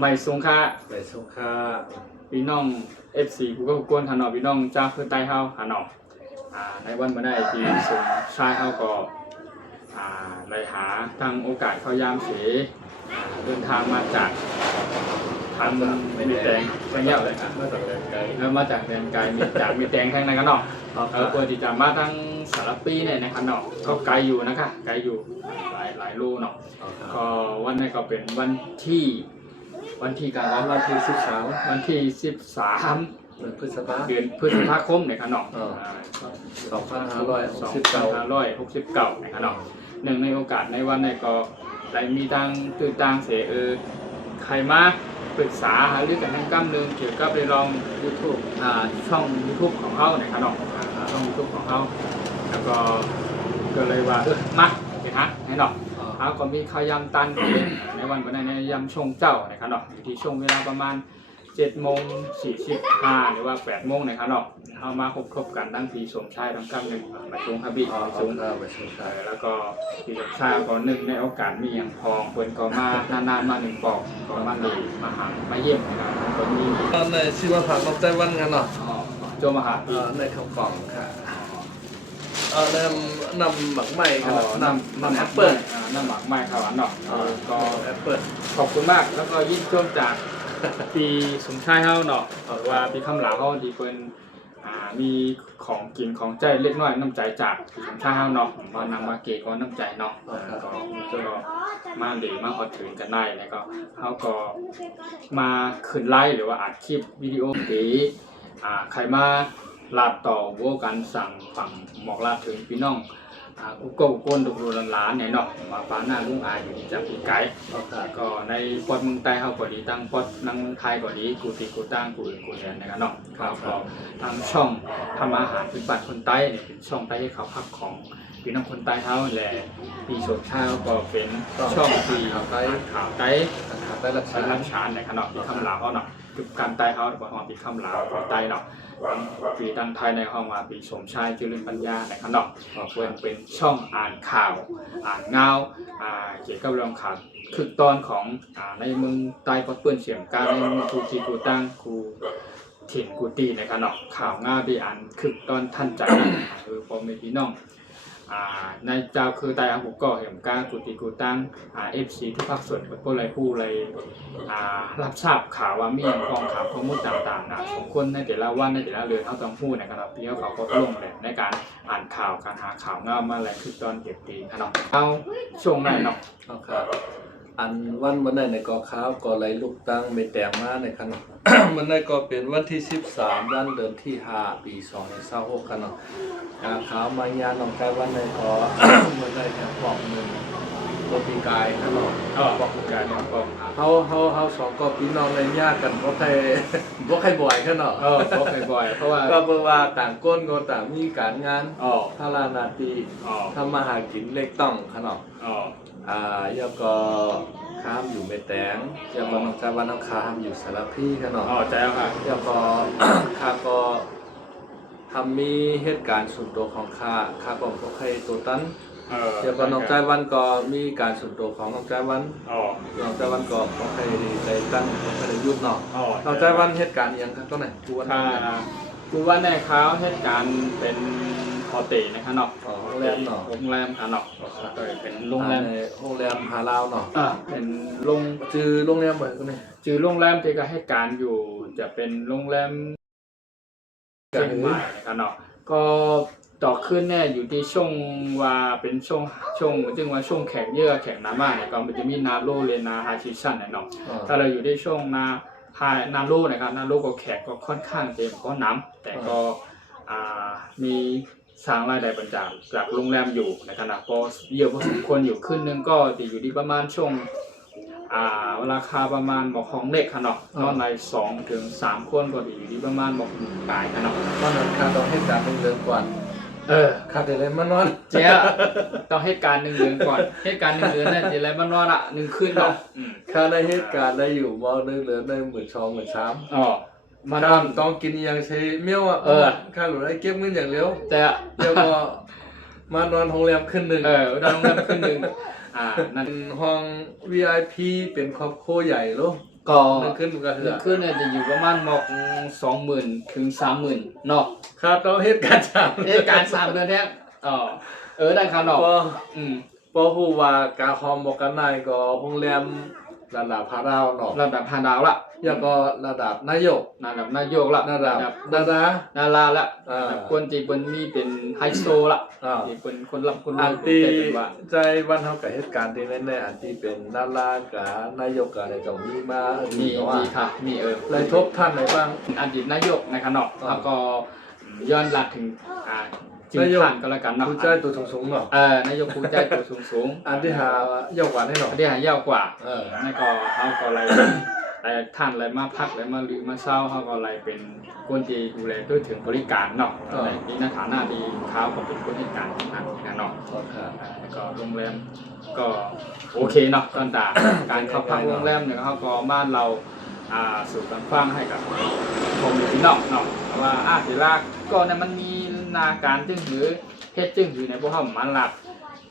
ไม่สงค่าไปสงขลาพี่น้อง FC กูก็กวนหาหนอพี่น้องเจ้าเพื่อใต้เฮาหาหนอในวันบ่ได้ที่สงชายเฮาก็ได้หาทางโอกาสเขายามเสเดินทางมาจากทางมีแตงไปเงี้ยเลยมาจากแดนไกลมาจากแดนไกลมีแตงทางนั้นกันเนาะเพื่อที่จะมาทางสารปีเนี่ยนะครับเนาะก็ไกลอยู่นะคะไกลอยู่หลายลูเนาะก็วันนี้ก็เป็นวันที่การวันที่วันที่13เดือนพฤษภาคมเนี่ยครับเนาะ2569นะครับเนาะหนึ่งในโอกาสในวันนี้ก็ได้มีทางตื่นต่างเสใครมาปรึกษาหารือกันทางกำเนิดเกี่ยวกับในลอง YouTube ช่อง YouTube ของเขาเนี่ยครับเนาะช่อง YouTube ของเขาแล้วก็เลยว่ามาเห็นฮะให้เนาะเขาก็มีข้าวยำตันในวันในยำชงเจ้านะครับเนาะอยู่ที่ช่วงเวลาประมาณ7:45หรือว่า8 โมงนะครับเนาะเอามาครบกันทั้งพี่สมชายทั้งกำหนึ่งมาชงครับพี่มาชงแล้วก็พี่สมชายก็หนึ่งในโอกาสมีอย่างพองเพิ่นก็มานานๆมา1 ปอกก็มาดีมาหามาเยี่ยมนะครับคนนี้ในชีวภาพของใจวันกันเนาะโจมาหาในคำฟังค่ะนำหมักไหม้ครับนำแอปเปิ้ลนำหมักไหม้ครับเนาะก็แอปเปิ้ลขอบคุณมากแล้วก็ยิ่งชมจากปีสมชายเฮาเนาะว่าปีคำหลาเฮาดีเพิ่นมีของกินของใจเล็กน้อยน้ำใจจากสมชายเฮาเนาะมานำมาเกะก็น้ำใจเนาะก็มาดีมาฮอดถึงกันได้แล้วก็เฮาก็มาขึ้นไลฟ์หรือว่าอัดคลิปวิดีโอที่ใครมาลาดต่อโวกันสั่งฝั่งหมอกลาดถึงพี่น้องกูโก้ก้นดูร้านเนี่ยเนาะมาฟ้าหน้าลุงอายอยู่จากปีไก่ก็ในปอดเมืองใต้เขาก็ดีตั้งปอดนั่งไทยก็ดีกูตีกูตั้งกูอื่นกูแทนนะครับเนาะก็ทำช่องทำอาหารพื้นบ้านคนใต้เนี่ยเป็นช่องใต้ให้เขาพักของพี่น้องคนใต้เขาแหละปีโฉดชาก็เป็นช่องที่ข่าวใต้รัชานนะครับเนาะที่คำลาวเขาเนาะคือการใต้เขาบอกว่าปีคำลาวก็ใต้เนาะปีดังไทยในห้องว่าปีสมชายจุลินปัญญาในขนมเป็นช่องอ่านข่าวอ่านเงาเกี่ยวกับเรื่องข่าวคือตอนของในเมืองใต้ปอดเปื้อนเฉียงการในเมืองกูจีกูตั้งกูถิ่นกูตีในขนมข่าวเงาที่อ่านคือตอนท่านจัดคือพอมีพี่น้องในเจ้าคือใต้อาบุกก็เห็นการกูตีกูตั้งFC ที่ภาคส่วนก็เลยผู้เลยรับทราบข่าวว่ามีอย่างของข่าวข้อมูลต่างๆของคนในแต่ละวันในแต่ละเรือนเขาต้องพูดนะครับพี่เขาก็ลงเลยในการอ่านข่าวการหาข่าวเงามาอะไรคือตอนเก็บตีนะครับเอาช่วงไหนเนาะครับอันวันไหนในกอข้าวก็ไหลลูกตั้งเมแตงมาในขนมมันได้ก็เป็นวันที่13วันเดือนที่5ปี2026กันเนาะข้าวมายาน้องไก่วันไหนก็มันได้แค่ปอกนึงตัวปีกายขนมปอกปีกายเนี่ยปอกเฮาสองก็พี่น้องในญาติกันบ่ใครบ่อยแค่เนาะบ่ใครบ่อยเพราะว่าก็เพราะว่าต่างก้นก็ต่างมีการงานทารานาทีทำมาหากินเล็กต้องขนมแล้วก็ข้ามอยู่เมแตงแล้วก็น้องชายวันน้องข้ามอยู่สารพีขนมใจแล้วค่ะแล้วก็ข้าก็ทำมีเหตุการณ์ส่วนตัวของข้าก็บ่ใครตัวตันเดี๋ยวก็น้องใจวันก็มีการส่วนตัวของน้องใจวันน้องใจวันก็บ่ใครได้ตั้งบ่ใครได้ยุบเนาะน้องใจวันเหตุการณ์อย่างครับตัวไหนกูว่าในเขาเหตุการณ์เป็นพอตีนะครับเนาะโรงแรมค่ะเนาะเป็นโรงแรมหาลาวเนาะเป็นชื่อโรงแรมเหมือนกันนี่ชื่อโรงแรมที่ก็เหตุการณ์อยู่จะเป็นโรงแรมเชียงใหม่นะครับเนาะก็ต่อขึ้นเนี่ยอยู่ที่ช่วงว่าเป็นช่วงจึงว่าช่วงแข่งเยอะแข่งน้ำมากเนี่ยก็มันจะมีนาโรเลนาฮาชิชันเนาะถ้าเราอยู่ที่ช่วงนาโรนะครับนาโรก็แขกก็ค่อนข้างเต็มก็น้ำแต่ก็มีสร้างรายได้บรรจากโรงแรมอยู่ในขณะก็เยอะพอสมควรอยู่ขึ้นนึงก็จะอยู่ที่ประมาณช่วงราคาประมาณบอกของเล็กขนาดนอนใน2 ถึง 3 คนก็อยู่ที่ประมาณบอก1 กายขนาดตอนนั้นค่าต้องให้การ1 เดือนก่อนค่าแต่ไรมานอนเจ๊ต้องให้การ1 เดือนก่อนให้การ1 เดือนเนี่ยจะไรมานอน1 คืนเนาะค่าได้เหตุการณ์ได้อยู่ม1 เดือนได้12,000 13,000มานอนต้องกินอย่างใช้เมี่ยวค่าหลุดได้เก็บเงินอย่างเร็วแต่เดี๋ยวก็มานอนโรงแรมขึ้น1นอนโรงแรมขึ้น1 นั่น เป็นห้อง VIP เป็นครอบครัวใหญ่ลูก ก็ นึกขึ้นก็คือ ขึ้นเนี่ยจะอยู่ประมาณหมอก20,000ถึง30,000เนาะ ครับเราเหตุการณ์3 ในการ3เดือนเนี้ยได้ครับเนาะ พอ อืม พอฮู้ว่ากาคอมบอกกันได้ก็โรงแรมระดับ5ดาวเนาะ ระดับ5ดาวละ แล้วก็ระดับนายก ระดับนายกละ ระดับดารา ดาราละ อ่า คนที่เปิ้นมีเป็นไฮโซละ อ่า ที่เปิ้นคนร่ำคนร อั วย นที่ แต่เป็นว่า ใจวันเฮากับเหตุการณ์ที่แน่ๆอันที่เป็นดารากับนายกอะไรก็มีมา มี เนาะว่า ค่ะมีเลยทบท่านไหนบ้าง อดีตนายกนะครับเนาะ อ่า แล้วก็ย้อนหลักถึงจึง นายก ท่านก็แล้วกันเนาะ ผู้ใจตัวสูงๆเนาะ นายกผู้ใจตัวสูง อันที่หายกกว่าแน่นอน อันที่หายาวกว่า เออ นั่นก็เขาก็อะไรแต่ท่านอะไรมาพักอะไรมาลือมาเศร้าเขาก็อะไรเป็นคนที่ดูแลด้วยถึงบริการเนาะในนี้ในฐานะดีเขาก็เป็นคนให้การทางนั้นเนาะ โอเค แล้วก็โรงแรมก็โอเคเนาะตอนตา การเข้าพักโรงแรมเนี่ยเขาก็บ้านเราสู่การฟังให้กับคนอยู่ที่นอกเนาะว่าเวลาก็เนี่ยมันมีนาการจึงหรือเฮ็ดจึงอยู่ในพวกเขามันหลัก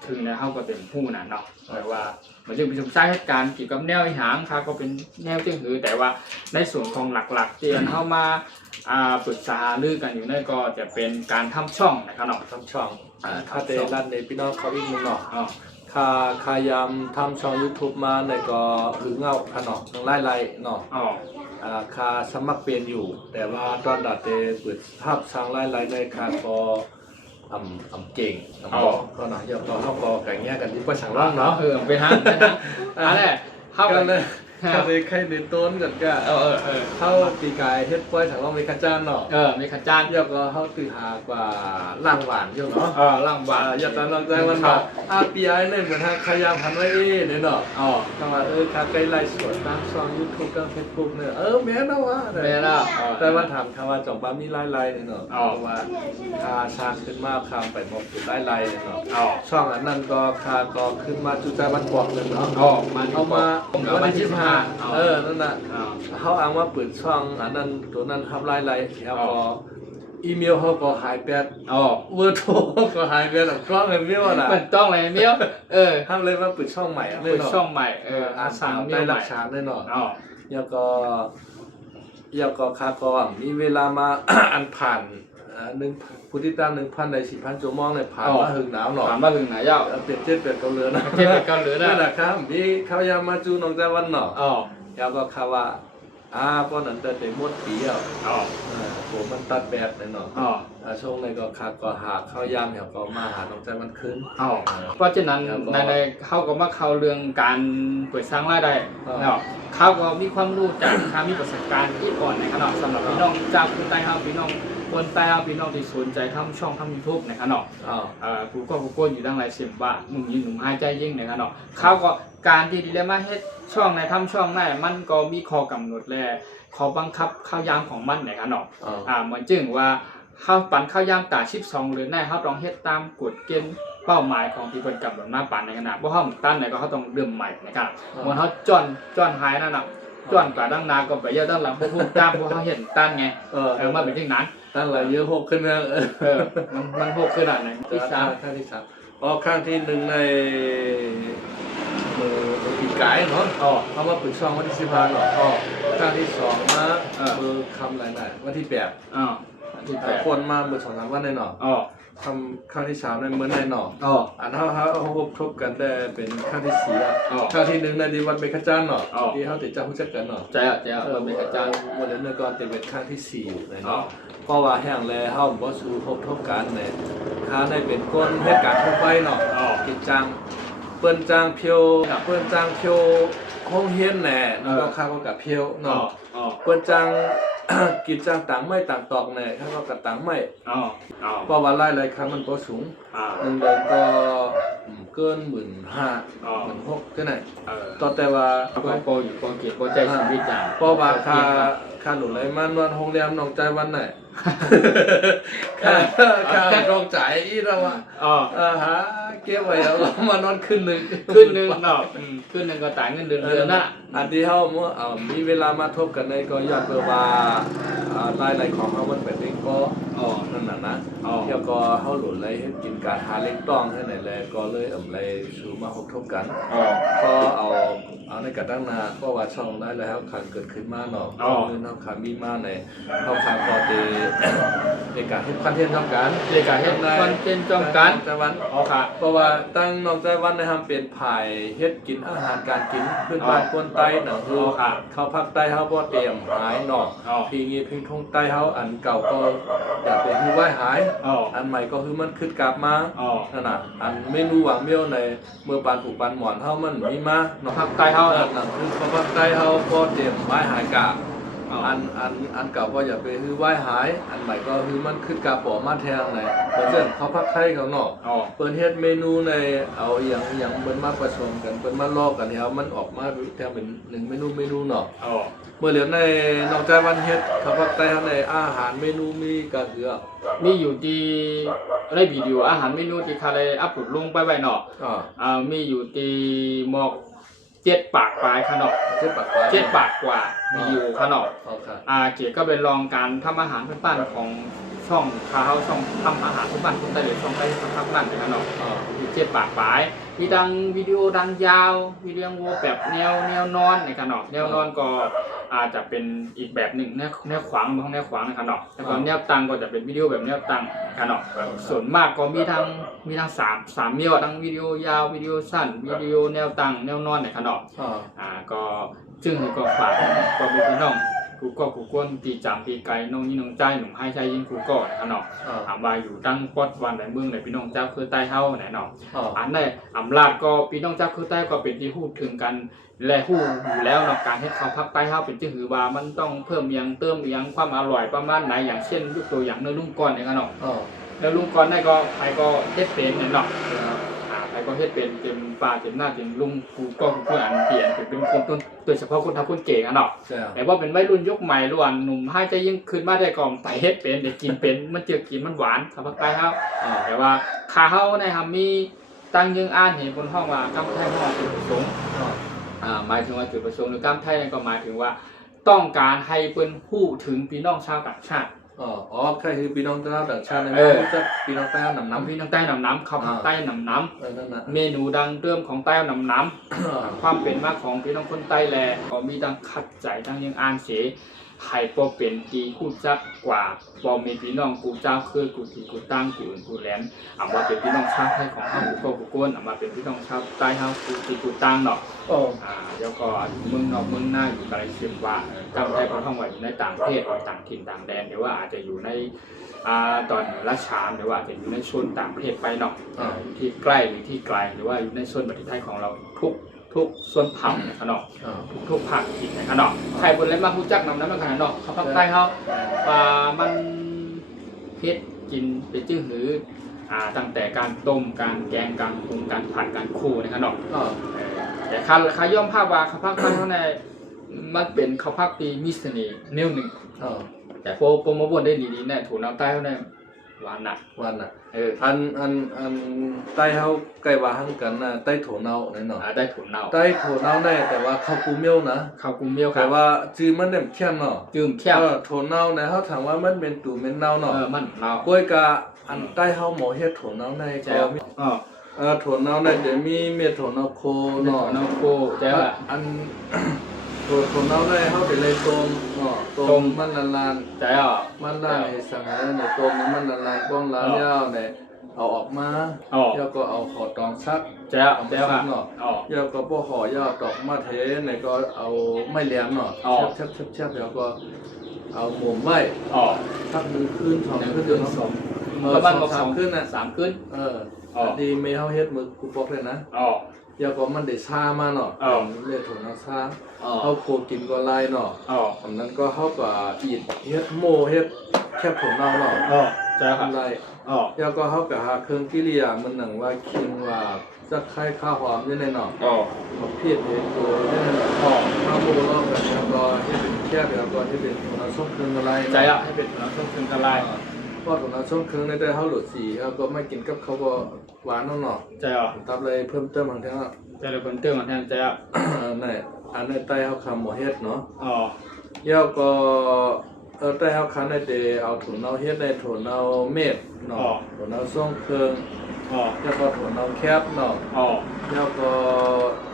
ถึงในเขาก็เป็นผู้น่ะเนาะแต่ว่ามันจึงเป็นสาเหตุการณ์เกี่ยวกับแนวอีหางค่ะก็เป็นแนวจึงหือแต่ว่าในส่วนของหลักๆที่เข้ามาปรึกษาลือกันอยู่นั่นก็จะเป็นการทำช่องนะครับเนาะ ทำช่องถ้าเตรันในพี่น้องเขาอีกนึงเนาะ อ๋อ คายามทำช่อง YouTube มาในก็หรือเงาขนาดทั้งไล่ๆเนาะ อ๋อ คาสมัครเป็นอยู่ แต่ว่าตอนดัดเตเปิดภาพสร้างไล่ๆในคาก็เก่งก็เนาะยกต่อเข้าก็ไก่เงี้ยกันที่ประชังร่างเนาะ ไปทางอะไรเข้า ก็ กัน เลยก็เลยใครเดินต้นกันก็เข้าตีกายเฮ็ดป้อยถังร่องมีขจานเนาะ มีขจาน ยกก็เข้าตื่นหากว่าล่างหวานอยู่เนาะ ล่างบา อย่าตามลำใจมันแบบRPI เนี่ยเหมือนทางขยามพันไว้เนี่ยเนาะ อ๋อ คำว่าคาใกล้ไลฟ์สดตามช่อง YouTube กับ Facebook เนี่ยแม่นะวะ แม่ละ แต่ว่าถามคำว่าจ่องบ้ามีไล่ๆเนี่ยเนาะเพราะว่าคาชาขึ้นมาคำไปหมดไล่ๆเนี่ยเนาะช่องอันนั้นก็คาก็ขึ้นมาจุใจบันบอกเลยเนาะ มัน เอามา วันที่15 นั่นน่ะเขาอ้างว่าเปิดช่องอันนั้นตัวนั้นทำไล่แล้วก็อีเมลเขาก็หายไปเบอร์โทรก็หายไปแล้วกล้องเมลน่ะ เปิดต้องเลยเมียวทำเลยว่าเปิดช่องใหม่ เปิดช่องใหม่อาสาได้รักษาแน่นอน อ๋อ แล้วก็คาก็มีเวลามา อันผ่านผู้ติดตาม 1,000 ใน 4,000 ชั่วโมงในผ่านมาหึงหนาวหน่อย ถามว่าถึงไหนยาว เปลี่ยนเจ็ดเปลี่ยนเกาเหลือนะ เจ็ดเปลี่ยนเกาเหลือนะ นั่นแหละครับมีเขายามาจูน้องใจวันหน่อ อ๋อ แล้วก็คาว่าป้อนนั้นแต่หมดปีอ่ะ อ๋อ ผมมันตัดแบบเลยเนาะ อ๋อ ช่วงในก็คาก็หาเข้ายามแล้วก็มาหาน้องใจมันขึ้น อ๋อเพราะฉะนั้นในเขาก็มาเข้าเรื่องการเปิดสร้างรายได้เนาะเขาก็มีความรู้จากมีประสบการณ์ที่ก่อนในขณะสำหรับพี่น้องจากคนใต้ครับพี่น้องคนใต้ครับพี่น้องที่สนใจทำช่องทำ YouTube ในขณะกูก็อยู่ดังไรเสียงว่ามึงยืนหนุ่มหายใจยิ่งในขณะเขาก็การที่ดีเลยมาเฮ็ดช่องในทำช่องได้มันก็มีข้อกำหนดและข้อบังคับข้าวยามของมันในขณะเหมือนจึงว่าข้าวปั่นข้าวยามตา12หรือในเขาต้องเฮ็ดตามกฎเกณฑ์เป้าหมายของที่เพิ่นกำหนดมาปั่นในขณะบ่เฮาตั้นไหนก็เขาต้องเริ่มใหม่นะครับเหมือนเขาจ้อนหายนั่นน่ะจ้อนกว่าดังนาก็ไปเยอะด้านหลังพวกตามพวกเขาเห็นตั้นไงมาเป็นจังนั้น ตั้งหลายเยอะหกขึ้นนะ มันหกขึ้นอ่ะไหนที่3ข้างที่3ข้างที่1ในมือปีกายเนาะเขามาปรึกช่องวันที่15เนาะข้างที่2มามือคำอะไรน่ะวันที่8ที่คนมามือ2-3วันในเนาะทำข้างที่3ในมื้อในเนาะอันเฮาทบกันได้เป็นข้างที่4อ่ะข้างที่1ในดีวันเบคจานเนาะที่เฮาติดจักฮู้จักกันเนาะใจอ่ะวันเบคจานวันนั้นก็เป็นข้างที่4อยู่เนาะเพราะว่าแห่งแลเฮาบ่สู้ทบกันเนี่ยค้าได้เป็นคนเฮ็ดการทั่วไปเนาะกิจจังเปิ้นจ้างเพียวห้องเฮียนแหน่แล้วก็ค่าก็กับเพียวเนาะเปิ้นจ้างกิจจังต่างไม่ต่างตอกแหน่ค่าก็กับต่างไม่เพราะว่าหลายๆครั้งมันก็สูง1เดือนก็เกิน15,000 16,000จังได๋ต่อแต่ว่าก็อยู่ก็เก็บก็ใจชีวิตจังเพราะว่าค่าหลุไหลมันวันโรงแรมน้องใจวันไหนค่าโรงจ่ายอีแล้วอ่ะฮะเก็บไว้แล้วมานอนขึ้นนึงเนาะขึ้นนึงก็จ่ายเงินเดือนน่ะอันที่เฮามีเวลามาทบกันได้ก็ยอดเบอร์ว่ารายของเฮามันเป็น ก็ อ๋อ นั่นน่ะนะ อ๋อ เที่ยวก็เฮาหลุดเลยให้กินการหาเล็กต้องให้ไหนเลยก็เลยเลยสู่มาพบทบกัน อ๋อ ก็เอาในกระตั้งนาก็ว่าช่องได้แล้วขาเกิดขึ้นมาเนาะ อ๋อ เงินเฮาขามีมาในเฮาขาพอดีในการเฮ็ดคอนเทนต์ทำกัน เรียกการเฮ็ดคอนเทนต์จ้องกัน แต่วัน อ๋อค่ะ เพราะว่าตั้งนอกจากวันนะครับเป็นภายเฮ็ดกินอาหารการกินพื้นบ้านคนใต้น่ะคือ อ๋อค่ะ เขาภาคใต้เฮาบ่เตรียมหายเนาะ อ๋อ พีงี้พิงทงใต้เฮาอันเก่าก็อยากเป็นฮือไว้หาย อ๋อ อันใหม่ก็คือมันขึ้นกลับมา อ๋อ นั่นน่ะอันเมนูหวังเมี่ยวในเมื่อปานผูกปานหมอนเฮามันมีมาเนาะ ภาคใต้เฮา นั่นน่ะคือเขาภาคใต้เฮาก็เตรียมไว้หายกะ อ๋อ อันเก่าก็อย่าไปฮือไว้หาย อันใหม่ก็คือมันขึ้นกลับปอมาแทงในเพิ่นเขาภาคไทยเขาเนาะ อ๋อ เปิ้นเฮ็ดเมนูในเอาอย่างเปิ้นมาผสมกันเปิ้นมาลอกกันแล้วมันออกมาแทบเป็นหนึ่งเมนูเนาะ อ๋อ เมื่อเหลือในนอกจากวันเฮ็ดเขาภาคใต้เฮาในอาหารเมนูมีก็คือ มีอยู่ที่ในวิดีโออาหารเมนูที่เขาได้อัปโหลดลงไปไว้เนาะ มีอยู่ที่หมอก7 ปากปลายค่ะเนาะ เจ็ดปากกว่า 7 ปากกว่าวิดีโอค่ะเนาะ ครับ เก๋ก็เป็นลองการทำอาหารพื้นบ้านของช่องคาเฮาช่องทำอาหารพื้นบ้านคนใต้หรือช่องใต้ทำนั่นเลยค่ะเนาะ มี7 ปากปลายมีดังวิดีโอดังยาววิดีโอแบบแนวนอนในค่ะเนาะแนวนอนก็อาจจะเป็นอีกแบบหนึ่งแนวขวางบางแนวขวางในค่ะเนาะแล้วก็แนวตั้งก็จะเป็นวิดีโอแบบแนวตั้งค่ะเนาะส่วนมากก็มีทั้งสามเมียวทั้งวิดีโอยาววิดีโอสั้นวิดีโอแนวตั้งแนวนอนในค่ะเนาะก็จึงก็ฝากก็มีพี่น้องกูก็กูกวนตีจำตีไกลน้องนี่น้องใจหนุ่มให้ใจยิงกูก็ในค่ะเนาะถามว่าอยู่ตั้งปอดวันในเมืองในพี่น้องเจ้าคือใต้เฮาไหนเนาะอันในอำลาดก็พี่น้องเจ้าคือใต้ก็เป็นที่พูดถึงกันและฮู้อยู่แล้วเนาะการเฮ็ดข้าวภาคใต้เฮาเป็นที่หือว่ามันต้องเพิ่มอย่างเติมอย่างความอร่อยประมาณไหนอย่างเช่นยกตัวอย่างเนื้อลุงก้อนเนี่ยเนาะเนื้อลุงก้อนได้ก็ใครก็เฮ็ดเป็นเนี่ยเนาะใครก็เฮ็ดเป็นเต็มปากเต็มหน้าเต็มลุงกูก็กูอันเปลี่ยนเป็นคนต้นโดยเฉพาะคนทำคนเก่งเนาะแต่ว่าเป็นวัยรุ่นยกใหม่ล้วนหนุ่มให้ใจยิ่งขึ้นมาได้ก่อนไปเฮ็ดเป็นได้กินเป็นมันเจอกินมันหวานข้าวภาคใต้เฮาแต่ว่าข้าเฮาในมีตั้งยังอ่านเห็นบนห้องว่ากำไทยห้องจุดประสงค์หมายถึงว่าจุดประสงค์หรือกำไทยนั่นก็หมายถึงว่าต้องการให้เปิ้นฮู้ถึงพี่น้องชาวต่างชาติแค่คือพี่น้องชาวต่างชาติในไม่รู้จักพี่น้องใต้น้ำ พี่น้องใต้น้ำข้าวใต้น้ำเมนูดังเดิมของใต้น้ำความเป็นมาของพี่น้องคนใต้แลก็มีดังคัดใจดังยังอ่านเสให้บ่เป็นตีฮู้จักกว่าบ่มีพี่น้องกูเจ้าคือกูที่กูตั้งกูอื่นกูแหลมว่าเป็นพี่น้องชาวไทยของเฮากูก็กูก้นมาเป็นพี่น้องชาวใต้เฮากูที่กูตั้งเนาะแล้วก็เมืองนอกเมืองหน้าอยู่ไกลเสียงว่าจำได้เพราะท่องว่าอยู่ในต่างประเทศต่างถิ่นต่างแดนหรือว่าอาจจะอยู่ในตอนราชามหรือว่าอาจจะอยู่ในโซนต่างประเทศไปเนาะที่ใกล้หรือที่ไกลหรือว่าอยู่ในโซนประเทศไทยของเราทุกส่วนเผ่าในขนมทุกภาคถิ่นในขนมใครบนเล่นมารู้จักนำนั้นมาขนาดเนาะเขาภาคใต้เขามันเฮ็ดกินเป็นชื่อหือตั้งแต่การต้มการแกงการปรุงการผัดการคู่ในขนมแต่ข้าย่อมภาพว่าข้าภาคใต้เขาในมันเป็นข้าวภาคปีมิสเน่แนวหนึ่งแต่พอมาบนได้ดีๆเนี่ยถูน้ำใต้เขาเนี่ยหวานน่ะอันใต้เฮาใกล้ว่าหังกันน่ะใต้โถเนาแน่นอนใต้โถเนาได้แต่ว่าข้าวกูเมียวนะข้าวกูเมียวแต่ว่าจื้อมันได้เข้มเนาะจื้อเข้มโถเนาเนี่ยเฮาถามว่ามันเป็นตูเป็นเนาเนาะมันเนาก้อยกะอันใต้เฮาหมอเฮ็ดโถเนาในก็มีโถเนาในจะมีเม็ดโถเนาโคเนาะโนโคแต่ว่าอันโถเนาได้เฮาได้เลยต้มเนาะต้มมันลานๆแต่มันลานให้สังเนี่ยต้มมันลานก้องลานยาวเนี่ยเอาออกมาแล้วก็เอาห่อตองซักแต่ว่าเนาะแล้วก็บ่ห่อยาวตอกมาเทเนี่ยก็เอาไม้แหลมเนาะแช่แล้วก็เอาหมุมไว้ทักมือขึ้น2ขึ้นเนาะประมาณ2ขึ้นน่ะ3ขึ้นดีไม่เฮาเฮ็ดมือกูบอกเลยนะแล้วก็มันได้ชามาเนาะเรียกถุงน้ำชาเฮาโคกินก็ลายเนาะอันนั้นก็เฮาก็อีดเฮ็ดโมเฮ็ดแคบถุงเนาเนาะจ้ะครับลายแล้วก็เฮาก็หาเครื่องกิริยามันหนังว่าคิงว่าจะคล้ายข้าวหอมอยู่ในเนาะบักเพียดเฮ็ดตัวในนั้นข้าวโมเนาะแล้วก็เฮ็ดเป็นแคบแล้วก็เฮ็ดเป็นถุงน้ำส้มเครื่องละลายใจให้เป็นถุงน้ำส้มเครื่องละลายพอถุงน้ำส้มเครื่องได้เฮาหลุดสีแล้วก็ไม่กินกับเขาก็หวานเนาะใจตับเลยเพิ่มเติมบางทีก็ใจเลยเพิ่มเติมบางทีใจนั่นอันในใต้เฮาคำหมอเฮ็ดเนาะแล้วก็ แต่เฮาคันได้แต่เอาถั่วเน่าเฮ็ดได้ถั่วเน่าเม็ดเนาะถั่วเน่าส่งเครื่อง อ๋อ แล้วก็ถั่วเน่าแคบเนาะ อ๋อ แล้วก็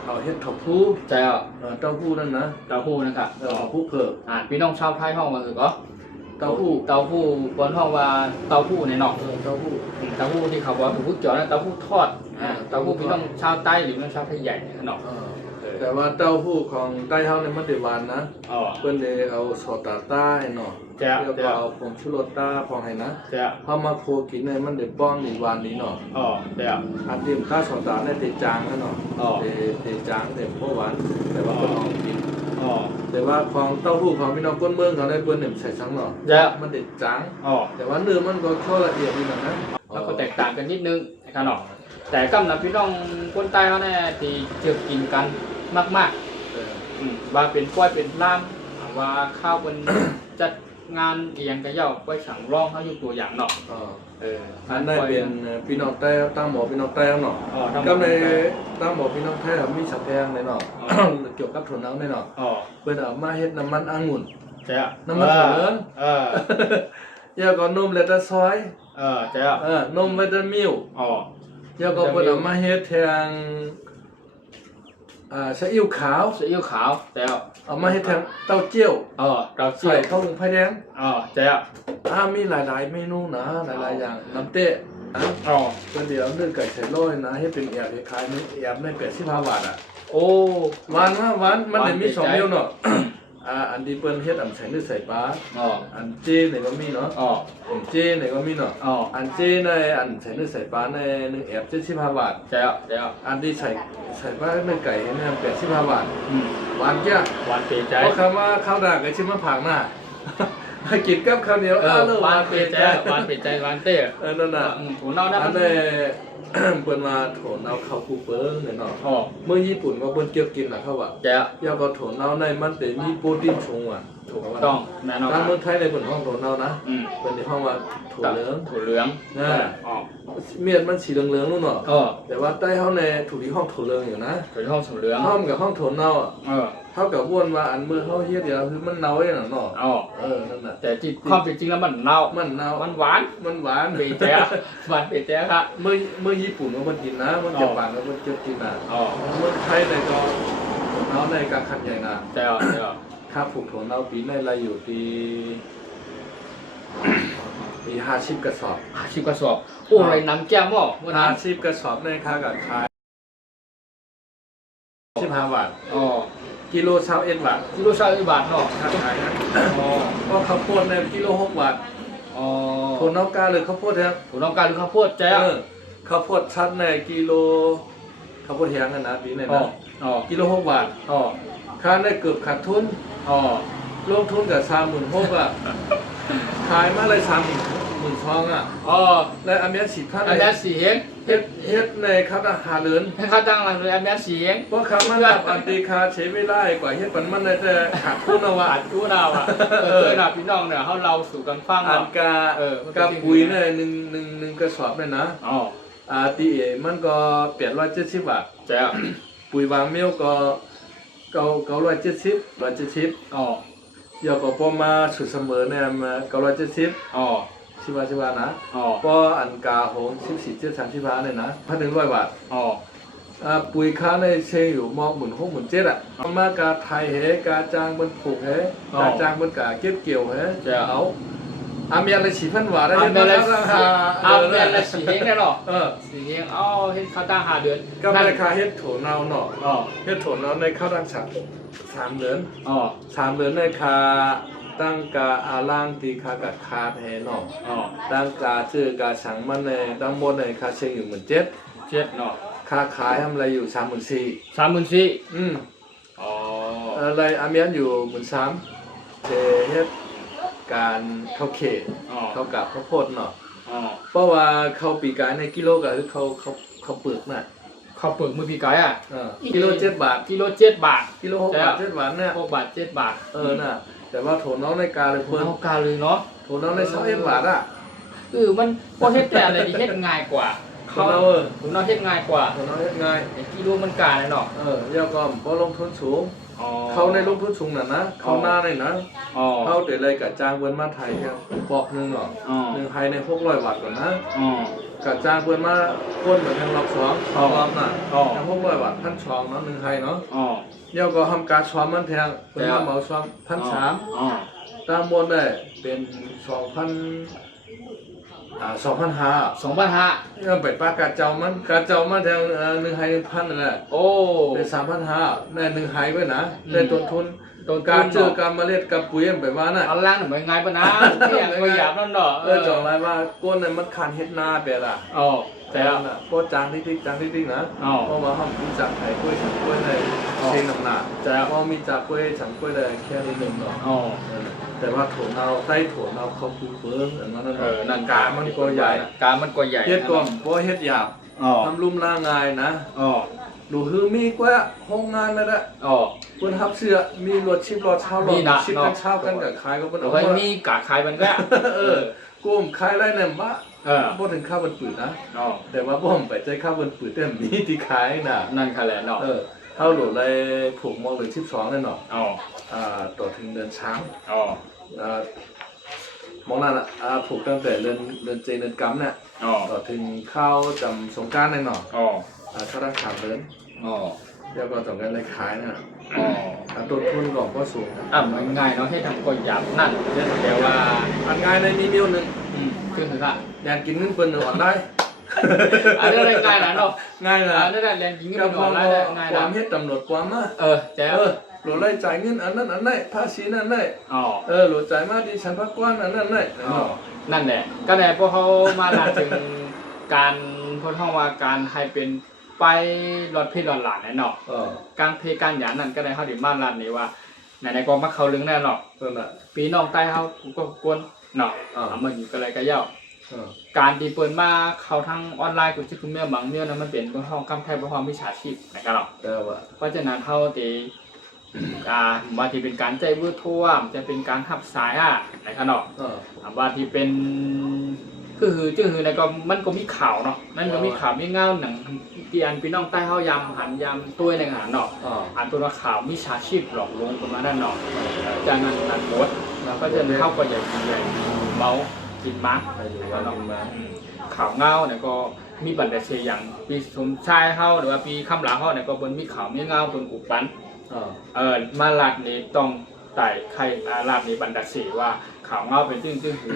เอาเฮ็ดเต้าหู้ ใช่อ่ะ เต้าหู้นั่นนะ เต้าหู้นะครับ เต้าหู้เผือก พี่น้องชาวไทยห้องว่าคือก็ เต้าหู้ เต้าหู้บนห้องว่าเต้าหู้ในเนาะ เต้าหู้ เต้าหู้ที่เขาบอกว่าเต้าหู้เจาะนะเต้าหู้ทอดเต้าหู้พี่น้องชาวใต้หรือพี่น้องชาวไทยใหญ่เนี่ยเนาะ แต่ว่าเต้าหู้ของใต้เฮาเนี่ยมันได้หวานนะ อ๋อ เพิ่นได้เอาซอสตาต้าให้เนาะ จ้ะ แล้วก็เอาผงชูรสต้าพองให้นะ เจ้า พอมาโคกินเนี่ยมันได้ป้องได้หวานดีเนาะ อ๋อเจ้า อันที่ต้าซอสตาเนี่ยได้จางนะเนาะ อ๋อ ได้จางได้บ่หวานแต่ว่าเพิ่นเอากิน อ๋อ แต่ว่าของเต้าหู้ของพี่น้องก้นเมืองเขาได้เปิ้นเนี่ยใส่ซังเนาะ เจ้า มันได้จาง อ๋อ แต่ว่าเนื้อมันก็ทั่วละเอียดดีนะ แล้วก็แตกต่างกันนิดนึงนะครับเนาะแต่กำลังพี่น้องคนใต้เขาเนี่ยที่เจอกินกันมากๆว่าเป็นกล้วยเป็นล่ามว่าข้าวเป็น จัดงานเอียงกระเย่ากล้วยฉังร่องเขาอยู่ตัวอย่างเนาะ อันได้เป็นพี่น้องใต้ตั้งหมอพี่น้องใต้เนาะ อ๋อทั้งหม ก็ ด ในตั้งหมอพี่น้องใต้มีสับแพงในเนาะเกี่ยวกับถั่วเน่าในเนาะ อ๋อ เพิ่นเอามาเฮ็ดน้ำมันองุ่น เจ้า น้ำมันถั่วเหลือง แล้วก็นมเลตซอย เจ้าน มวิตามิล อ๋อ แล้วก็เพิ่นเอามาเฮ็ดแทงซีอิ๊วขาว ซีอิ๊วขาวเจ้า เอามาเฮ็ดแทงเต้าเจี้ยว เรา ใส่ข้าวหุงไผ่แดง เจ้า มีหลายๆเมนูนะหลายๆอย่างน้ำเต๊ะ อ๋อ เพิ่นเดี๋ยวนึ่งไก่ใส่โรยนะให้เป็นแอบคล้ายๆนี่แอบใน85บาทอ่ะ โอ้ หวานมากหวานมันได้มี2เมนูเนาะอันที่เปิ้นเฮ็ดอันใส่เนื้อใส่ปลา อ๋อ อันเจนี่ก็มีเนาะ อ๋อ อันเจนี่ก็มีเนาะ อ๋อ อันเจในอันใส่เนื้อใส่ปลาใน1แอบ75บาท เจ้าเจ้า อันที่ใส่ปลาเนื้อไก่เนี่ย85บาทหวานจ้ะ หวานเปรี้ยวใจ เพราะคำว่าข้าวดาก็ชิมมาผักหน้า กินกับข้าวเหนียว หวานเปรี้ยวใจหวานเปรี้ยวใจหวานเต้ นั่นน่ะ ถูเน่านะ อั มัน น นี้ เปิ้นมาโถนเอาข้าวปูเปิ้งเนี่ยเนาะ อ๋อ เมื่อญี่ปุ่นก็เปิ้นเกี่ยวกินน่ะเขาว่า เจ้า อยากก็โถนเอาในมันแต่มีโปรตีนสูงอ่ะ ถูกต้องแน่นอน ทางเมืองไทยในเปิ้นห้องโถนเอานะเปิ้นในห้องว่าโถเหลือง ถั่วเหลืองอ๋อ เมียนมันสีเหลืองๆนู่นเนาะ อ๋อ แต่ว่าใต้เฮาในถูกที่ห้องโถเหลืองอยู่นะ ถั่วห้องถั่วเหลือง ห้องกับห้องโถนเอาอ่ะ เออ เท่ากับวนว่าอันมือเฮาเฮ็ดเดี๋ยวคือมันเนาเองน่ะเนาะ อ๋อ นั่นน่ะ แต่จริงความเป็นจริงแล้วมันเน่า มันเนา มันหวาน มันหวาน เปรี้ยวใจหวานเปรี้ยวใจครับ เมื่อญี่ปุ่นมันกินนะมันจะปานแล้วมันจะกินน่ะ อ๋อ เมืองไทยในก็เนาในการขัดใหญ่นะ เจ้าเจ้า ค่าผูกโถนเอาปีในรายอยู่ปี50กระสอบ ชิบกระสอบโอ้ไรน้ำแก้วหม้อวันนั้น 50กระสอบในค่ากับขาย15บาท อ๋อ กิโล21บาท กิโลชาติบาทเนาะ ค่าขายนะ อ๋อ ก็ข้าวโพดในกิโล6บาท อ๋อ โถนเอากาเลยข้าวโพดแท้ ถูน้องการหรือข้าวโพดเจ้า ข้าวโพดชัดในกิโลข้าวโพดแห้งนะปีใน อ๋อ นะ อ๋อ กิโล6บาท อ๋อ ค่าได้เกือบขาดทุน อ๋อ ลงทุนกับ36,000อ่ะ ขายมาเลย32,000อ่ะ อ๋อ และอันเนี้ย10,000 อัน เล นี้ ย เสียง เฮ็ดในครับอาหารเลิน ให้ข้าตั้งหลังเลยอันนี้เสียง เพราะคำมันแบบอันตีคาใช้เวลากว่าเฮ็ดปันมันได้แต่ขาดทุนเอาว่า บาทรู้เราอ่ะน่ะพี่น้องเนี่ยเขาเราสู่กันฟัง อัน เนาะ กาปุ๋ยเนี่ยหนึ่งกระสอบเนี่ยนะ อ๋อ ตีเอมันก็870บาท เจ้า ปุ๋ยวางเมียวก็970 170 อ๋อ เดี๋ยวก็พอมาสุดเสมอเนี่ยมา970 อ๋อ สิบาทนะ อ๋อ พออันกาโหง14.35เนี่ยนะ1,100 บาท อ๋อ ปุ๋ยค้าในเชงอยู่มอง16,000 อ่ะมากาไทยเหกาจางบนผูกเหกาจางบนกาเก็บเกี่ยวเหเอามีอะไร4,000 บาทได้ อันนี้ละ ราคา อันนี้ละสีเฮงแน่เนาะ เ สีเฮงอ๋อเห็นข้าวตั้ง5 เดือน ก็ราคาเฮ็ดโถเนาเนาะ อ๋อ เฮ็ดโถเนาในข้าวดัง3เดือน อ๋อ 3เดือนในคาตั้งกาอาล่างตีคากะคาแทเนาะ อ๋อ ตั้งกาชื่อกาสังมันในตั้งบนในคาเชงอยู่17,000 เจ็ดเนาะ ค่าขายทำอะไรอยู่34,000 อ๋อ อะไรอาเมียนอยู่13,000เจเฮ็ดการเข้าเขต อ๋อ เข้ากับข้าวโพดเนาะ อ๋อ เพราะว่าเข้าปีกายในกิโลก็คือเขาเปลือกน่ะ ข้าวเปลือกมือพี่ไก่อ่ะ กิโล7 บาท กิโล7 บาท กิโล6 บาท7 บาทเนี่ย 6 บาท 7 บาท น่ะแต่ว่าโถน้องในกาเลย คน เพิ่น เอากาเลยเนาะ โถน้องใน21บาทอ่ะ มันพอเฮ็ดแต่อะไรดีเฮ็ดง่ายกว่า โถน้อง ถึงเราเฮ็ดง่ายกว่า โถน้องเฮ็ดง่าย ไอ้กิโลมันกาเลยเนาะ ยอก็บ่ลงทุนสูง อ๋อ เขาในลงทุนสูงน่ะนะเขาหน้าเลยนะ อ๋อ เขาเดี๋ยวเลยกับจ้างเพิ่นมาไทยแค่ปอกหนึงเนาะ อ๋อ หนึ่งไทยใน600 วัตต์ก่อนนะ อ๋อ กับจ้างเพิ่นมาพ่นเหมือนทางรอบ2รอบน่ะ อ๋อ ทาง600 วัตต์1,200เนาะหนึ่งไทยเนาะ อ๋อ เดี๋ยวก็ทำการซ้อมมันแทงเพิ่นมาเหมาซ้อม1,300 อ๋อ ตามบนได้เป็น2,0002,500 2,500 ยังเป็นปากกาเจ้ามันกาเจ้ามันแทงหนึ่งไฮ1,000นั่นแหละ โอ้ เป็น3,500ได้หนึ่งไฮไว้นะได้ต้นทุน ต้นทุน การเจอการเมล็ดกับปุ๋ยไปว่าน่ะ เอาล่างหน่อยไงปะนะที่อยากไปหยาบนั่นเนาะ จองไรว่าก้นเนี่ยมันขาดเฮ็ดนาไปล่ะ อ๋อ แต่ แต่ น่ะก็จางติ๊กๆจางติ๊กๆนะ อ๋อ เพราะว่าห้องมีจากไข่กล้วยฉันกล้วยในเชงน้ำหนัก แต่ พอมีจากกล้วยฉันกล้วยเลยแค่นิดนึงเนาะ อ๋อ แต่ว่าโถเอาใต้โถเอาเขาคือเบิ้งอันนั้น นั่น กามันก็ใหญ่ กามันก็ใหญ่ เฮ็ดก่อนบ่เฮ็ดหยาบ อ๋อ ทำลุ่มล่างง่ายนะ อ๋อ ดูฮือมีกว่าโรงงานนั่นแหละ อ๋อ เพิ่นทับเสื้อมีรถชิปรถเช่ารถ มีนะ ชิปกันเช่ากันกับขายก็เพิ่น เอา เอา ไว้ มา มีกาขายมันก็ กุ้มขายไรเนี่ยบ่ เออ บ่ถึงข้าวมันปืดนะ อ๋อ แต่ว่าบ่มไปใจข้าวมันปืดแต่มีที่ขายน่ะ นั่นค่ะแหละเนาะ เท่าโหลเลยผูกมองเลย12เลยเนาะ อ๋อ ต่อถึงเดือนช้าง อ๋อ มองนั่นน่ะผูกตั้งแต่เดือนเจเดือนกำเนี่ย อ๋อ ต่อถึงข้าวจำสงกรานต์เลยเนาะ อ๋อ ถ้าตั้ง3เดือน อ๋อ เดี๋ยวก็ต้องการเลยขายน่ะ อ๋อ ต้นทุนก่อนก็สูง มันง่ายเนาะให้ทำก็หยาบนั่นแต่ว่า อันง่ายในมีมิวหนึง คือคือค่ะ อยากกินเงินเปิ้นหนึ่งอ่อนได้ อันนี้อะไรง่ายนะเนาะ ง่ายนะ อันนี้แหละเรียนจริงก็ ก็ เป็น พ อ อ อนไลน์ได้ง่าย ควา นะ มเฮ็ดตำรวจความมา แจ๋ว หลวงเลยจ่ายเงินอันนั้นอันนั้นภาษีนั่นได้ อ๋อ หลวงจ่ายมาดิฉันพักกว้านอันนั้นได้ นั่นแหละก็แน่พวกเขามาลาถึงการพวกเขาว่าการให้เป็นไปรถพี่รถหลานแน่เนาะการเพการหยานั่นก็ได้เขาถึงมาลานี้ว่าไหนๆก็มาเขาลึงแน่เนาะ นั่นน่ะ ปีน้องใต้เขาก็กวนเนาะมันอยู่ก็เลยก็เย้า เออ การที่เปิดมาเขาทั้งออนไลน์กูที่คุณแม่บางเมี่ยวนั้นมันเป็นห้องกำแพงเป็นห้องวิชาชีพนะครับเนาะ แต่ว่า เพราะฉะนั้นเขาตีว่าที่เป็นการใจเบื้อทั่วจะเป็นการทับสายนะครับเนาะว่าที่เป็นคือในก็มันก็มีข่าวเนาะนั่นก็มีข่าวมีเงาหนังที่อันพี่น้องใต้เขายำหันยำตัวในงานเนาะอันตัวข่าวมิชาชีพหลอกลวงคนมาด้านเนาะจากนั้นนันโพสแล้วก็จะเข้าก็ใหญ่เมากินมาร์ก ไปอยู่ว่ากินมา ข่าวเงาเนี่ยก็มีบันไดเสียอย่างปีสมชายเขาหรือว่าปีคำหลังเขาเนี่ยก็บนมีข่าวมีเงาบนอุปันมาลาดนี้ต้องไต่ใครลาดนี้บันไดเสียว่าข่าวเงาเป็นจึ้งหื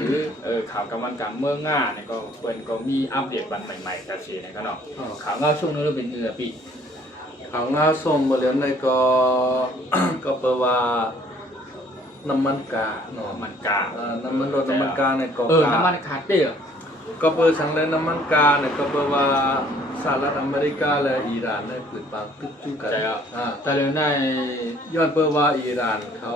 อข่าวกำลังการเมืองง่าเนี่ยก็เปิดก็มีอัปเดตบันใหม่ๆแต่เสียเนี่ยก็เนาะข่าวเงาช่วงนี้เป็นปี ข่าวงาส้มบ่แล้วในก็ ก็แปลว่าน้ำมันกาเนาะ มันกา น้ำมันรถน้ำมันกาในก็ น้ำมันคาเต้ ก็เปิดสังเลยน้ำมันกาเนี่ยก็แปลว่าสหรัฐอเมริกาและอิหร่านได้เปิดปากตึกจุกันแต่เร็วใน ย้อนเปิดว่าอิหร่านเขา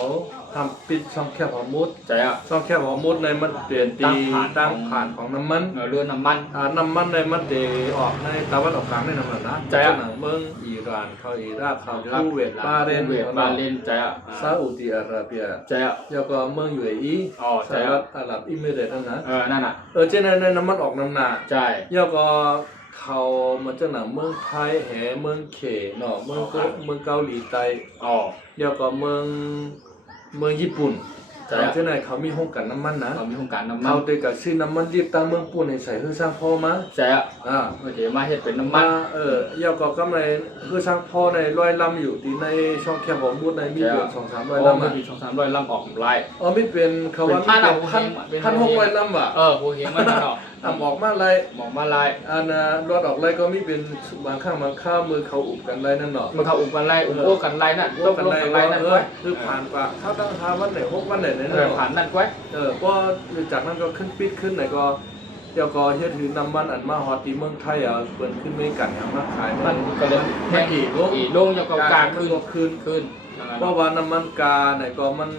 ทำปิดช่องแคบฮอร์มุด ใจอ่ะ ช่องแคบฮอร์มุดในมันเปลี่ยนตีตั้งผ่านของน้ำมัน เรือน้ำมัน น้ำมันในมันเดออกในตะวันออกกลางในน้ำมันนะ ใจอ่ะ หนังเมืองอิหร่านเขาอิรักเขาคูเวตบาเรน บาเลนใจอ่ะ ซาอุดิอาระเบีย ใจอ่ะ แล้วก็เมืองUAE ใจ สห อ่ะ รัฐอาหรับเอมิเรตส์นั่นนะ นั่นอ่ะ เจในน้ำมันออกน้ำหนา ใจ แล้วก็เขามันจะหนังเมืองไทยแหเมืองเขเนาะเมืองเกาหลีใต้แล้วก็เมืองญี่ปุ่นเจ้าไหนเขามีห้องกันน้ำมันนะ เรามีโครงการน้ำมัน เขาได้กับซื้อน้ำมันรีบตั้งเมืองปุ่นให้ใส่เพื่อสร้างพ่อมา ใจอ่ะโอเคมาเฮ็ดเป็นน้ำมัน แล้วก็กำไรเพื่อสร้างพ่อในร้อยลำอยู่ที่ในช่องแคบของมุดในมีอยู่2-300ลำ มี200-300ลำออกไล่ ไม่เป็นเขาว่า1,600ลำว่ะ หัวเหียงมันเนาะ ออกมาไร มองมาไล่ อันรถออกไรก็มีเป็นบางข้างบางข้าวมือเขาอุบกันไรนั่นเนาะ มันเขาอุปกันไล่อุปโอ้กันไล่นั่น โลกันไรนั่นคือผ่านปะเข้าตั้งหาวันไหน6วันไหนนั่น ผ่านนั่นก้อย ก็จากนั้นก็ขึ้นปิดขึ้นไหนก็เดี๋ยวก็เฮ็ดถือน้ำมันอันมาฮอตที่เมืองไทยเปิดขึ้นไม่กันอย่างมาขาย มันก็เลยแห้งอีลงจะก็กลางขึ้น เพราะว่าน้ำมันกาเนี่ยก็มัน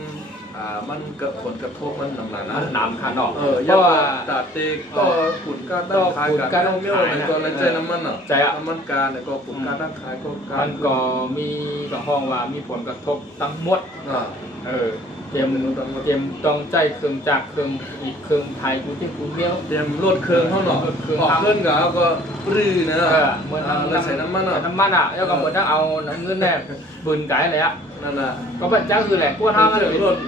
กับผลกระทบมันหนักๆนะ น้ำคันออก เพราะว่าตาเตกก็ขุนการตั้งขายกันน้องเมี่ยวเนี่ยก็เลยใจน้ำมันอ่ะน้ำมันกาเนี่ยก็ขุนการตั้งขายก็การ มันก็มีบางห้องว่ามีผลกระทบทั้งหมดเตรียมต้องใจเครื่องจักรเครื่องอีกเครื่องไทยกูที่กูเมี่ยว เตรียมรถเครื่องเขาหน่อยออกเครื่องก็ปรื้อนะ เหมือน แล้วใส่น้ำมันอ่ะ แล้วก็เหมือนถ้าเอาเงินแน่บุญไก่เลยอ่ะ นั่นน่ะ ก็เป็นเจ้าคือแหละกวนเฮามัน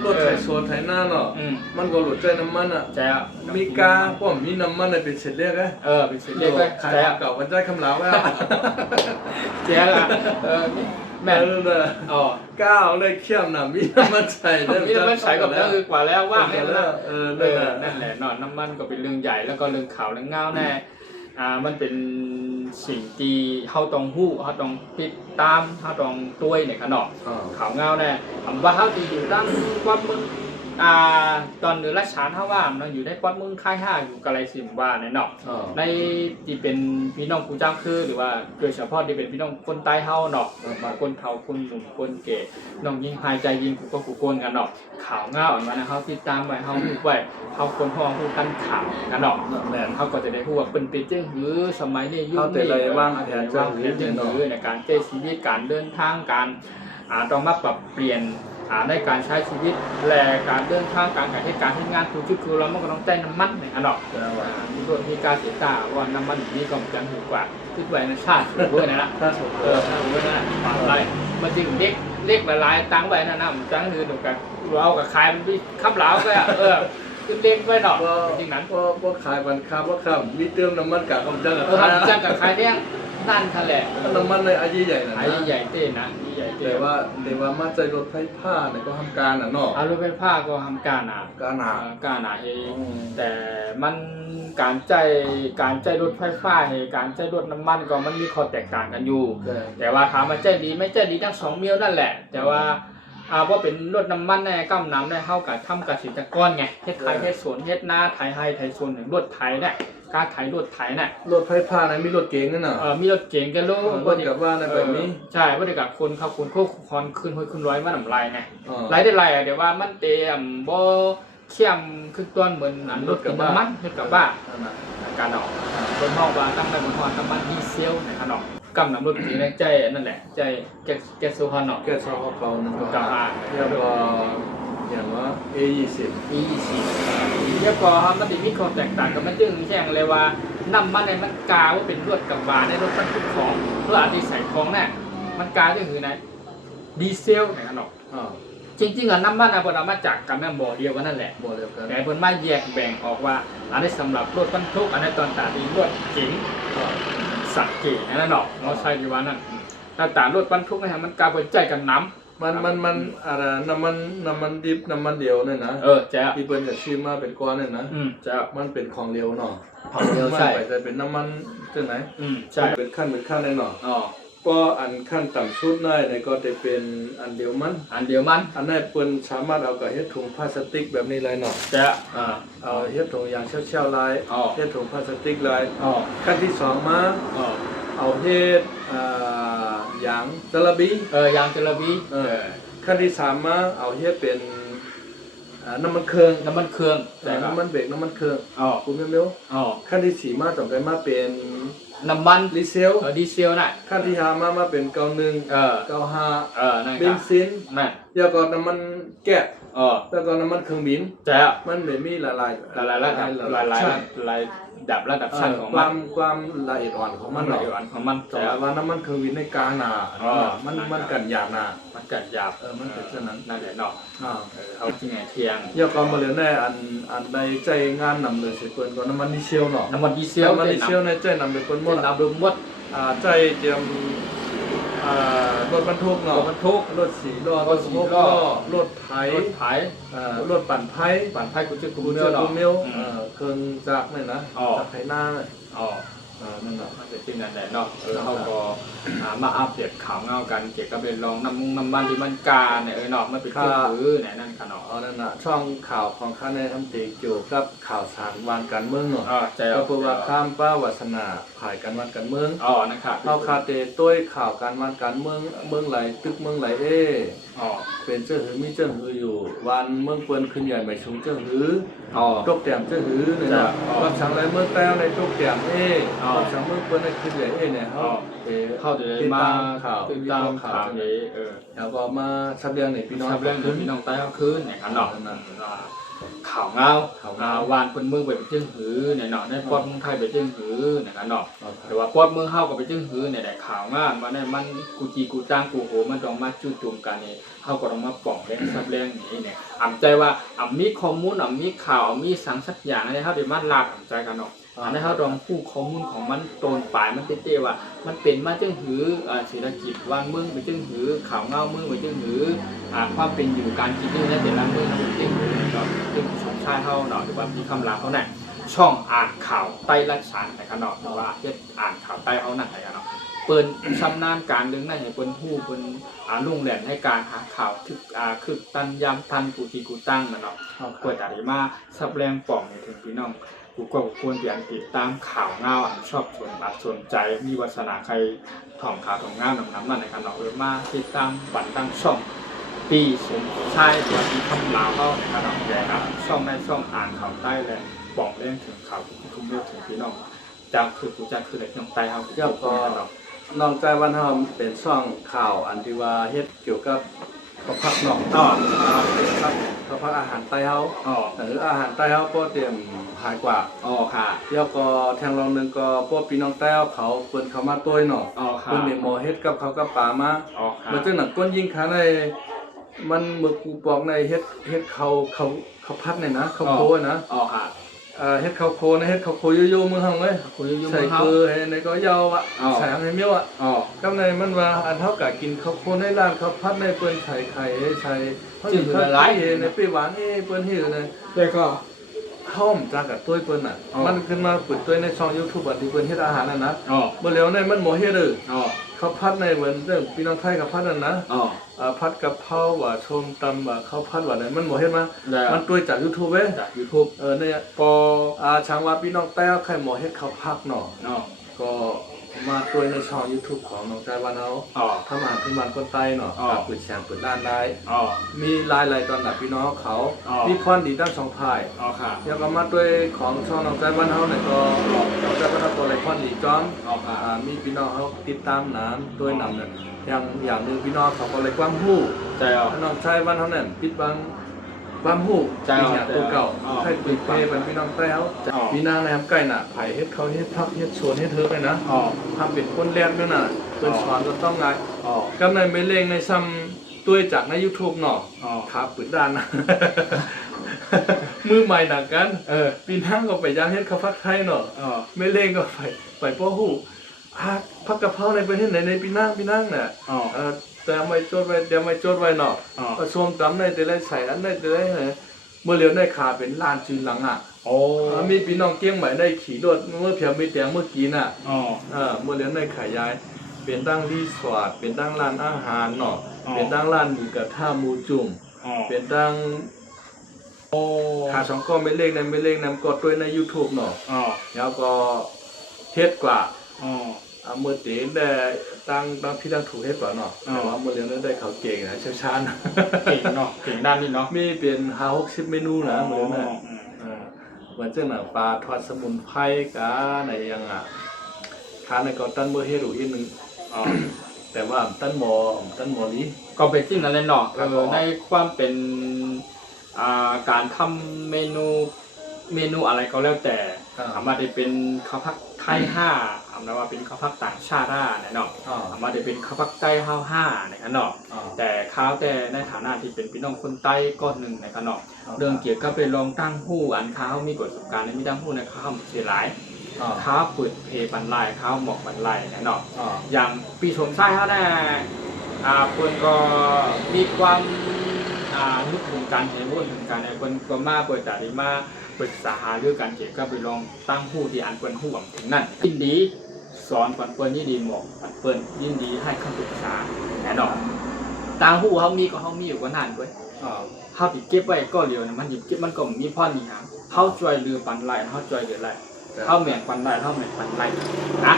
รถไถสวนไถนาเนาะมันก็หลุดใจน้ำมันอ่ะ ใช่อ่ะ มีกาพวกมีน้ำมันอะไรเป็นเศษเรียกไง เป็นสิ่งเล็กก็ ขาย ใช่อ่ะ เก่ามันใจคำเหลาไง ใช่อ่ะแม่น เลย อ๋อ ก้าวเลยเข้มน่ะมีน้ำมันใส่ได้ นี่มันใช้กับก็คือกว่าแล้วว่าง แล้ แล้ว วนะ นั่นแหละ นั่นแหละเนาะน้ำมันก็เป็นเรื่องใหญ่แล้วก็เรื่องข่าวเรื่องเงาแน่มันเป็นสิ่งที่เฮาต้องฮู้เฮาต้องติดตามเฮาต้องต้วยเนี่ยขนาดข่าวเงาแน่ว่าเฮาที่อยู่ตั้งวัดมึงตอนเหนือราชฐานเฮาว่ามันอยู่ในวัดมึงค่าย5อยู่กะไรสิมว่าแน่เนาะในที่เป็นพี่น้องผู้เจ้าคือหรือว่าโดยเฉพาะที่เป็นพี่น้องคนใต้เฮาเนาะมาคนเฒ่าคนหนุ่มคนแก่น้องยิงหายใจยิงกูก็กูโกนกันเนาะข่าวเงาอันนั้นเฮาติดตามไว้เฮาฮู้ไว้เฮาคนฮ้องฮู้กันข่าวกันเนาะ แม่น เขาก็จะได้พูดว่าเป็นเป็นเจ้าหือสมัยนี้ยุค เขาแต่ นี้ ละวางแผน วางแผนเจ้าหือในการใช้ชีวิตการเดินทางการต้องมาปรับเปลี่ยนในการใช้ชีวิตและการเดินทางการขายให้การทำงานทุกชุดคือเรามันก็ต้องใช้น้ำมันในอันดับมีการเสียตาว่าน้ำมันนี้ก็จะถูกกว่าที่ไว้ในชาติเว้ยนะ ถ้าสมมติ ถ้าเว้ยนะอะไรมันจริงเล็กละลายตังไว้นะมันตังคือดูกันเรากับขายมันพี่ขับเหลาก็คือเล็กไว้หน่อยจริงนั้น พวกขายบันค้าพวกข้ามมีเติมน้ำมันกากำจัดกับ ทำจังกับใครเนี่ยนั่นค่ะแหละ น้ำมันในอายุใหญ่นะ ไอ้ใหญ่เต้นะใหญ่เต้ แต่ว่ามาใจรถไฟฟ้าเนี่ยก็ทำการน่ะเนาะ อารถไฟฟ้าก็ทำการการหา การเองแต่มันการใจรถไฟฟ้าการใจรถน้ำมันก็มันมีข้อแตกต่างกันอยู่แต่ว่าถามว่าใจดีไม่ใจดีทั้งสองเมียวนั่นแหละแต่ว่าว่าเป็นรถน้ำมันในก้ามน้ำได้เข้ากับทำกับสินกรไงเฮ็ดไทยเฮ็ดสวนเฮ็ดนาไทยไทยสวนรถไทยเนี่ยการไถรถไถน่ะ รถไฟฟ้านะมีรถเก๋งนั่นน่ะ มีรถเก๋งกันลูก รถกับว่าในแบบนี้ ใช่ว่าเด็กกับคนเขาคนควบคอนขึ้นห้อยขึ้นร้อยมันน้ำลายไงลายได้ลายเดี๋ยวว่ามันเตะบ่เข้มขึ้นต้นเหมือนรถกับมันรถกับบ้าการออกบนห้องว่าตั้งแต่บนห้องน้ำมันดีเซลในขนมกำน้ำรถตีในใจนั่นแหละใจแกโซฮอนเนาะ แก้ซอเปล่านั่นก็ กับ แล้วก็อย่างว่า A20 เรียกว่ามันจะมีข้อแตกต่างกันมันจึงแข่งเลยว่าน้ำมันในมันกาว่าเป็นรถกับบาในรถบรรทุกของเพื่ออาทิใส่ของน่ะมันกาก็คือไหนดีเซลในขนมจริงๆน้ำมันเพิ่นเอามาจากกันแม่บ่อเดียวกันนั่นแหละ บ่เดียวกัน แต่เพิ่นมาแยกแบ่งออกว่าอันนี้สำหรับรถบรรทุกอันนี้ตอนตาดีรถเก๋งสักเก๋นั่นเนาะเราใช้ดีว่านั่นถ้าตารถบรรทุกเนี่ยมันกาเปิดใจกันน้ำ มันอะไรน้ำมันดิบน้ำมันเดียวเนี่ยนะ จ้ะ ที่เปิ้นจะซื้อมาเป็นก้อนเนี่ยนะ จ้ะ มันเป็นของเร็วเนาะ ของเร็วใช่ มันไปจะเป็นน้ำมันจังไหน ใช่ เป็นขั้นเลยเนาะก็อันขั้นต่ำสุดได้เนี่ยก็จะเป็นอันเดียวมัน อันเดียวมัน อันนั้นเปิ้นสามารถเอากับเฮ็ดถุงพลาสติกแบบนี้เลยเนาะ จ้ะ เอาเฮ็ดถุงยางเชี่ยวๆลายเฮ็ดถุงพลาสติกลาย ขั้นที่สองมา เอาเฮ็ดยางจระบี ยางจระบี ขั้นที่สามมาเอาเฮ็ดเป็นน้ำมันเครื่อง น้ำมันเครื่อง น้ำมันเบรกน้ำมันเครื่องคุณเร็วๆขั้นที่สี่มาต่อไปมาเป็น น้ำมัน ดีเซล ดีเซลน่ะ ขั้นที่ห้ามาเป็น91 95 นั่น เบนซิน นั่น แล้วก็น้ำมันแก๊ส แล้วก็น้ำมันเครื่องบิน จ้ะ มันแบบมีหลายดับระดับชั้นของมัน ความละเอียดอ่อนของมันเนาะ ของมัน แต่ว่าน้ำมันเครื่องบินในกาหนามันกันหยาบหนา มันกัดหยาบ มันเป็นเช่นนั้น นั่นแหละเนาะเอาที่ไงเทียง ยาก็มาเลยในอันใดใจงานนำเลยสิเปิ้นก็น้ำมันดีเซลเนาะ น้ำมันดีเซล น้ำมันดีเซลในใจนำไปเปิ้นหมด น้ำรวมหมด ใจเตรียมรถบรรทุกเนาะ บรรทุก รถ4ล้อรถ6ล้อรถไถ รถปั่นไผ่ ปั่นไผ่กูจะกู กู เนื้ เจ อ อ เนาะ กูมิลเครื่องจักรเนี่ยนะจักรไถนาเนี่ยนั่นเนาะ มันเป็นที่นั่นแหละเนาะเขาก็มาอัปเดตข่าวเงากันเกี่ยวกับเรื่องลองน้ำมันที่มันกาเนี่ยเนาะมันเป็นเครื่องมือเนี่ยนั่นค่ะเนาะ นั่นน่ะช่องข่าวของข้าในทำตีเกี่ยวกับข่าวสารวานการเมืองเนาะก็เพราะว่าข้ามป้าวาสนาผ่ายกันวานการเมืองนะครับ เอาคาเตต้วยข่าวการวานการเมืองไหลตึกเมืองไหลเป็นเจ้าหือมีเจ้าหืออยู่วันเมืองเปิ้นขึ้นใหญ่ใหม่ชุงเจ้าหือตกแต้มเจ้าหือเนี่ยนะก็สั่งไรเมืองแต้วในตกแต้มก็สั่งเมืองเปิ้นในขึ้นใหญ่เนี่ยเขาจะมาติดตามข่าวนี้แล้วก็มาแสดงในพี่น้อง แสดงถึงพี่น้องใต้ก็คืนเนี่ยครับเนาะ ข่าวเงาวานคนเมืองไปจึงหือเนี่ยเนาะได้ปอดเมืองไทยไปจึงหือเนี่ยกันเนาะแต่ว่าปอดเมืองเฮาก็ไปจึงหือเนี่ยได้ข่าวงานมาได้มันกูจีกูจ้างกูโหมันต้องมาจู่โจมกันนี่เฮาก็ต้องมาป้องแรงซับแรงนี่เนี่ยอำใจว่ามีข้อมูลมีข่าวมีสังสักอย่างอะไรเฮาได้มาลากอำใจกันเนาะอันนี้เขาลองพูดข้อมูลของมันโตนปลายมันเต้ๆว่ามันเป็นมาจึงหือเศรษฐกิจวางเมืองไปจึงหือข่าวเงาเมืองไปจึงหือความเป็นอยู่การกินอยู่ในแต่ละเมืองไปจึงหือเนาะจึงสมชายเฮาเนาะหรือว่ามีคำลาเขาเนี่ยช่องอ่านข่าวใต้รัชานนะครับเนาะหรือว่าเฮ็ดอ่านข่าวใต้เฮานั่นนะครับเนาะเปิ้นชำนาญการเรื่องนั้นให้เปิ้นฮู้เปิ้นลุ่งแหล่ให้การหาข่าวคึกตันยามทันกูทีกูตั้งเนาะเปิดได้มาสับแรงป่องถึงพี่น้องกูก็ควรเปลี่ยนติดตามข่าวเงาชอบสนใจมีวาสนาใครถ่องข่าวถ่องเงาหนังน้ำนั่นนะครับเนาะมาติดตามบันตั้งช่องปีสมชายตัวปีคำลาวเขานะครับเนาะใหญ่ครับช่องในช่องอ่านข่าวใต้เลยบอกเรื่องถึงข่าวทุกเรื่องถึงพี่น้องจากคือกูจะคือในช่องใต้เขาเจ้าก็น้องใจวันเฮาเป็นช่องข่าวอันที่ว่าเฮ็ดเกี่ยวกับกระเพาะน้องครับกระเพาะอาหารไต้เฮาหรืออาหารไต้เฮาก็เตรียมหายกว่าค่ะแล้วก็แทงรองนึงก็พวกพี่น้องใต้เขาเปิ้นเข้ามาต้วยเนาะเปิ้นได้หมอเฮ็ดกับเขากับป่ามามันจังนั้นก้นยิงขาในมันเมื่อกูบอกในเฮ็ดเขาพัดนี่นะเขาโคนะค่ะเฮ็ดข้าวโคนะเฮ็ดข้าวโคโยๆมือหังเลยใส่คือในก็ยาวอ่ะใส่ให้เมียวอ่ะกำในมันว่าอันเท่ากับกินข้าวโคในร้านข้าวผัดในเปิ้นใส่ไข่ใส่จิ้มหลายในปีหวานเปิ้นเฮ็ดเลยแล้วก็ห้อมจากกับต้วยเปิ้นน่ะมันขึ้นมาเปิดต้วยในช่อง YouTube อ่ะที่เปิ้นเฮ็ดอาหารน่ะนะบ่แล้วในมันบ่เฮ็ดข้าวผัดในเหมือนเรื่องพี่น้องไทยข้าวผัดนั่นนะผัดกะเพราว่าชมตำว่าข้าวผัดว่าไหนมันบ่เฮ็ดมามันต้วยจาก YouTube เว้ยจาก YouTube เนี่ยพอช่างว่าพี่น้องแต้วใครหมอเฮ็ดข้าวผัดเนาะก็มาต้วยในช่อง YouTube ของน้องใจวันเฮาทำอาหารพื้นบ้านคนใต้เนาะเปิดแช่งเปิดร้านได้มีหลายๆตอนน่ะพี่น้องเขามีพรดีทั้งสองฝ่ายแล้วก็มาด้วยของช่องน้องใจวันเฮาเนี่ยก็น้องใจวันเฮาตัวหลายพรดีจอมมีพี่น้องเขาติดตามน้ำด้วยนำเนี่ยอย่างนึงพี่น้องเขาก็เลยความรู้ใจน้องใจวันเฮาเนี่ยปิดบังความหูปีหน้าตัวเก่าให้ปิดเพย์เป็นพี่น้องแต้วปีหน้าแรมใกล้น่ะไผ่เฮ็ดเขาเฮ็ดพักเฮ็ดชวนเฮ็ดเธอไปนะทำเป็นคนแรกด้วยน่ะเป็นสอนก็ต้องไงกำในไม่เล่งในซ้ำตัวจากใน YouTube เนาะครับปืนด้านนะมือใหม่หนักกันปีหน้าก็ไปย่างเฮ็ดข้าวผัดไทยเนาะไม่เล่งก็ไปป้อหูพักกะเพราในประเทศไหนในปีหน้าน่ะแต่ไม่จดไว้เดี๋ยวไม่จดไว้เนาะส้มตำในแต่ละใส่อันในแต่ละเมื่อเร็วในขาเป็นล้านจืนหลังอ่ะมีพี่น้องเกี้ยงใหม่ได้ขี่รถเมื่อเพียงไม่เตียงเมื่อกี้น่ะเมื่อเร็วในขายย้ายเป็นตั้งรีสอร์ทเป็นตั้งร้านอาหารเนาะเป็นตั้งร้านหมูกระทะหมูจุ่มเป็นตั้งขาสองก้อนไม่เล็กนั้นก็ด้วยใน YouTube เนาะแล้วก็เฮ็ดกว่าเมื่อเตียงได้ตั้งพี่ตั้งถูกเฮ็ดกว่าเนาะแต่ว่าเมื่อเรียนได้เขาเก่งนะเชี่ยวชาญเก่งเนาะเก่งด้านนี้เนาะมีเป็น50-60เมนูนะเหมือนน่ะเหมือนจังน่ะปลาทอดสมุนไพรกะไหนยังอ่ะทานในก็ตั้นเมื่อเฮ็ดอีกนึงแต่ว่าตั้นหมอนี้ก็เป็นจริงนั่นแหละเนาะในความเป็นการทำเมนูอะไรก็แล้วแต่สามารถได้เป็นข้าวผัดไทย5สามารถว่าเป็นข้าวผัดต่างชาติเนาะสามารถได้เป็นข้าวผัดไต้5นะครับเนาะแต่ข้าวแต่ในฐานะที่เป็นพี่น้องคนใต้ก้อนหนึ่งนะครับเนาะเรื่องเกี่ยวกับไปลองตั้งหู้อันข้าวมีประสบการณ์ในมีตั้งหู้ในข้าวเสียหลายข้าวเปิดเพบันไลข้าวหมอกบันไลนะเนาะอย่างปีชมไส้เขาได้เพิ่นก็มีความนึกถึงการเห็นรู้ถึงการเพิ่นก็มาเปิดจากที่มาปรึกษาหาเรื่องการเกี่ยวกับไปลองตั้งหู้ที่อันเปิ้นหู้ถึงนั่นยินดีสอนปันเปิ้นยินดีหมอกปันเปิ้นยินดีให้คำปรึกษาแน่นอนตั้งหู้เฮามีก็เฮามีอยู่ก็นานด้วยเฮาสิเก็บไว้ก็เดียวมันหยิบเก็บมันก็มีพรมีหางเฮาช่วยเหลือปันไล่เฮาช่วยเหลือไล่เฮาแม่นปันไล่เฮาแม่นปันไล่นะ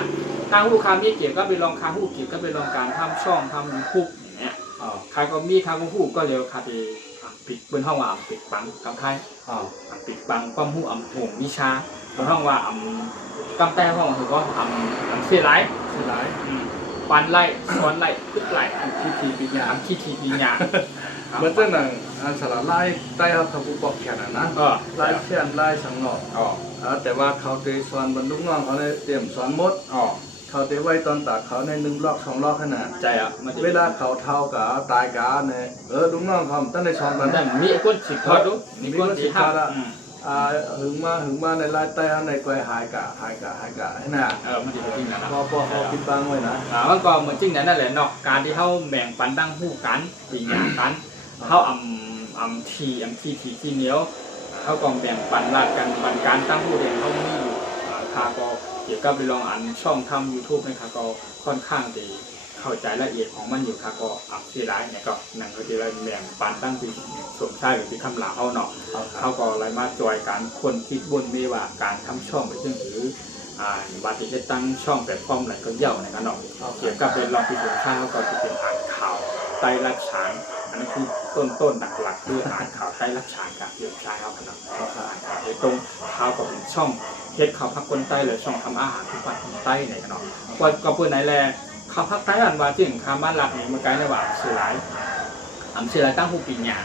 ตั้งหู้คามีเกี่ยวกับไปลองคาหู้เกี่ยวกับไปลองการทำช่องทำ YouTube อย่างเงี้ยใครก็มีคาหู้ก็เร็วคาไปปิดบนห้องว่าปิดปังกับไทยปิดปังความหู้หงวิชาบนห้องว่ากำแต่ห้องคือก็เสียหลายปันไล่สอนไล่พึกไล่ขี้ทีปีญาขี้ทีปีญา เหมือนเจ้าหนังอันสารไล่ใต้เขาผู้ปกแขนนะ อ๋อ ไล่แขนไล่สังนอก อ๋อ แต่ว่าเขาเตะสอนบรรลุน้องเขาในเตรียมสอนมด อ๋อ เขาเตะไว้ตอนตากเขาใน1 รอบ 2 รอบขนาด ใจอ่ะมัน เวลาเขาเท่ากับตายกาเนี่ยลุงน้องเขาตั้งในช้อนมัน แต่มีก้นสิทอดดูมีก้นสิทอด หึงมาในไล่ใต้ในกวยหายกะให้น่ะ มันจะเป็นจริงนะ พอเขาคิดบ้างไว้นะ มันก็เหมือนจริงนั่นแหละเนาะการที่เขาแบ่งปันตั้งผู้กันปีงานกันเขาอำทีเหนียวเขาก็แบ่งปันลาดกันปันการตั้งผู้เรียนเขามีอยู่คาก็เกี่ยวกับไปลองอ่านช่องทำ YouTube นะครับก็ค่อนข้างดีเข้าใจละเอียดของมันอยู่ค่ะก็ที่ร้ายเนี่ยก็หนังก็ที่เราแบ่งปันตั้งปีสมชายหรือปีคำหลาเขาเนาะเขาก็อะไรมาจอยการคนคิดบนไม่ว่าการทำช่องไปซึ่งหรือบาติจะตั้งช่องแพลตฟอร์มอะไรก็เย่าในกันเนาะเกี่ยวกับเป็นลองพิสูจน์ค่าเขาก็จะเป็นอ่านข่าวใต้รักฉานอันนั้นคือต้นหลักๆคืออ่านข่าวใต้รักฉานกับเกี่ยวกับชายเขาขนาดอ่านข่าวตรงเขาก็เป็นช่องเฮ็ดข่าวพักคนใต้เลยช่องทำอาหารทุกวันคนใต้ในกันเนาะก็เปิดไหนแลข่าวพักใต้อันว่าจริงข่าวบ้านหลักนี่มันไกลในว่าสื่อหลายสื่อหลายตั้งผู้ปีญา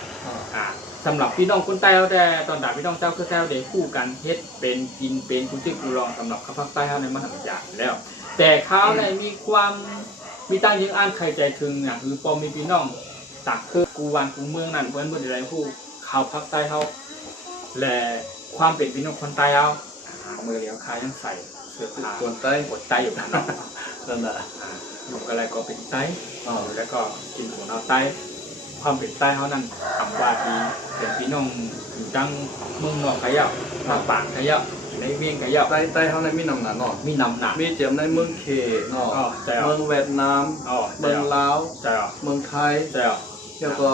สำหรับพี่น้องคนใต้แต่ตอนด่าพี่น้องเจ้าคือแต้วเด็กคู่กันเฮ็ดเป็นกินเป็นกูจึกกูลองสำหรับข้าวภาคใต้เขาในมหาวิทยาลัยแล้ว แต่เขาในมีความมีตั้งยิงอ่านใครใจถึงอย่างคือปอมีพี่น้องตักคือกูวันกูเมืองนั่นเพื่อนอะไรผู้ข้าวภาคใต้เขาและความเป็นพี่น้องคนใต้เขามือเลี้ยวคายยังใส่เสื้อผ้า คนใต้ กดใต้อยู่นะเนาะ นั่นแหละ หนุ่มอะไรก็เป็นใต้แล้วก็กินหัวเราใต้ความเป็นใต้เขานั่นคำว่าที่เป็นพี่น้องอยู่ตั้งเมืองนอกขยะภาคปากขยะในเวียงขยะ ใต้เขาในมีนำหนาเนาะ มีนำหนัก มีเจียมในเมืองเขเนาะเมืองเวียดนามเมืองลาวเมืองไทยแล้วก็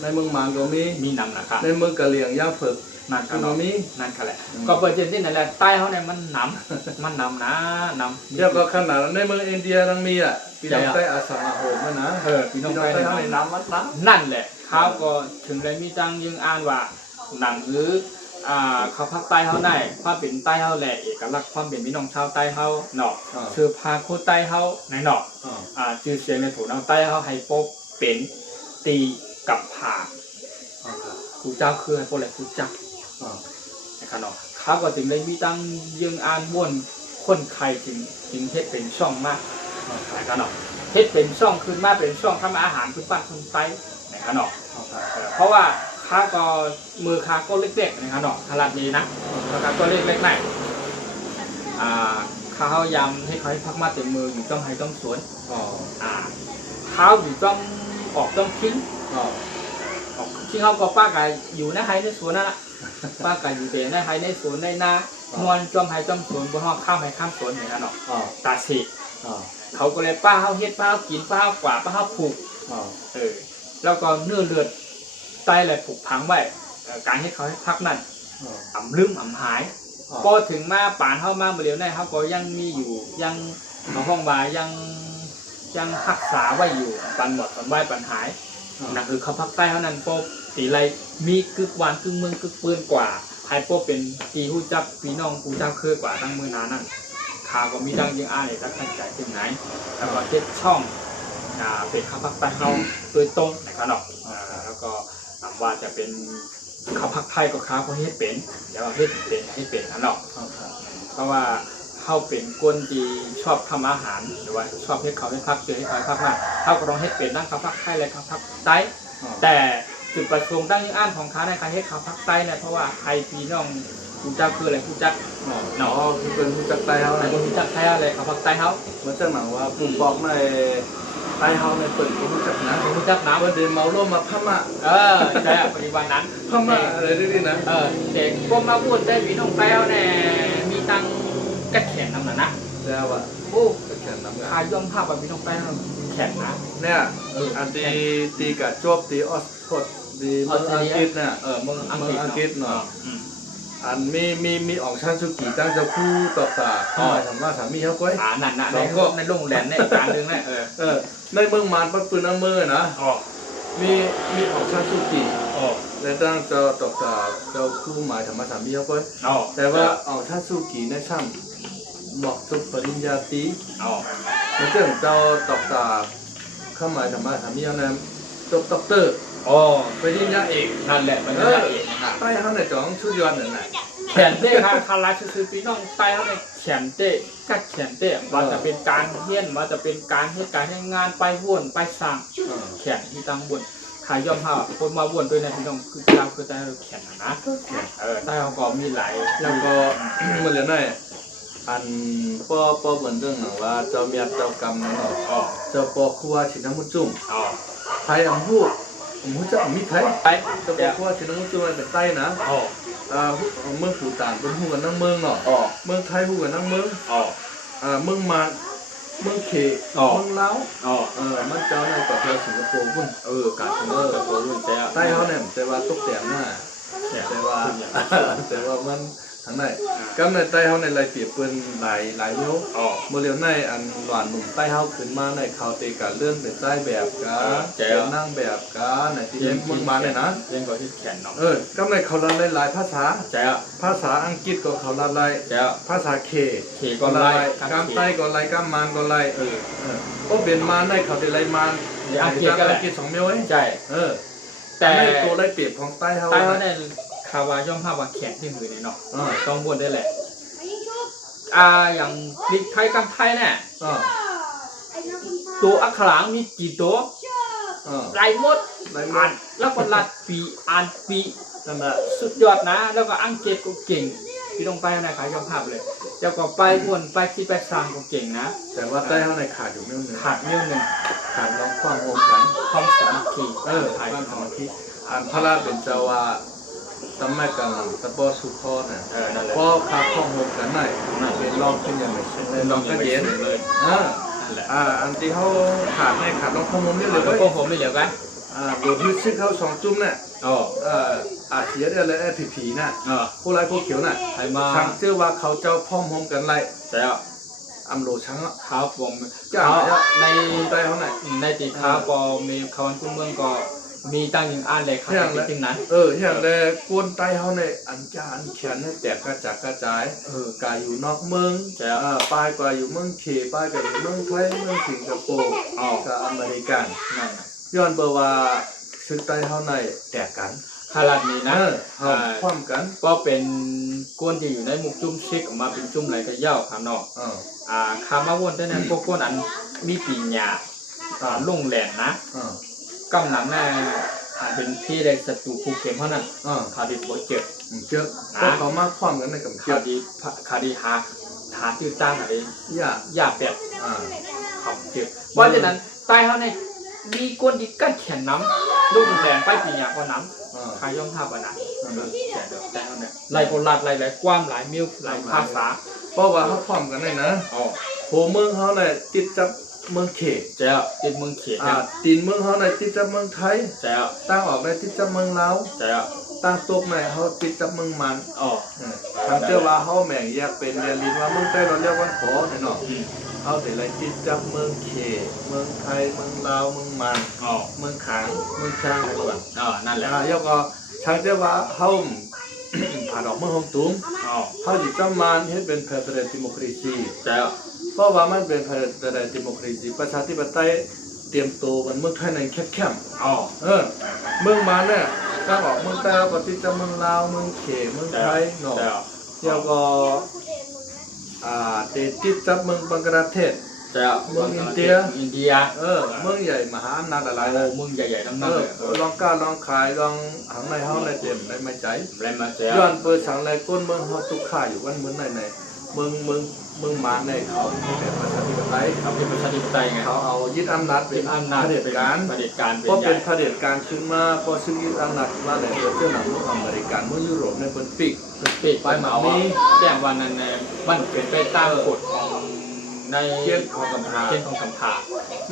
ในเมืองมานก็มี นำนะครับ ในเมืองกะเหรี่ยงย่าฝึก นั่นก็ มี นั่นก็แหละก็เปิดเจนที่นั่นแหละใต้เขาเนี่ยมันนำมันนำนะนำ เดี๋ยวก็ขนาดในเมืองอินเดียยังมีอ่ะพี่น้องใต้อาสาโหมนะ พี่น้อง ใต้ ใต้ เขาในน้ำมัดน้ นั่นแหละเขาก็ถึงได้มีจังยังอ่านว่าหนังหรือเขาภาคใต้เขาได้ความเป็นใต้เขาแหละเอกลักษณ์ความเป็นพี่น้องชาวใต้เขาเนาะชื่อพาโคใต้เขาในเนาะชื่อเสียงในถูกน้ำใต้เขาให้พบเป็นตีกับผ่าครูเจ้าคือให้พวกอะไรครูจักนะครับเนาะเขาก็ถึงได้มีตั้งยังอ่านบ้วนคนไทยจึงเฮ็ดเป็นช่องมากนะครับเนาะเฮ็ดเป็นช่องขึ้นมาเป็นช่องทำอาหารพื้นบ้านคนใต้นะครับเนาะเพราะว่าข้าก็มือข้าก็เล็กๆนะครับเนาะขนาดนี้นะข้าก็เล็กๆหน่อยข้าวยำให้เขาให้พักมาเต็มมืออยู่ต้องให้ต้องสวนข้าวอยู่ต้องออกต้องทิ้งออกทิ้งเขาก็ป้าไก่อยู่ในไฮในสวนนั่นแหละป้าไก่อยู่แต่ในไฮในสวนในนานวลจอมไฮจอมสวนบนห้องข้ามไฮข้ามสวนอย่างนั้นเนาะตาสีเขาก็เลยป้าเขาเฮ็ดป้าเขากินป้าเขากวาดป้าเขาผูกแล้วก็เนื้อเลือดไตแหละผูกพังไว้การให้เขาให้พักนั่นลืมหายพอถึงมาป่านเข้ามาเมื่อเร็วนี้เขาก็ยังมีอยู่ยังห้องบายังรักษาไว้อยู่ปันหมดปันไหวปันหายนั่นคือเขาพักใต้เท่านั้นพบตีไรมีกึกหวานกึกเมืองกึกปืนกว่าไอ้พวกเป็นตีหูจับพี่น้องกูเจ้าคือกว่าตั้งมือนานั่นข่าวก็มีดังยังอ้ายรักใจถึงไหนแล้วก็เช็ดช่องเป็นข้าวผักใต้เขาโดยตรงนะครับเนาะแล้วก็ว่าจะเป็นข้าวผักไทยก็ข้าวเขาเฮ็ดเป็นเดี๋ยวเฮ็ดเป็นนะเนาะเพราะว่าเขาเป็นคนที่ชอบทำอาหารหรือว่าชอบเฮ็ดข้าวให้พักเจอให้ข้าวพักมากเขาก็ต้องเฮ็ดเป็นนั่งข้าวผักไทยและข้าวผักใต้แต่จุดประสงค์ตั้งยิ่งอ่านของเขาในการเฮ็ดข้าวผักใต้เนี่ยเพราะว่าไทยพี่น้องกูเจ้าคืออะไรกูจักเนาะคือเป็นผู้จักใต้เขา ไอ้คนกูจักไทยอะไรข้าวผักใต้เขาเหมือนจังหนังว่าปุ่มปอกในใต้เขาในเปิดผู้จักนะผู้จักน้ำว่าเดินเมาล่มมาพม่าใช่ปัจจุบันนั้นพม่าอะไรนี่นะเด็กพวกมาพูดได้พี่น้องแป้วเนี่ยมีตังกระแขนน้ำหนักแล้วอ่ะโอ้กระแขนน้ำขายย่อมภาพแบบพี่น้องแป้วแขนนะเนี่ยอันตีกับจวบตีออสพดดีเมืองอังกฤษเนี่ยเมืองอังกฤษเนาะอันมีออกชั้นสุกี้ตั้งจะคู่ต่อตาทำว่าสามีเขาก้อยนั่นในโรงแรมในการดึงเนี่ยในเมืองมานปักปืนน้ำมือนะมีออกชั้นสุกี้และตั้งจะต่อตาเจ้าคู่หมายธรรมสามีเขาก้อยแต่ว่าออกชั้นสุกี้ในช่ำบอกจบปริญญาตรีแล้วเจ้าต่อตาเข้าหมายธรรมสามีเขาเนี่ยจบด็อกเตอร์ อ๋อ ปริญญาเอก นั่นแหละมันนั่นเองนะครับ ใต้เขาในจ่องชุดยอดนั่นแหละ แขนเต้ค่ะคาราชื่อพี่น้องใต้เขาในแขนเต้กัดแขนเต้ว่าจะเป็นการเฮียนว่าจะเป็นการให้การให้งานไปวนไปสั่งแขนที่ตั้งบนขายย่อมผ้าคนมาวนด้วยนะพี่น้องคือเราคือใต้เราแขนนะใต้เขาก็มีหลาย แล้วก็ มันเหลือหน่อยอันป้อเหมือนเรื่องหนังว่าเจ้าเมียเจ้ากรรมนั่นเนาะ อ๋อ เจ้าปอครัวชิน้ำมุจุ่ม อ๋อ ไทยอัมพูผมจะมีไทย ไป เจ้าปอครัวชิน้ำมุจุ่มเป็นใต้นะ อ๋อ เมืองปู่ต่างเป็นหูกันนั่งเมืองเนาะ อ๋อ เมืองไทยหูกันนั่งเมือง อ๋อ เมืองมาเมืองเข อ๋อ เมืองลาว อ๋อ มันเจ้าในกับเที่ยวสิงคโปร์พุ่น การทำงานกับตัวรุ่นแจ้ ใต้เขาเนี่ยแต่ว่าตกแต่งหน้า แต่ว่า แต่ว่ามันทางไหนกำในใต้เฮาในลายเปรียบเปิ้นหลายนิ้ว อ๋อ เมื่อเร็วในอันหวานหนุ่มใต้เฮาขึ้นมาในเขาเตกะเลื่อนเป็นใต้แบบกา แจ๋ว เป็นนั่งแบบกาในที่นี้มึงมาเนี่ยนะ เล่นกับที่แขนเนาะ กำในเขาละหลายภาษา แจ้ ภาษาอังกฤษก็เขาละลาย แจ้ ภาษาเค เขก็ไล่ กามใต้ก็ไล่กามมานก็ไล่ก็เป็นมาในเขาได้ไล่มาน เดี๋ยวอังกฤษก็แหละ อังกฤษ2นิ้วเอ้ย ใช่ แต่ แต่ ในตัวไล่เปรียบของใต้เฮา ใต้เขาเนี่ยคาวาย่อมภาพว่าแขนที่มือเนี่ยเนาะต้องบนได้แหละ อย่างดิไทยกับไทยเนี่ย อ่า ตัวอักขระมีกี่ตัว ลายมด ไล่ อ่าม าน แล้วก็ลัดปีอ่านปี นั่นน่ะ สุดยอดนะ แล้วก็อังกฤษก็เก่งพี่ต้องไปนะขายย่อมภาพเลยเจ้าก็ไปวนไปคิดไปสร้างก็เก่งนะ แต่ว่าใต้เฮาในขาดอยู่นิ้วหนึง ขาดเรื่องหนึ่ง ขาดน้องความโฮมกัน ความสามัคคี ถ่ายความสามัคคีพระราชเป็นเจ้าว่าตำแม่กันตะบอสุพอน่ะ นั่นแหละ พอขาดข้องโฮมกันหน่อยเป็นรองขึ้นอย่างไรเช่นเลยรองก็เย็น เลย นั่นแหละ อันที่เขาขาดในขาดรองข้องโฮมนี่เลย แล้ว เว้ย ก็ผมไม่เหลือกัน โดนที่ซึกเขา2จุ่มน่ะ อ๋อ อาเสียได้เลยผีน่ะ อ๋อ ผู้ร้ายผู้เขียวน่ะ ไทยมา ทางเชื่อว่าเขาเจ้าพ่อมโฮมกันไร แล้ว อำโลชังอ่ะ ครับผม จ้า ใน ใต้เขาไหน ในตีค้าก็มีคำคุ้มเมืองก็มีตั้งยิงอ่านเลยครับจริงๆนั้น อย่างแรกกวนใต้เขาในอันจานเขียนให้แตกกระจัดกระจายกายอยู่นอกเมืองปลายกว่าอยู่เมืองเคปลายกว่าอยู่เมืองไทยเมืองสิงคโปร์กับอเมริกัน นั่น ย้อนเบอร์ว่าซึ่งใต้เขาในแตกกัน ขนาดนี้นะ คว่ำกัน ก็เป็นกวนที่อยู่ในมุกจุ่มชิกออกมาเป็นจุ่มไหลกระเย่าครับเนาะคามาวนได้นั้นพวกกวนอันมีปีญญาลงแหลนนะกำนันน่ะเป็นพี่ได้ศัตรูผู้เข้มเท่านั้นคาดิบ่เจ็บ เจอก็เขามาคว่ำกันในกับเจอ คาดิหาตื้อตั้งอะไร อย่า ย่าเป็ดครับเจ็บเพราะฉะนั้นใต้เขาเนี่ยมีกวนที่กั้นแขนน้ำลูกแหลนไปปีญญาก็น้ำ ขายย่อมภาพอ่ะนะแต่เดี๋ยวแต่เนี่ยไล่โบราณไล่หลายกว้ามหลายมิ้วหลายภาษา เพราะว่าเขาคว่ำกันในนะ อ๋อ โหเมืองเขาในติดจับเมืองเขต เจ้าติดเมืองเขียน ตีนเมืองเขาในติดจับเมืองไทย เจ้า ตั้งออกในติดจับเมืองลาว เจ้า ตั้งตกในเขาติดจับเมืองมัน อ๋อ ทางเจ้าว่าเขาแบ่งแยกเป็นเรียนลินว่าเมืองใต้เราเรียกว่าขอเนี่ยเนาะเขาแต่ละติดจับเมืองเขตเมืองไทยเมืองลาวเมืองมัน อ๋อ เมืองขางเมืองช้างอะไรก่อน อ๋อนั่นแหละ แล้วก็ทางเจ้าว่าเขา ผ่านออกเมืองฮงตุ้ม อ๋อ เขาจิจำมันเฮ็ดเป็น Federal Democracy เจ้า เพราะว่ามันเป็น Federal Democracy ประชาธิปไตยเตรียมตัวมันเมืองไทยในแคบ อ๋อ ๆเมืองมันเนี่ยถ้าออกเมืองใต้ก็ติดจะเมืองลาวเมืองเขเมืองไทยเนาะ เจ้า แล้วก็ติดจับเมืองบังกลาเทศ เจ้าอินเดีย เมืองใหญ่มหาอำนาจอะไร โอ้ นะ มึงใหญ่ๆทั้งนั้นเลย ลองกล้าลองขายลองหังในเฮาในเต็มในไม่ใจ อะไรมาเจ้า ย้อนเปิดสังในก้นเมืองเฮาทุกข่ายอยู่วันเมืองในเมืองมาในเขาเป็นประชาธิปไตย เขาเป็นประชาธิปไตยไง เขาเอายึดอำนาจเป็น อำนาจ เผด็จการ เผด็จการเป็น เพราะ ใหญ่ เป็นเผด็จการขึ้นมาเพราะซึ่งยึดอำนาจมาในประเทศหนังเมืองอเมริกันเมืองยุโรปในเป็นปีก ปิดไปมาว่าแจ้งวันนั้นมันเป็นไปตามกฎของใน เกณฑ์ของกำพร้า เกณฑ์ของกำพร้า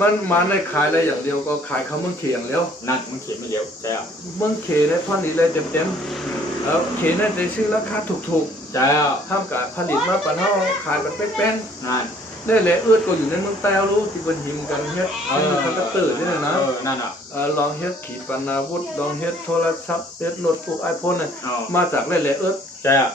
มันมาในขายอะไรอย่างเดียวก็ขายเขาเมืองเขียอย่างเดียว นั่นมึงเขียนไม่เดียวเจ้า เมืองเขได้พันนี้เลยเต็มๆแล้วเขนั่นได้ซื้อราคาถูก เจ้า ๆท่ามกับผลิตมาปันเฮาขายแบบเป๊ะ นั่น ๆ ได้แหละก็อยู่ในเมืองแต้วรู้ที่เป็นหิมกันเฮ็ดคอนแทคเตอร์นี่นะ นั่นอ่ะลองเฮ็ดขีปนาวุธลองเฮ็ดโทรศัพท์เฮ็ดโน้ตบุ๊ก iPhone น่ะ อ๋อ มาจากแหละใช่อ่ะ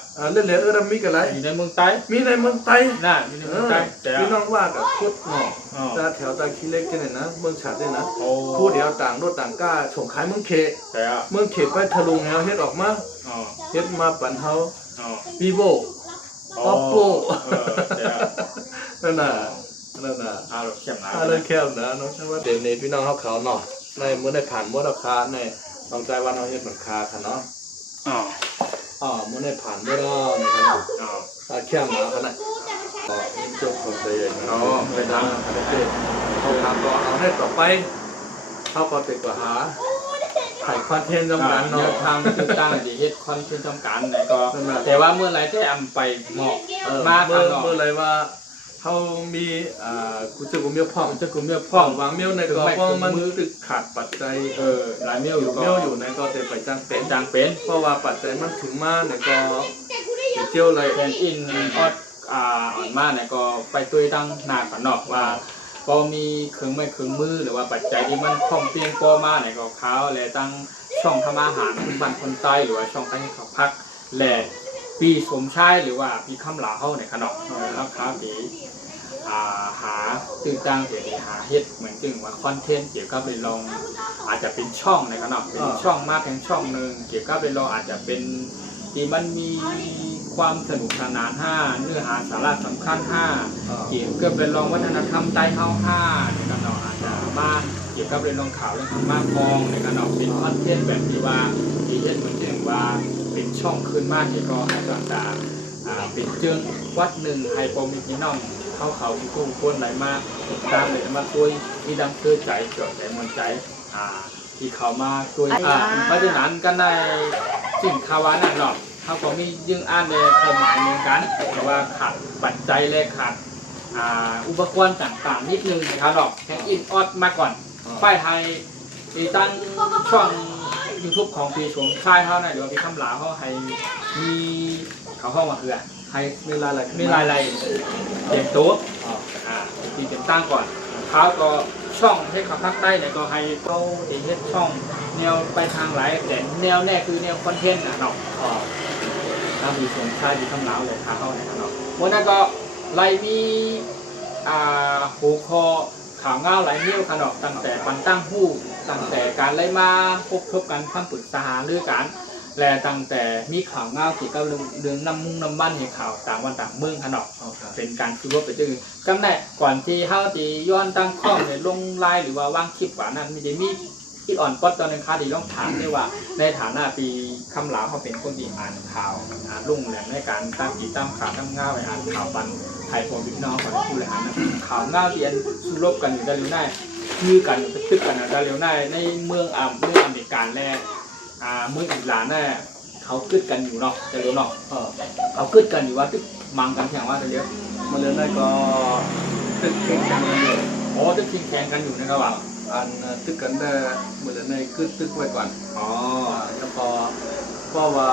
แหละมีกันไร อยู่ในเมืองใต้ มีในเมืองไต้ น่ะมีในเมืองใต้ใช่ พี่น้ อ่ะ องว่ากับพุทธเนาะ อ๋อ ตาแถวตาขี้เล็กจังได๋นะเมืองฉัดเนี่ยนะ โอ้ ผู้เดียวต่างรถต่างก้าส่งขายเมืองเข ใช่อ่ะ เมืองเขไปทะลุงแนวเฮ็ดออกมา อ๋อ เฮ็ดมาปั่นเฮา อ๋อ Vivo Oppo ใช่อ่ะ นั่นน่ะ เอาเข้มหนา อะไรแค่นะเนาะใช่ว่าเดี๋ยวนี้พี่น้องเขาเนาะในเมื่อได้ผ่านมดราคาในบางใจวันเราเฮ็ดราคาค่ะเนาะ อ๋อ เมื่อได้ผ่านไม่ได้นะครับ อ๋อ แค่มาขนาดก็จบของตัวเองนะ อ๋อไปทาง เขาทำก็เอาให้ต่อไปเขาก็ติดกว่าหาถ่ายคอนเทนต์จำกัด เนาะ เนาะ ทางคือตั้งดีเฮ็ดคอนเทนต์จำกัดไหนก็แต่ว่าเมื่อไรได้อำไปเหมาะมา เมื่ ทา อง เนาะ อะไรว่าเขามีกูจะกูเมียพ่อ จะกลุ่มเมีย พ่ พ่ อ อ วางเมียวในก็เพราะมันตึกขาดปัจจัย หลายเมียวอยู่ก็ เมียวอยู่ในก็เตไปจ้างเป็ เป็น นจางเป็น เพราะว่าปัจจัยมันถึงมาในก็เที่ยวเลย แฟนอินออดอ่อนมาเนี่ยก็ไปตุ้ยตั้งหน้ากันเนาะว่าพอมีเครื่องไม้เครื่องมือหรือว่าปัจจัยที่มันพร้อมเพรียงพอมาเนี่ยก็เขาและตั้งช่องทำอาหารคนบ้านคนใต้หรือว่าช่องการให้เขาพักและปีสมชายหรือว่าปีคำหลาเฮาเนี่ยขนาดแล้วครับปีหาตื่นตั้งเดี๋ยวนี้หาเฮ็ดเหมือนจึงว่าคอนเทนต์เกี่ยวกับไปลองอาจจะเป็นช่องในขนาดเป็นช่องมากแห่งช่องหนึ่งเกี่ยวกับไปลองอาจจะเป็นที่มันมีความสนุกสนานเนื้อหาสาระสำคัญเกี่ยวกับไปลองวัฒนธรรมใต้เฮาในขนาดอาจจะมาเกี่ยวกับเรื่องลองข่าวเรื่องธรรมะคองในขนาดเป็นคอนเทนต์แบบที่ว่าที่เฮ็ดเหมือนจึงว่าเป็นช่องขึ้นมาที่ก็ให้ต่างๆเป็นเจืองวัดหนึ่งให้พอมีพี่น้องเขาที่ทุกคนไหลมาตามเลยมาช่วยที่ดังเชื่อใจเกิดใจมันใจที่เขามาช่วยเพราะฉะนั้นกันในสิ่งคาวานั่นหรอกเขาก็มียึงอ่านในความหมายเหมือนกันแต่ว่าขาดปัจจัยและขาดอุปกรณ์ต่างๆนิดนึงนะครับหรอกแค่อินออดมาก่อนป้ายไทยที่ตั้งช่อง YouTube ของปีชมค่ายเขาเนี่ยเดี๋ยวพี่คำหลาเขาให้มีเขาเข้ามาเหือให้มีรายละเต็มตัวที่เป็นตั้งก่อนเขาก็ช่องให้เขาพักใต้เนี่ยก็ให้เขาเฮ็ดช่องแนวไปทางหลายแต่แนวแน่คือแนวคอนเทนต์เนาะถ้ามีสมชายมีคำหลาเลยเขาเนี่ยเนาะวันนั้นก็ไล่มีหัวข้อข่าวเงาหลายเมี่ยวขนาดตั้งแต่ปันตั้งหู้ตั้งแต่การไล่มาพบกันคำปรึกษาหรือการและตั้งแต่มีข่าวเงาเกี่ยวกับเรื่องน้ำมุ่งน้ำบ้านเห็นข่าวต่างวันต่างเมืองขนาดเป็นการคือว่าไปจึงกำแน่ก่อนที่เฮาจะย้อนตั้งข้อในลงไลน์หรือว่าวางคลิปว่านั้นมีได้มีคิดอ่อนป๊อดตอนนึงค่ะดีต้องถามด้วยว่าในฐานะปีคำหลาเขาเป็นคนที่อ่านข่าวลุ่งแหลมในการตามข่าวตั้งเงาไปอ่านข่าวปันไทยพอพี่น้องก่อนผู้บริหารข่าวเงาที่อันสู้รบกันอยู่ได้เร็วได้คือกันตึกกันได้เร็วได้ในเมืองอเมริกันและเมืองอิหร่านเนี่ยเขาคึดกันอยู่เนาะจะรู้เนาะเขาคึดกันอยู่ว่าตึกมังกันแข่งว่าจะเยอะมันเลยได้ก็ตึกแข่งกันอยู่ตึกชิงแข่งกันอยู่นะครับว่าอันตึกกันได้เมื่อในคือตึกไว้ก่อนแล้วก็เพราะว่า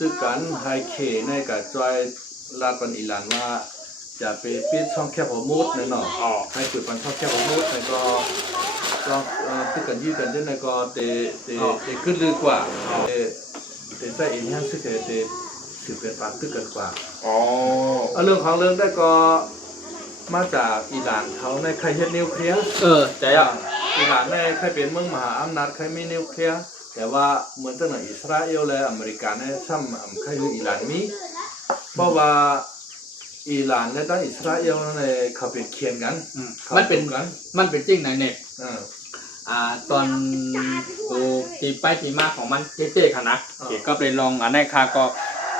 ตึกกันไฮเคในกับจอยลาดปันอิหร่านว่าจะไปปิดช่องแคบหัวมุดเนาะให้เปิดปันช่องแคบหัวมุดในก็ตึกกันยืดกันในก็เตขึ้นลึกกว่าเตใส่เอ็นแห้งซึ่งเตสืบเป็นปากตึกกันกว่าเรื่องของเรื่องได้ก็มาจากอิหร่านเขาในใครเฮ็ดนิวเคลียร์ใจอ่ะอิหร่านในใครเป็นเมืองมหาอำนาจใครมีนิวเคลียร์แต่ว่าเหมือนตั้งแต่อิสราเอลและอเมริกาในซ้ำใครคืออิหร่านมีเพราะว่าอิหร่านและตั้งอิสราเอลในเขาเป็นเคียนกันมันเป็นจริงไหนเนี่ยตอนกูตีไปตีมาของมันเจ๊ขนาดเก็ไปลองอันนี้ค่ะก็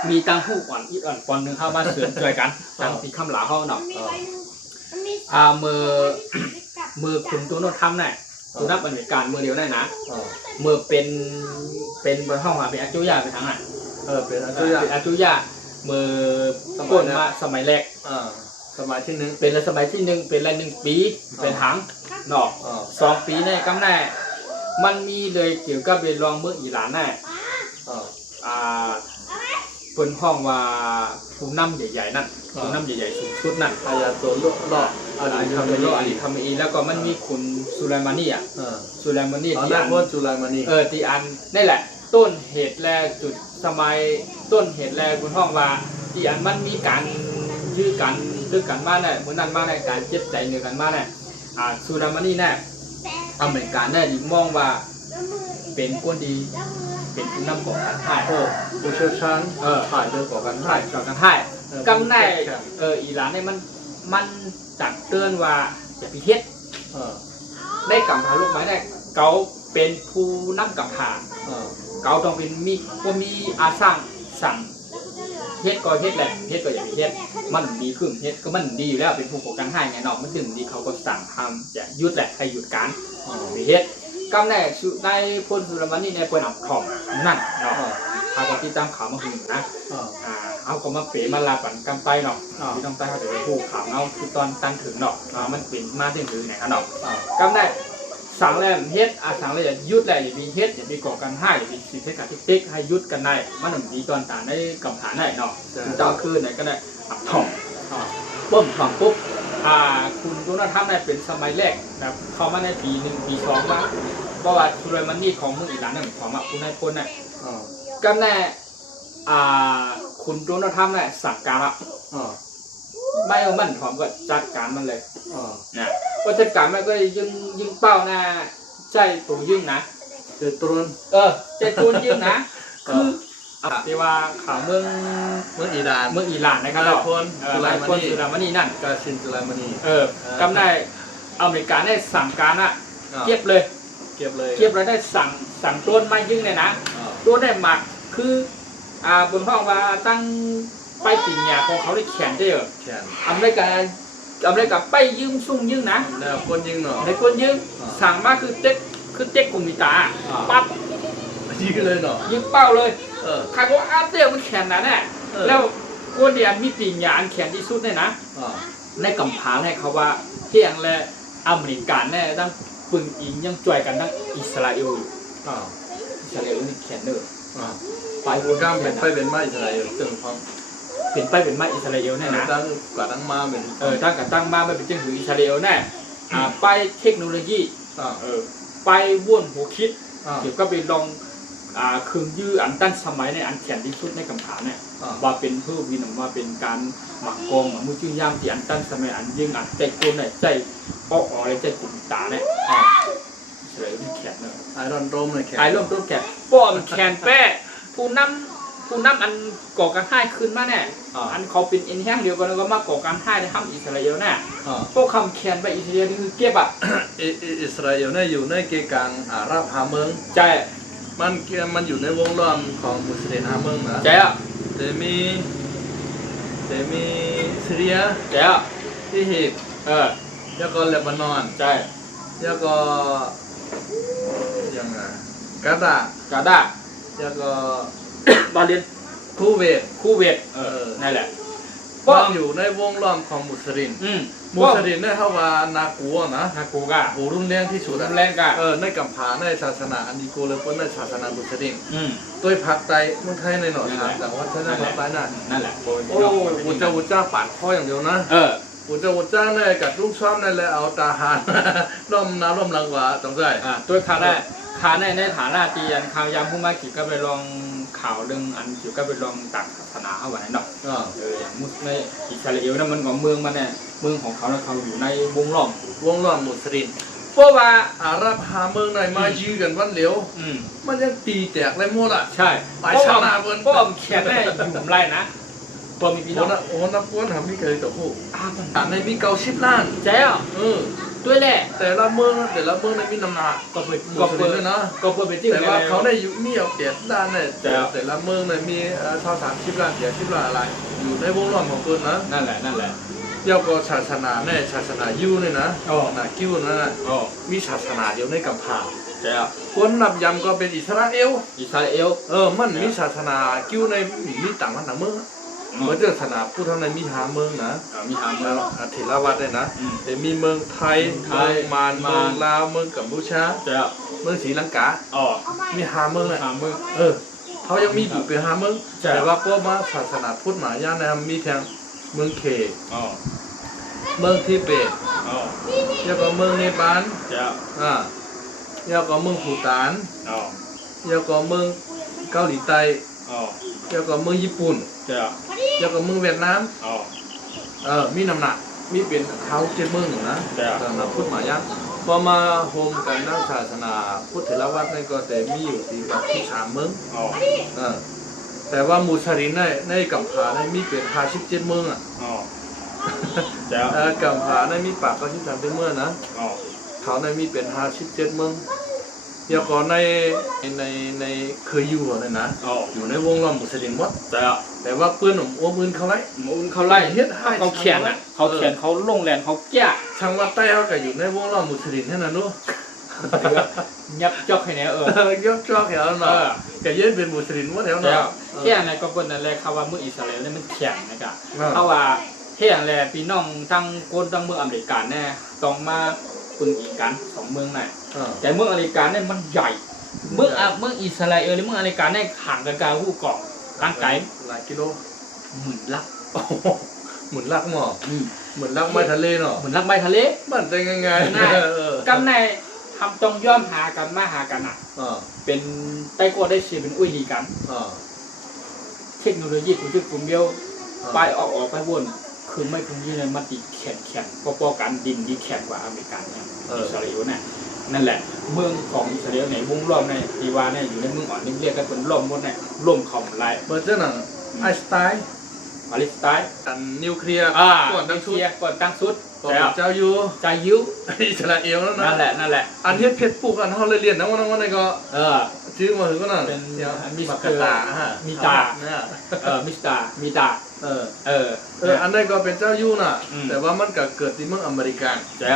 มีตั้งผู้ก่อนอีกปอนหนึ่งเข้ามาเสริมช่วยกันตั้งที่คำหลาเขาเนาะมือคุณตัวโน้ตทำเนี่ยตัวนับเป็นการมือเดียวได้นะมือเป็นบนห้องเป็นอาจุยาไปทางไหนเป็นอาจุยามือก้นมาสมัยแรกสมัยที่หนึ่งเป็นสมัยที่หนึ่งเป็นอะไร1 ปีเป็นหางเนาะ2 ปีเนี่ยกำแน่มันมีเลยเกี่ยวกับเรื่องลองเมืองอิหร่านแน่เป็นห้องว่า ผู้นำใหญ่ๆนั่นผู้นำใหญ่ๆสูงสุดนั่น อายาโตโลลออาลี คาเมโลอาลีคาเมอีแล้วก็มันมีคุณสุไลมานีอ่ะสุไลมานี อ๋อ ที่ นั อั ก น พจน์จุลามณี ที่อันนี่แหละต้นเหตุแรกจุดสมัยต้นเหตุแรกคุณห้องว่าที่อันมันมีการยื้อกันดึกกันมาเนี่ยเหมือนนั้นมาในการเจ็บใจเหนือกันมาเนี่ยสุไลมานีเนี่ยอเมริกันเนี่ยมองว่าเป็นคนดีเป็นผู้นำก่อการท่าย โอ้ผู้เชี่ยวชาญถ่ายเรื่องก่อการ ท่า ถ่าย ย ก่อการท่ายกำแน่อิหร่านเนี่ยมันตักเตือนว่าอย่าพิเทศได้กำพาลูกไม้ได้เขาเป็นผู้นำกำพาเขาต้องเป็นมีอาสั่งเฮ็ดก็เฮ็ดแหละเฮ็ดก็อย่าไปเฮ็ดมันดีขึ้นเฮ็ดก็มันดีอยู่แล้วเป็นผู้ก่อการให้ไงเนาะมันถึงดีเขาก็สั่งทำอย่าหยุดแหละให้หยุดการไปเฮ็ดกำแน่ในพลสุรมันนี่ในเปิ้นอับทองนั่นเนาะพากันที่ตามข่าวมาหึงนะเอาก็มาเป๋มาลาปันกำไปเนาะที่ต้องใต้เขาจะไปผู้ข่าวเอาคือตอนตั้งถึงเนาะมันเป็นมาถึงไหนกันเนาะกำแน่สั่งแลมเฮ็ดสั่งเลยอย่ายุดแหละอย่ามีเฮ็ดอย่ามีก่อกันให้อย่ามีสิทธิการที่ติ๊กให้ยุดกันได้มันถึงดีตอนตาได้กำผาได้เนาะเจ้าคืนไหนก็ได้อับทองปุ๊บทองปุ๊บคุณโดนัลด์ทรัมป์เนี่ยเป็นสมัยแรกนะเข้ามาในปี1ปี2มาเพราะว่าสุไลมานีของเมืองอิหร่านนั่นของคุณนายพลเนี่ยก็แน่คุณโดนัลด์ทรัมป์เนี่ยสั่งการละไม่เอามันถอมก็จัดการมันเลยนะก็จัดการมันก็ยิงเป้าหน้าใจตัวยิงนะเจตุนใจตัวยิงนะคือที่ว่าข่าวเมืองอิหร่านนะครับคนสุไลมานีนั่นกาซินสุไลมานีกำได้อเมริกาได้สั่งการอะเก็บเลยได้สั่งต้นไม้ยิงเลยนะต้นได้หมักคือบนห้องว่าตั้งไปปิ่งเนี่ยของเขาได้แขนได้เหรออเมริกาไปยืมซุ่มยิงนะแล้วคนยิงเนาะในคนยิงสั่งมาคือเจ๊กกุมิตาปั๊บยิงเลยเนาะยิงเป้าเลยใครว่าอาเต้มันแขนนะเนี่ยแล้วคนเดียมีปิ่งยานแขนที่สุดเนี่ยนะในกำพาเนี่ยเขาว่าเที่ยงและอเมริกันเนี่ยตั้งปึงอิงยังจ่วยกันทั้งอิสราเอลนี่แขนเนอร์ไปวนก้ามเป็นไม้อิสราเอลจึงฟังเป็นไม้อิสราเอลเนี่ยนะตั้งมาเป็นตั้งมาเป็นจึงถืออิสราเอลแน่ไปเทคโนโลยีไปว่นหัวคิดเกี่ยวกับไปลองเครื่องยื้ออันตั้งสมัยในอันแขนที่สุดในกำพาเนี่ยว่าเป็นเพื่อวินว่าเป็นการหมักกองมือจิ้งย่างที่อันตั้งสมัยอันยิงอันใจโกนเนี่ยใจอะไรใจกลุ่มตาเนี่ยเฉลยที่แขนเนี่ยไอรอนโรมเลยแขนไอรอนโรมแขนป้อมแขนแป้ผู้นำอันก่อการให้ขึ้นมาเนี่ยอันเขาเป็นเอ็นแห้งเดียวกันก็มาก่อการให้ในห้ามอิสราเอลเนี่ยพวกคำแขนไปอิสราเอลนี่คือเก็บอ่ะอิสราเอลเนี่ยอยู่ในเกกลางอาหรับฮาเมืองใช่มันอยู่ในวงล้อมของมุสลิมฮาเมืองนะใช่อ่ะแต่มีซีเรียใช่อ่ะอียิปต์แล้วก็เลบานอนใช่แล้วก็ยังไงกาตาร์แล้วก็บาเลนคูเวตนั่นแหละมันอยู่ในวงล้อมของมุสลิมเนี่ยเขาว่านากูนะนากูก็โหรุนแรงที่สุดรุนแรงก็ในกัมพาในศาสนาอันนี้กูเลยเป็นในศาสนามุสลิมโดยผักไตเมืองไทยในหน่อยแต่ว่าถ้าได้ผักไตนั่นแหละโอ้วุจ้าปาดข้ออย่างเดียวนะวุจ้าเนี่ยกับลูกซ้อมนั่นแหละเอาตาหานร่มน้ำร่มลังวาต้องใจตัวคาในฐานะที่อันข่าวยามผู้มากี่ก็ไปลองข่าวเรื่องอันเกี่ยวกับไปลองตักศาสนาเข้าไว้เนาะอย่างมุสลิมอิสราเอลนั่นมันของเมืองมันเนี่ยเมืองของเขาแล้วเขาอยู่ในวงล้อมมุสลิมเพราะว่าอาหรับหาเมืองไหนมายื้อกันวันเหลียวมันยังตีแตกเลยหมดอ่ะใช่ไปชนะเบิ้ลเพราะแขกได้อยู่ไรนะตัวมีพี่น้องโอ้นับก้นทำไม่เคยต่อผู้ในมี90 ล้านใช่อ่ะด้วยแหละแต่ละเมืองในมีน้ำหนักก็เปิดเลยนะก็เปิดไปจิ้มแต่ว่าเขาได้อยู่มีเอาเปรียบด้านเนี่ยแต่ละเมืองเนี่ยมีเท่า30 ล้าน70 ล้านอะไรอยู่ในวงล้อมของคนนะนั่นแหละเกี่ยวกับศาสนาเนี่ยศาสนายูเนี่ยนะนาคิวนั่นนะมีศาสนาเดียวในกัมพูชาใช่อ่ะคนนับยำก็เป็นอิสราเอลมันมีศาสนาคิวในมีต่างกันต่างเมืองเหมือนศาสนาผู้ทำในมีหาเมืองนะมีหาเมืองเถรวาทได้นะแต่มีเมืองไทยเมืองมานเมืองลาวเมืองกัมพูชาเมืองศรีลังกามีหาเมืองเลยหาเมืองพ เขายังมีอยู่เป็น5เมืองแต่ว่าก็มาศาสนาพุทธมาย่านนะครับมีทางเมืองเค อ๋อ เมืองทิเบต อ๋อ แล้วก็เมืองเนปาล เจ้า แล้วก็เมืองภูฏาน อ๋อ แล้วก็เมืองเกาหลีใต้ อ๋อ แล้วก็เมืองญี่ปุ่น เจ้า แล้วก็เมืองเวียดนาม อ๋อ มีน้ำหนักมีเป็นเขา7เมืองอยู่นะ จ้ะ ศาสนาพุทธมาย่างพอมาโฮมกันด้านศาสนาพุทธเถรวาทนั่นก็แต่มีอยู่ที่แบบที่3เมือง อ๋อ แต่ว่ามุสลิมในกัมพูชามีเป็น57เมืองอ่ะ อ๋อเจ้า กัมพูชามีปากก็ที่3เมืองนะ อ๋อ เขามีเป็น57เมืองเดี๋ยวก่อนในเคยอยู่เลยนะ อ๋อ อยู่ในวงล้อมมุสลิมหมด เจ้า แต่ว่าเพื่อนผมอ้วมืนเขาไล่ หมูเขาไล่ เฮ็ดให้ เขาเขียนอ่ะเขาเขียนเขาลงแรงเขาแก้ ทางวัดใต้เขาก็อยู่ในวงล้อมมุสลิมแค่นั้นนู้ ยับจอกให้แนว ยกจอกแถวเนาะก็ยืนเป็นมุสลิมหมดแถว เจ้า เนาะ แก้ในก็เป็นนั่นแหละเขาว่าเมืองอิสราเอลเนี่ยมันแข็งนะครับเพราะว่าเฮียแหละพี่น้องทั้งคนทั้งเมืองอเมริกันแน่ต้องมาปึงอีกกัน2เมืองน่ะแต่เมืองอเมริกันเนี่ยมันใหญ่เมืองอิสราเอลหรือเมืองอเมริกันเนี่ยห่างกันกลางผู้เกาะร่างไกล หลายกิโล หมื่นลัก หมุนลักหมอเหมือนลักไม้ทะเลเนาะ หมื่นลักใบทะเล มันจะง่าย ง่าย กำในทำต้องย่อมหากันมาหากันอ่ะเป็นไต้กวได้เชียเป็นอุ้ยดีกันเทคโนโลยีคุณชื่อคุณเบี้ยวไปออกไปวนคือไม่คงยี่เลยมันติแข็งพอๆกันดินดีแข็งกว่าอเมริกันเนี่ยอิสราเอลเนี่ยนั่นแหละเมืองของอิสราเอลในวงล้อมในดีวาเนี่ยอยู่ในเมืองอ่อนนี่เรียกกันเป็นล้อมหมดเนี่ยร่วมของไร เบอร์เจ้าหนังไอน์สไตน์ ปาเลสไตน์ กันนิวเคลียร์ก่อนตั้งชุด ก่อนตั้งชุด ก่อนเจ้าอยู่ ใจยิ้ว อิสราเอลแล้วนะ นั่นแหละ อันเฮ็ดเพชรปลูกอันเขาเลยเรียนนะวันนั้นก็ชื่อมาถึงก็นั่น เป็นมิส มัก เตอร์ ตา มิตามิสตามีตาอันนั้นก็เป็นเจ้าอยู่น่ะแต่ว่ามันก็เกิดที่เมืองอเมริกัน ใช่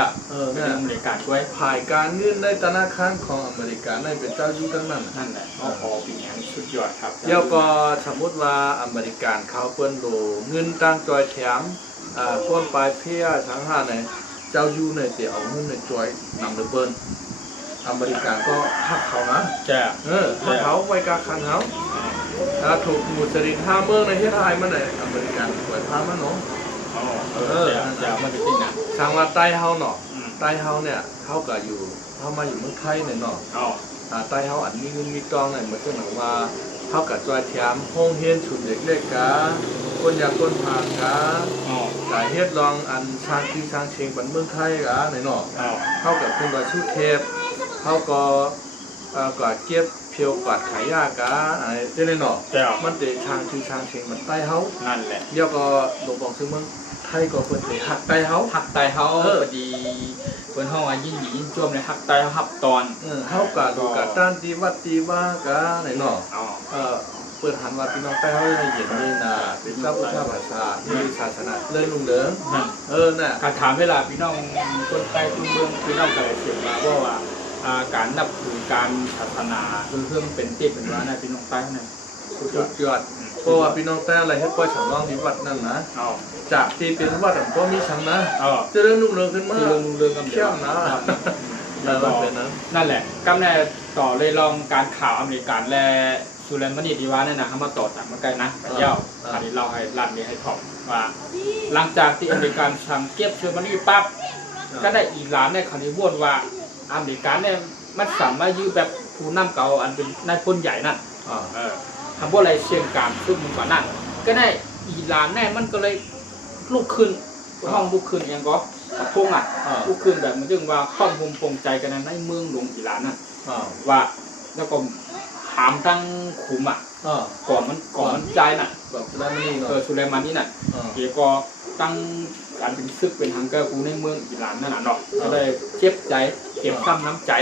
ไม่ได้อเมริกันด้วย ผ่ายการเงินในธนาคารของอเมริกันนั่นเป็นเจ้าอยู่ทั้งนั้น นั่นแหละอ๋อปีนี้สุดยอดครับ เดี๋ยวก็สมมติว่าอเมริกันเขาเปิ้นโลเงินตั้งจอยแถมก้นปลายเพียทั้งห้าเนี่ยเจ้าอยู่เนี่ยจะเอาเงินในจอยนำไปเปิ้นอเมริกันก็หักเขานะ ใช่ หักเขาไว้กาคันเขาถ้าถูกมุสลิมห้าเมืองในเฮ็ดไทยมันไหนอเมริกันปล่อยพามันเนาะ จะมันเป็นที่ไหน ทางว่าใต้เฮาเนาะใต้เฮาเนี่ยเฮาก็อยู่เฮามาอยู่เมืองไทยเนี่ยเนาะใต้เฮาอันมีเงินมีตองเนี่ยเหมือนจะหนังว่าเฮากับจอยแถมห้องเฮียนชุดเด็กๆกะคนอยากคนผากกะกะเฮ็ดลองอันสร้างที่สร้างเชียงบันเมืองไทยกะไหนเนาะเฮากับเป็นว่าชื่อเทพเฮาก็ก็เก็บเพียวกวาดขายยากะอะไรเจ้าเนาะมันเตะทางที่สร้างเชียงมันใต้เฮา นั่นแหละ เดี๋ยวก็ลงบอกซึ่งเมืองไทยก็เพิ่นสิหักใต้เฮา หักไตเขาพอดีเพิ่นห้องยิ่งหญิงจ้วมในหักไตหักตอน เฮากะดูกะต้านตีวัดตีว่ากะไหนเนาะเปิดหันว่าพี่น้องใต้เฮาให้เห็นนี่น่ะเป็นเจ้าพุทธภาษาที่ศาสนาเลื่อนลุงเดิมน่ะ การถามเวลาพี่น้องคนไทยทุกเมืองพี่น้องแต่เสียงมาว่าการนับถือการศาสนาคือเรื่องเป็นเตี้ยเป็นว่านะพี่น้องใต้เนี่ย สุดยอดเพราะว่าพี่น้องใต้อะไรให้ปล่อยฉันร้องที่วัดนั่นนะจากที่เป็นวัดก็มีฉันนะเจริญรุ่งเรืองขึ้นมา เรื่องกัน เชื่อมนะนั่นแหละกำเนิดต่อเลยลองการข่าวอเมริกันและสุเลมานดีวาเนี่ยนะเขามาต่อจากเมื่อไกลนะเย้าอันนี้เราให้รันนี้ให้ถอมว่าหลังจากที่อเมริกันสั่งเก็บเชื้อมันนี่ปั๊บก็ได้อีหลานในคานิวอนว่าอเมริกันเนี่ยมันสามารถยื้อแบบผู้นำเก่าอันเป็นนายพลใหญ่นั่นทำว่าอะไรเชียงการซึ่งมันกว่านั้นก็ได้อีหลานแน่มันก็เลยลุกขึ้นห้องลุกขึ้นอย่างก็พงลุกขึ้นแบบมันจึงว่าข้อมูลปงใจกันในเมืองหลวงอีหลานนั่นว่าแล้วก็ถามทั้งขุมก่อนมันใจน่ะแบบสุเลมานี่น่ะเกี่ยวกับตั้งการเป็นซึกเป็นฮังเกอร์กูในเมืองอีหลานนั่นน่ะเนาะก็เลยเจ็บใจเก็บซ้ำน้ำใจ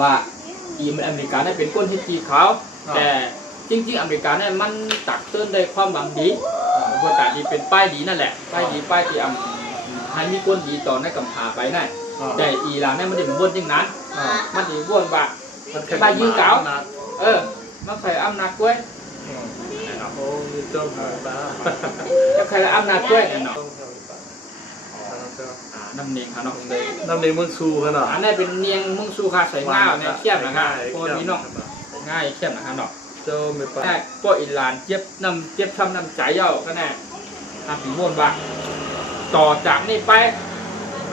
ว่าอเมริกาเนี่ยเป็นก้นที่ตีเขาแต่จริงๆอเมริกาเนี่ยมันตักเตือนได้ความหวังดีบทบาทดีเป็นป้ายดีนั่นแหละป้ายดีป้ายที่ให้มีก้นดีต่อในกำพาไปนั่นแต่อีหลานเนี่ยมันจะเป็นวนอย่างนั้นมันจะวนว่าไปยืนเก่ามันใส่อำนาจกล้วยโอ้ยเจ้าค่ะตาจะใครอำนาจกล้วยเนี่ยเนาะน้ำเนียงค่ะเนาะน้ำเนียงมึงสู้ขนาดอันนี้เป็นเนียงมึงสู้ค่ะใส่ง่าเนี่ยเข้มนะครับโคนพี่น้องง่ายเข้มนะครับเนาะ เจ้าไม่ไป แน่พวกอิหร่านเจ็บช้ำน้ำใจเย้าก็แน่ทำถึงโมนว่าต่อจากนี้ไป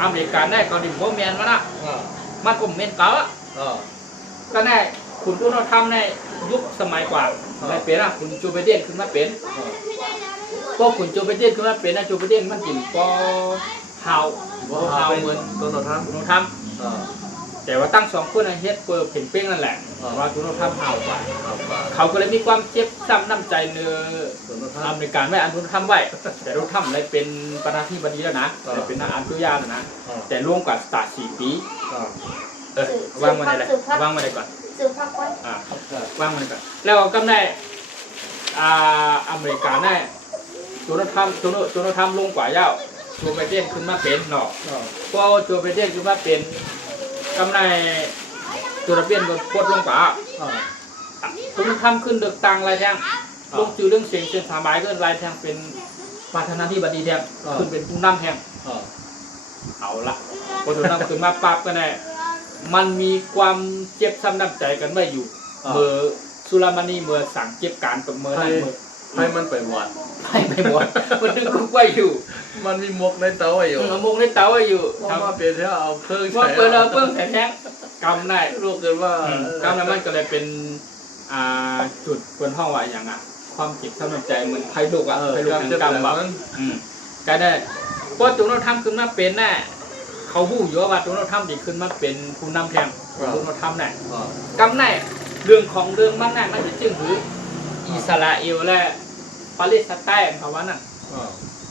อเมริกาแน่ก็ดิโมเมนมานะ มันก็เมนเก่าอะก็แน่คุณผู้นำทำในยุคสมัยกว่าไม่เป็นอะคุณจูไบเดนขึ้นมาเป็นพวกคุณจูไบเดนขึ้นมาเป็นนะจูไบเดนมันกินปอเฮาเหมือน ตัวเราทำ คุณทำแต่ว่าตั้งสองคนเฮ็ดเปิดเพ่งเป้งนั่นแหละว่าคุณทำเฮากว่าเขาก็เลยมีความเจ็บช้ำน้ำใจเนื้ออเมริกันไม่อันคุณทำไว้แต่เราทำอะไรเป็นประธานาธิบดีแล้วนะเป็นนักอ่านตัวยาแล้วนะแต่ร่วมกับสตาร์4 ปีวางมาได้เลยวางมาได้ก่อน ซื้อพักไว้ วางมาได้ก่อนแล้วก็ได้อเมริกาได้โจนาธรรมลงกว่าเย้าโจไบเดนขึ้นมาเป็นเนาะพอโจไบเดนขึ้นมาเป็นกำไรโจไบเดนก็กดลงกว่าโจนาธรรมขึ้นเลือกตั้งรายแทงลงจือเรื่องเสียงสบายก็รายแทงเป็นประธานาธิบดีแทงขึ้นเป็นผู้นำแทงเอาละพอโจนาธรรมขึ้นมาปั๊บก็ได้มันมีความเจ็บช้ำน้ำใจกันไม่อยู่เมื่อสุลามานีเมื่อสั่งเก็บการกับเมื่อนั้นเมื่อให้มันไปหวัดให้ไปหมดมันดึงลูกไว้อยู่มันมีมกในเตาไว้อยู่มกในเตาไว้อยู่ทำมาเปลี่ยนเท่าเอาเพิ่งใช้เปิดเราเพิ่งใส่แท้งกำได้ลูกเกินว่ากำนั้นมันก็เลยเป็นจุดบนห้องว่าอย่างความจิตช้ำน้ำใจเหมือนไพ่ลูกไพ่ลูกกำแบบก็ได้เพราะตัวเราทำขึ้นมาเป็นแน่เขาหู้อยู่ว่าตัวเราทำดีขึ้นมาเป็นผู้นำแทนตัวเราทำแน่กำแน่เรื่องของเรื่องมันแน่มันจะจึงถืออิสราเอลและปาเลสไตน์เขาว่านั่น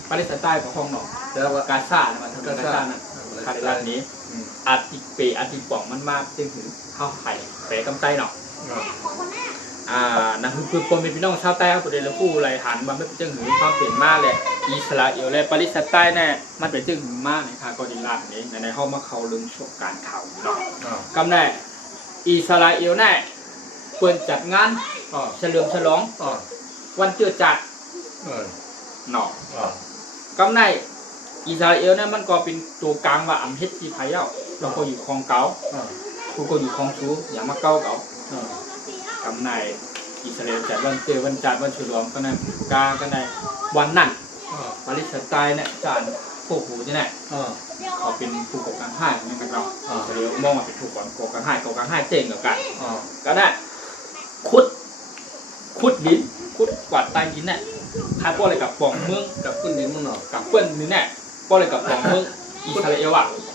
ปาเลสไตน์ของห้องหนอกแต่ว่ากาซาเนี่ยมันทำกาซานั่นคาริลานนี้อาติเปอาติป่องมันมากจึงถือข้าวไข่แปะกำไตหนอกนั่นคือคนเป็นพี่น้องชาวใต้เขาตัวเดียวผู้ไรหันมันไม่เป็นจึงหือความเปลี่ยนมากเลยอิสราเอลและปาเลสไตน์เนี่ยมันเป็นจึงหือมากในคากอดิลานี้ในห้องมาเขาลึงโชกการข่าวหนอกกำแน่อิสราเอลเนี่ยเปิดจัดงานเฉลิมฉลองวันเจือจัดหนอกกำในอิสราเอลเนี่ยมันก็เป็นตัวกลางว่าอัมเฮตที่ไทยเราก็อยู่คลองเก่าผู้ก็อยู่คลองซูอย่างมาเก่ากำในอิสราเอลจัดวันเจือวันจัดวันฉลองก็ในกาก็ในวันนั้นปาเลสไตน์เนี่ยจานพวกหูนี่แหละเขาเป็นผู้ก่อการห้ายเหมือนกันเราอิสราเอลมองว่าเป็นผู้ก่อการห้ายเจ๋งกับกันก็ได้ขุดดินขุดกวาดใต้ดินเนี่ยถ้าป้อเลยกับปองเมืองกับขึ้นดินมึงเนาะกับเปิ้ลนี่เนี่ยป้อเลยกับปองเมืองอิสราเอลอ่ะค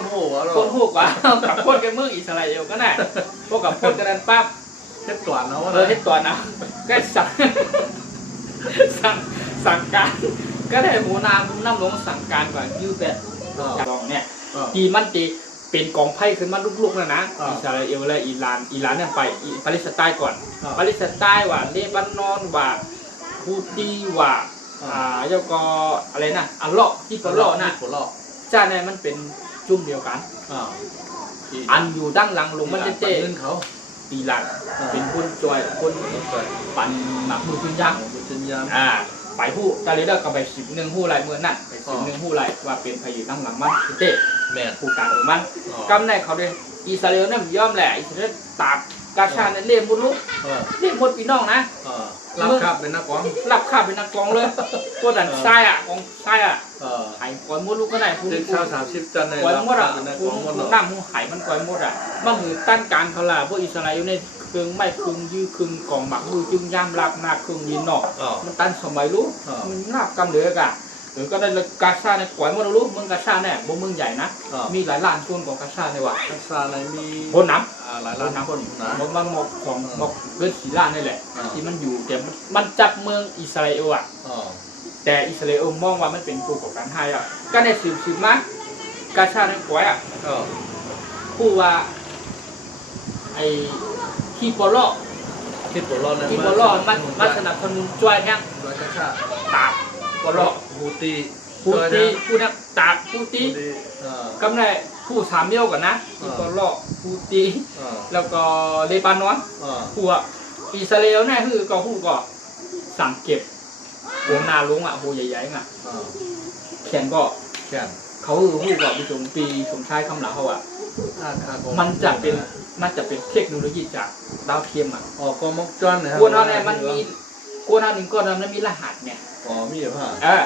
นโหวะหรอคนโหกว่ากับคนกันเมืองอิสราเอลก็แน่พวกกับคนกันนั้นปั๊บเฮ็ดตัวนะว่าเฮ็ดตัวนะก็สั่งการก็ได้หัวหน้าหลวงสั่งการก่อนยื้อแบบกองเนี่ยทีมันตีเป็นกองไพ่ขึ้นมาลุกๆนะอิสราเอลและอิหร่านเนี่ยไปปาเลสไตน์ก่อนปาเลสไตน์ว่าเลบานอนว่าฮูตีว่าเจ้าก็อะไรนะอัลเลาะที่ปลาะนะจ้าเนี่ยมันเป็นจุ่มเดียวกันอันอยู่ด้านหลังลงมันจะเจ๊เขาอิหร่านเป็นคนจอยคนปั่นหมักมือปืนยางไปหู้ตาเลเดอร์ก็ไป10 หู้ไรเมื่อนั่นไป10 หู้ไรว่าเป็นพายุด้านหลังมันเจ๊แม่ผู้การของมันกำในเขาเลยอิสราเอลนั่นย่อมแหละอิสราเอลตากกาชาเนี่ยเล่มบุญลุกเล่มหมดพี่น้องนะรับข้าเป็นนักกองรับข้าเป็นนักกองเลยพวกดันไส้กองไส้ไข่ก้อยมดลูกก็ได้ผู้ชาว30จันเลยก้อยมดผู้น้ำผู้ไข่มันก้อยมดมันมือต้านการเขาล่ะพวกอิสราเอลเนี่ยเครื่องไม่เครื่องยื้อเครื่องกองหมักมือจึงย่ำลากหน้าเครื่องยินนอกมันต้านสมัยรู้มันลากกำเหลือกะหรือก็ได้กาชาเนี่ยก่อยมดลูกเมืองกาชาเนี่ยบ่เมืองใหญ่นะมีหลายล้านคนของกาชาเนี่ยว่ะกาชาอะไรมีคนน้ำหลายล้านคนนะมันหมกของหมกเกิน4 ล้านนี่แหละที่มันอยู่แต่มันจับเมืองอิสราเอลแต่อิสราเอลมองว่ามันเป็นผู้ก่อการร้ายก็ได้สืบมากาชาเนี่ยก่อยผู้ว่าไอ้ฮิปโปโลมันสนับสนุนจอยแท้งตากปลอฮูตีผู้เนี่ยตากผู้ตีกำไรผู้3 เมี่ยวก่อนนะฮิปโปโลผู้ตีแล้วก็เลบานอนผู้อิสราเอลเนี่ยคือก็ผู้ก็สั่งเก็บหัวนาลงหัวใหญ่ๆแขนก็เขาคือผู้ก็ปีสมชายคำหลาเขา มันจะเป็นเทคโนโลยีจากดาวเทียมอ่ะ อ๋อกล้องวงจรเนี่ย กวนเราเนี่ยมันมีกวนเราหนึ่งกวนเรานั้นมีรหัสเนี่ย อ๋อมีเหรอฮะ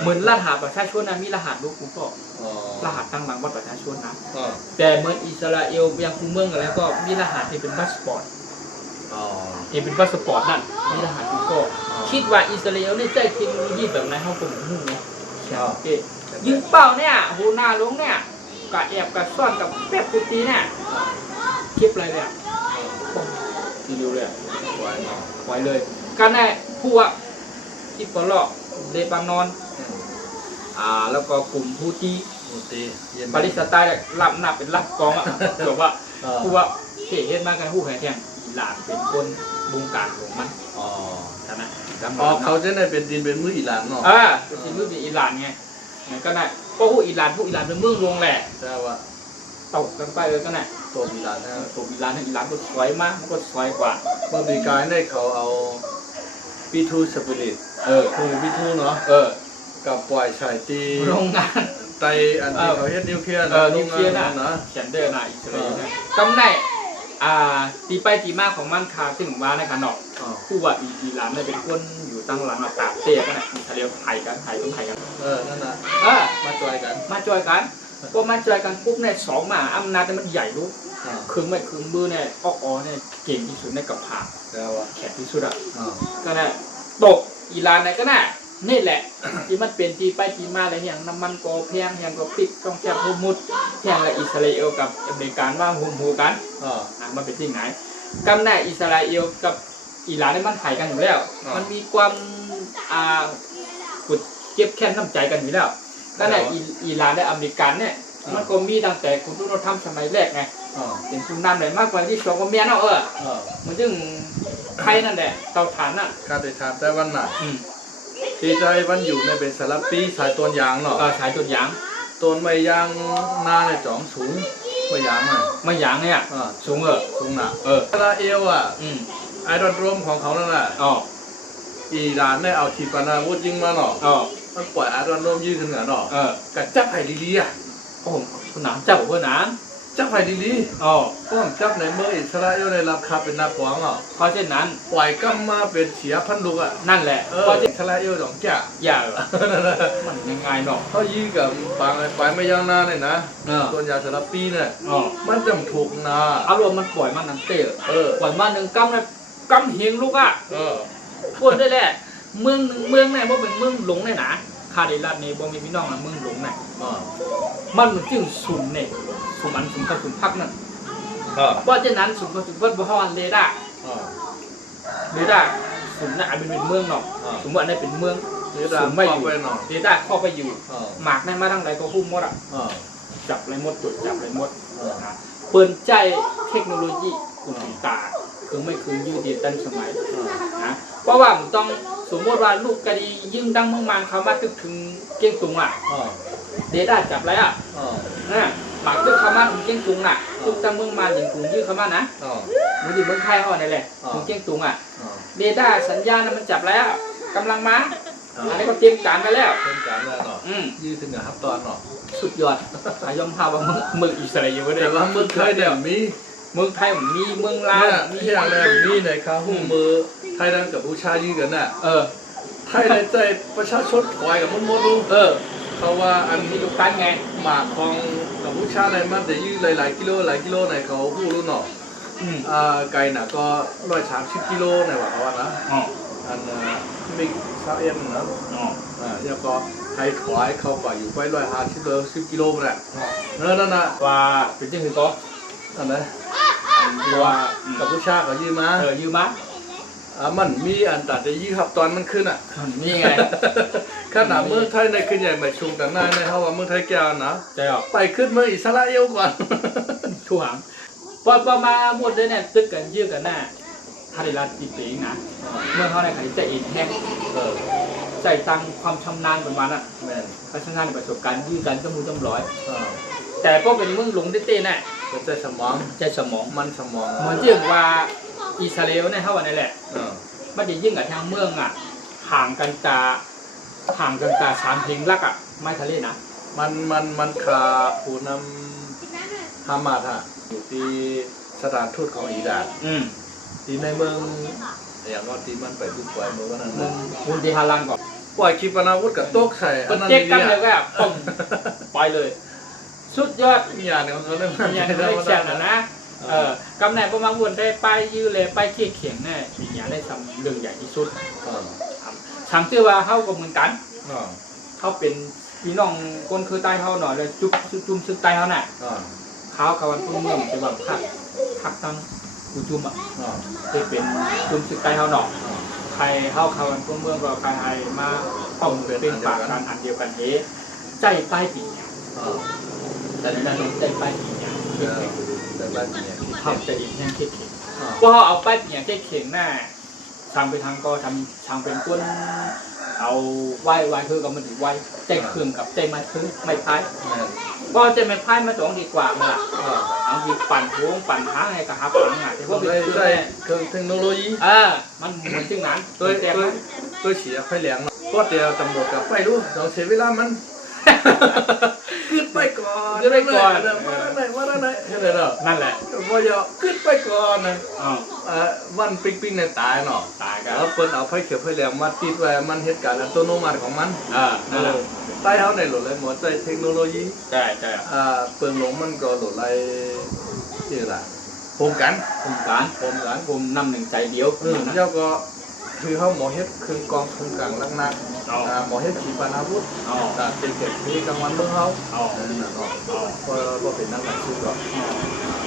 เหมือนรหัสประชาชนนะมีรหัสลูกกูก็ อ๋อ รหัสตั้งหลังบัตรประชาชนนะ อ๋อ แต่เหมือนอิสราเอลยังคูเมืองอะไรก็มีรหัสที่เป็นพาสปอร์ต อ๋อ ที่เป็นพาสปอร์ตนั่นมีรหัสกูก็คิดว่าอิสราเอลเนี่ยใจเทคโนโลยีแบบไหนเขาก็ไม่รู้เนาะโอเคยิงเป้าเนี่ยหูหน้าลงเนี่ยกะแอบกะซ่อนกับแป๊บกุตีเนี่ยคลิปอะไรเนี่ยทีเดียวเลย ไว้เนาะ ไว้เลยกันแน่ผู้ว่าอิปลอกเดบานอนแล้วก็กลุ่มฮูตี มูตีเย็น ปาเลสไตน์รับหน้าเป็นรับกองอ่ะถือว่าผู้ว่าเห็นมากันผู้แข่งแข่งอิหร่านเป็นคนบงการของมัน อ๋อ ใช่ไหม อ๋อเขาจะได้เป็นดินเป็นมืออิหร่านเนาะ เป็นทีมมือเป็นอิหร่านไงก็น่ะก็ผู้อิหร่านเป็นเมืองลงแหละ ใช่ว่า ตกกันไปเลยก็น่ะ ตัวอิหร่านนะ ตัวอิหร่านก็สวยมากมันก็สวยกว่า เมื่อปีกายได้เขาเอาปีทูสปิริตคือปีทูเนาะกับปล่อยฉายตี โรงงาน ไตอันที่เขาเฮ็ดนิวเคลียร์ นิวเคลียร์ นะ นะเขียนเดินอิสราเอลนะกำแหน่ตีไปตีมาของมันคาถึงมาในขนอกผู้ว่าอิหร่านได้เป็นคนอยู่ตั้งหลังตาเตี้ยกันนะอิสราเอลไทยกัน นั่นน่ะ มา จอยกัน จอยกันก็มาจอยกันปุ๊บเนี่ยสองหมาอำนาจมันใหญ่รู้คืนไม่คืนมือเนี่ยอ้อเนี่ยเก่งที่สุดในกับผ่า แล้วอ่ะ แข็งที่สุดอ่ะก็น่ะตกอิหร่านเนี่ยก็น่ะนี่แหละที่มันเป็นที่ไปที่มาอะไรอย่างน้ำมันก็แพงอย่างก็ปิดต้องแคบมุดแพงและอิสราเอลกับอเมริกันว่าหูกันมันเป็นที่ไหนกำแน่อิสราเอลกับอิหร่านเนี่ยมันถ่ายกันอยู่แล้วมันมีความกดเก็บแค้นน้ำใจกันอยู่แล้วก็แน่อิหร่านและอเมริกันเนี่ยมันก็มีตั้งแต่คุณรุ่นทำสมัยแรกไงเป็นผู้นำเลยมากกว่าที่สองก็เมียเนาะมันจึงไทยนั่นแหละเตาถ่านน่ะ การไปถามแต่วันน่ะที่ใจวันอยู่ในเป็นสารปีสายตัวยางเนาะ สายตัวยาง ต้นไม้ยางหน้าในจ่องสูงไม้ยางอ่ะ ไม่ยางเนี่ยสูงสูงหนักอิสราเอลอ่ะไอรอนโดมของเขานั่นแหละอิหร่านได้เอาขีปนาวุธยิงมาเนาะมันปล่อยไอรอนโดมยืดขึ้นเหนือเนาะกัดจับไผ่ดีๆอ่ะ ผมคุณหนามจับผมเพื่อนหนาม จับไผ่ดีๆก็จับในเมื่ออิสราเอลได้รับคาเป็นนักขวางเพราะเช่นนั้นปล่อยกัมมาเป็นเสียพันลูกอ่ะนั่นแหละเพราะอิสราเอลสองแก่อย่ามันยังไงเนาะเขายื้อกับบางไปไม่ย่างหน้าเนี่ยนะตัวยาสารปีเนี่ยมันจำถูกนาอารมณ์มันปล่อยมันนั่นเตะปล่อยมาหนึ่งกำเฮงลูกอ่ะพูดได้แหละเมืองเนี่ยว่าเป็นเมืองหลงเนี่ยนะคาเดลัดนี่บ่มีพี่น้องนะเมืองหลงเนี่ยมันจึงสุ่มเนี่ยสุ่มอันสุ่มข้าวสุ่มพักนั่นเพราะฉะนั้นสุ่มข้าวสุ่มพักบ่ฮอนเรดาสุ่มน่ะเป็นเมืองเนาะสุ่มว่าอันนี้เป็นเมืองสุ่มไม่อยู่เรดาเข้าไปอยู่หมากในมาทั้งหลายก็หุ้มหมดอ่ะจับอะไรหมดจุดจับอะไรหมดเปิดใจเทคโนโลยีกุญตาคือไม่คือยืดเดียตันสมัยนะเพราะว่ามันต้องสมมติว่าลูกกะดียิ่งดังเมืองมันเขามาตึกถึงเก้งตุงอ่ะเดต้าจับอะไรอ่ะนะหมากตึกเขามาถึงเก้งตุงอ่ะตึกตั้งเมืองมันอย่างตุงยืดเขามานะมันอยู่เมืองไทยเขาเนี่ยแหละถึงเก้งตุงอ่ะเดต้าสัญญาณมันจับแล้วกำลังมาอันนี้ก็เตรียมการไปแล้วเตรียมการแล้วเนาะยืดถึงกับฮับตอนเนาะสุดยอดยอมพาว่าเมืองอิสราเอลไว้เลยแต่ว่าเมืองไทยเนี่ยมีเมืองไทยมีเมืองลาวมีอย่างแรกมีในข้าวหุ้มมือไทยดังกับผู้ชายยืดกันน่ะไทยในใจประชาชนถอยกับมันหมดรู้เขาว่าอันนี้ลูกกันไงหมากของกับผู้ชายในมันแต่ยืดหลายกิโลในเขาพูดรู้เนาะไกลน่ะก็130กิโลในว่าเขาว่านะอันมิกซาเอ็มนะแล้วก็ไทยถอยเขาก็อยู่ไป150กิโลแหละนั่นน่ะว่าเป็นจังคือก็อันไหนตัวกับผู้ชายเขายืมมายืมมามันมีอันตัดจะยืมครับตอนมันขึ้นอ่ะนี่ไงขนาดเมืองไทยในขึ้นใหญ่ไม่ชุงแต่หน้าในเขาว่าเมืองไทยแก้วนะใช่หรอไปขึ้นเมืองอิสราเอลก่อนทั่วหางพอมาหมดเลยเนี่ยตึกกันยืดกันหน้าทาริรัตติเองนะเมื่อเขาในขายใจอินแห้งใจตังความชำนาญประมาณน่ะเขาชำนาญในประสบการณ์ยืดกันก็มือจำร้อยแต่ก็เป็นเมืองหลงเต้ๆน่ะใจสมองมันสมองเหมือนที่ว่าอิสราเอลเนี่ยเท่าวันนี้แหละมันจะยิ่งกับทางเมืองอ่ะห่างกันตา3 เพลงลักอ่ะไม่ทะเลนะมันขาผู้นำ ฮามาดฮะอยู่ที่สถานทูตของอิหร่าน อืม ที่ในเมืองอย่างว่าที่มันไปดูปล่อยเมืองนั้น คุณที่ฮาลันก่อน ปล่อยขีปนาวุธกับโต๊ะไข่ ก็เจ๊กกันเลยก็ปุ่มไปเลย สุดยอด อย่างเนี่ยเขาเรื่อง อย่างได้แข่งนะกำแหน่งประมาณวนได้ป้ายยื้อเลยป้ายเขี้ยเขียงแน่มีอย่างได้ทำเรื่องใหญ่ที่สุดสังเกตว่าเขาก็เหมือนกันเขาเป็นพี่น้องคนคือใต้เขาหน่อยเลยจุ่มซึกใต้เขาน่ะเขากับวันพุ่งเมืองจะแบบพักตั้งกูจุ่มอ่ะจะเป็นจุ่มซึกใต้เขาหน่อยใครเข้าเขาวันพุ่งเมืองก็ใครมาต้องเป็นปากกันอันเดียวกันเฮ้ใจป้ายปีเนี่ยแต่ในนั้นใจป้ายปีเนี่ยแต่บ้านเนี่ย ทำใจดีแห้งเข่งว่าเขาเอาป้ายปีเนี่ยเข่งหน้าทางไปทางก็ทางเป็นก้นเอาไหว้คือกับมันถือไหว้ใจเครื่องกับใจไม่คือไม่พายก็ใจไม่พายมาตรงดีกว่าล่ะเอาที่ปั่นโค้งปั่นหางไงกับฮับหางอ่ะที่พวกเป็นเครื่องเทคโนโลยีมันเหมือนจึงนั้นตัวเสียไฟแหลงก็เดียวตำรวจกับไฟรู้เราเสียเวลามันขึ้นไปก่อนขึ้นไปก่อนว่าได้ไหนใช่ไหมเนาะนั่นแหละว่าจะขึ้นไปก่อนนะวันปิ๊งในตายเนาะตายกันแล้วเปิ้ลเอาไฟเขียวไฟแหลมมาติดไว้มันเหตุการณ์อัตโนมัติของมันนั่นแหละใต้เขาในหลุดเลยหมดใจเทคโนโลยีใช่เปิ้ลหลงมันก็หลุดไรที่ละโครงการผมนำหนึ่งใจเดียวเจ้าก็คือเขาหมอเฮ็ดคือกองทุนกลางลักนักหมอเฮ็ดขีปนาวุธเป็นเก็บที่กลางวันเมืองเขาพอเป็นนักหนักชื่อก็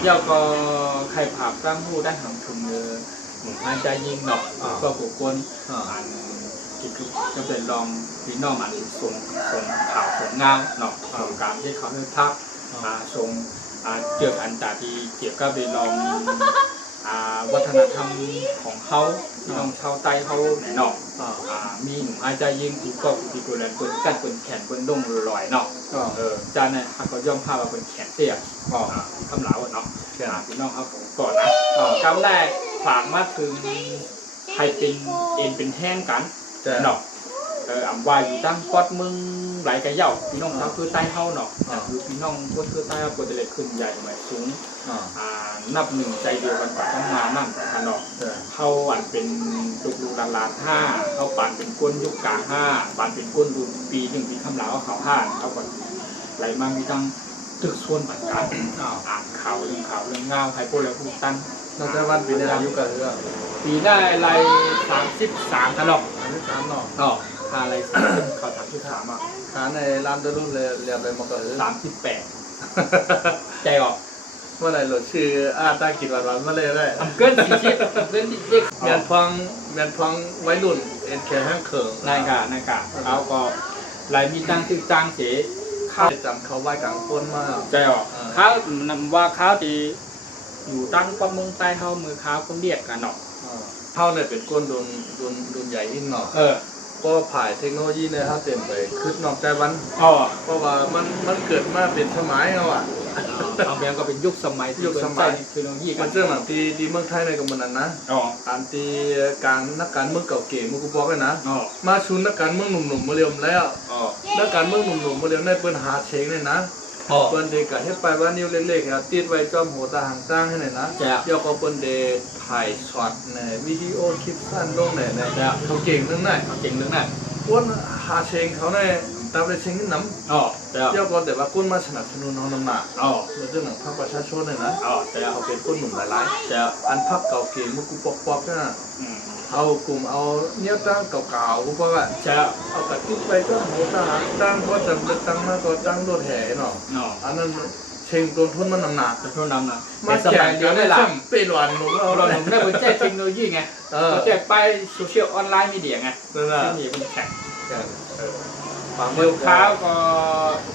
เจ้าก็ใครผ่าตั้งผู้ได้ทำทุนเงินหมุนพันใจยิงเนาะก็บุคคลอันที่จะเป็นรองพี่น้องอันส่งข่าวส่งงานเนาะส่งการที่เขาให้ทักส่งเกี่ยวกับอันตาที่เกี่ยวกับเป็นรองวัฒนธรรมของเขาพี่น้องชาวใต้เขาเนาะมีหนุ่มอาใจยิงที่ก็ที่กุลแลนคนกัดคนแขนคนดงลอยเนาะจานเนี่ยเขาย่อมพามาคนแขนเตี้ยคำหลาวเนาะพี่น้องเขาก่อนนะจำได้ฝากมาถึงไทยเป็นเป็นแห้งกันเนาะอ่ำวายอยู่ตั้งปอดมึงหลายกระเย่าพี่น้องเขาคือใต้เขาเนาะคือพี่น้องคนคือใต้เขาจะเล็กขึ้นใหญ่ใหม่สูงนับหนึ่งใจเดียวกันกว่าต้องมานั่งกันเนาะเขาอันเป็นลูกหลานห้าเขาปั่นเป็นก้นยุคกลางห้าปั่นเป็นก้นรุ่นปีหนึ่งปีคำลาวเขาห้าเขาก่อนไหลมามีตั้งตึกส่วนปัจจัยอ่านข่าวเรื่องเงาใครพูดอะไรพูดตั้งนอกจากวันปีนี้อายุกันเรื่องปีได้อะไร33กันหรอก33เนาะค่าอะไรเขา33อ่ะค่าในร้านตะลุ่นเลยเรียบเลยมันก็38ใจออกเมื่อไรหลุดชื่อตากินหวานๆมาเลยได้ทำเกิน40ทำเกินเด็กแมนพองไว้รุ่นเอ็นแค่ห้างเขิงนายกะเขาก็ไหลมีตังตึกตังเสียข้าวจำเขาไว้กลางต้นมากใจออกเขานำว่าเขาดีอยู่ตั้งความเมืองใต้เขามือเขาคนเรียกกันเนาะเขาเนี่ยเป็นก้นดุนใหญ่ยิ่งเนาะก็ผ่ายเทคโนโลยีเนี่ยถ้าเต็มไปคือนอกใจวันเพราะว่ามันเกิดมาเป็นสมัยเอาอ่ะเอาแบบก็เป็นยุคสมัยเทคโนโลยีมันเรื่องหลังที่เมืองไทยในกับมันนั้นนะอันที่การนักการเมืองเก่าเก๋มุกบอกเลยนะมาชุนนักการเมืองหนุ่มๆมาเรียมแล้วนักการเมืองหนุ่มๆมาเรียมในเปิ้นหาเชงเนี่ยนะเปิ้นเด็กเฮ็ดไปว่านิ้วเล็กๆติดไว้จอมหัวตาหางสร้างให้หน่อยนะเดี๋ยวก็เปิ้นเด็กถ่ายช็อตในวิดีโอคลิปสั้นลงในเขาเก่งเรื่องนั้นก้นหาเชงเขาเนี่ยตามไปเชงขึ้นน้ำเดี๋ยวก็แต่ว่าก้นมาสนับสนุนน้องน้ำหนักเรื่องหนังพรรคประชาชนเนี่ยนะเขาเป็นก้นหนุ่มหลายๆอันพรรคเก่าเก๋มุกุปอกๆนะเอากลุ่มเอาเนี้ยตั้งเก่าๆพวกว่าเอากระติกไปก็หัวตาหางตั้งเพราะจำเป็นตั้งมากก็ตั้งโดดแห่เนาะอันนั้นเชงต้นทุนมันหนักมาสมัยเดียวได้หละเป็นวันหนุ่มเราหนุ่มได้บนแจ้เทคโนโลยีไงแจ้ไปโซเชียลออนไลน์มีเดียไงที่นี่เป็นแข่งเมื่อค้าก็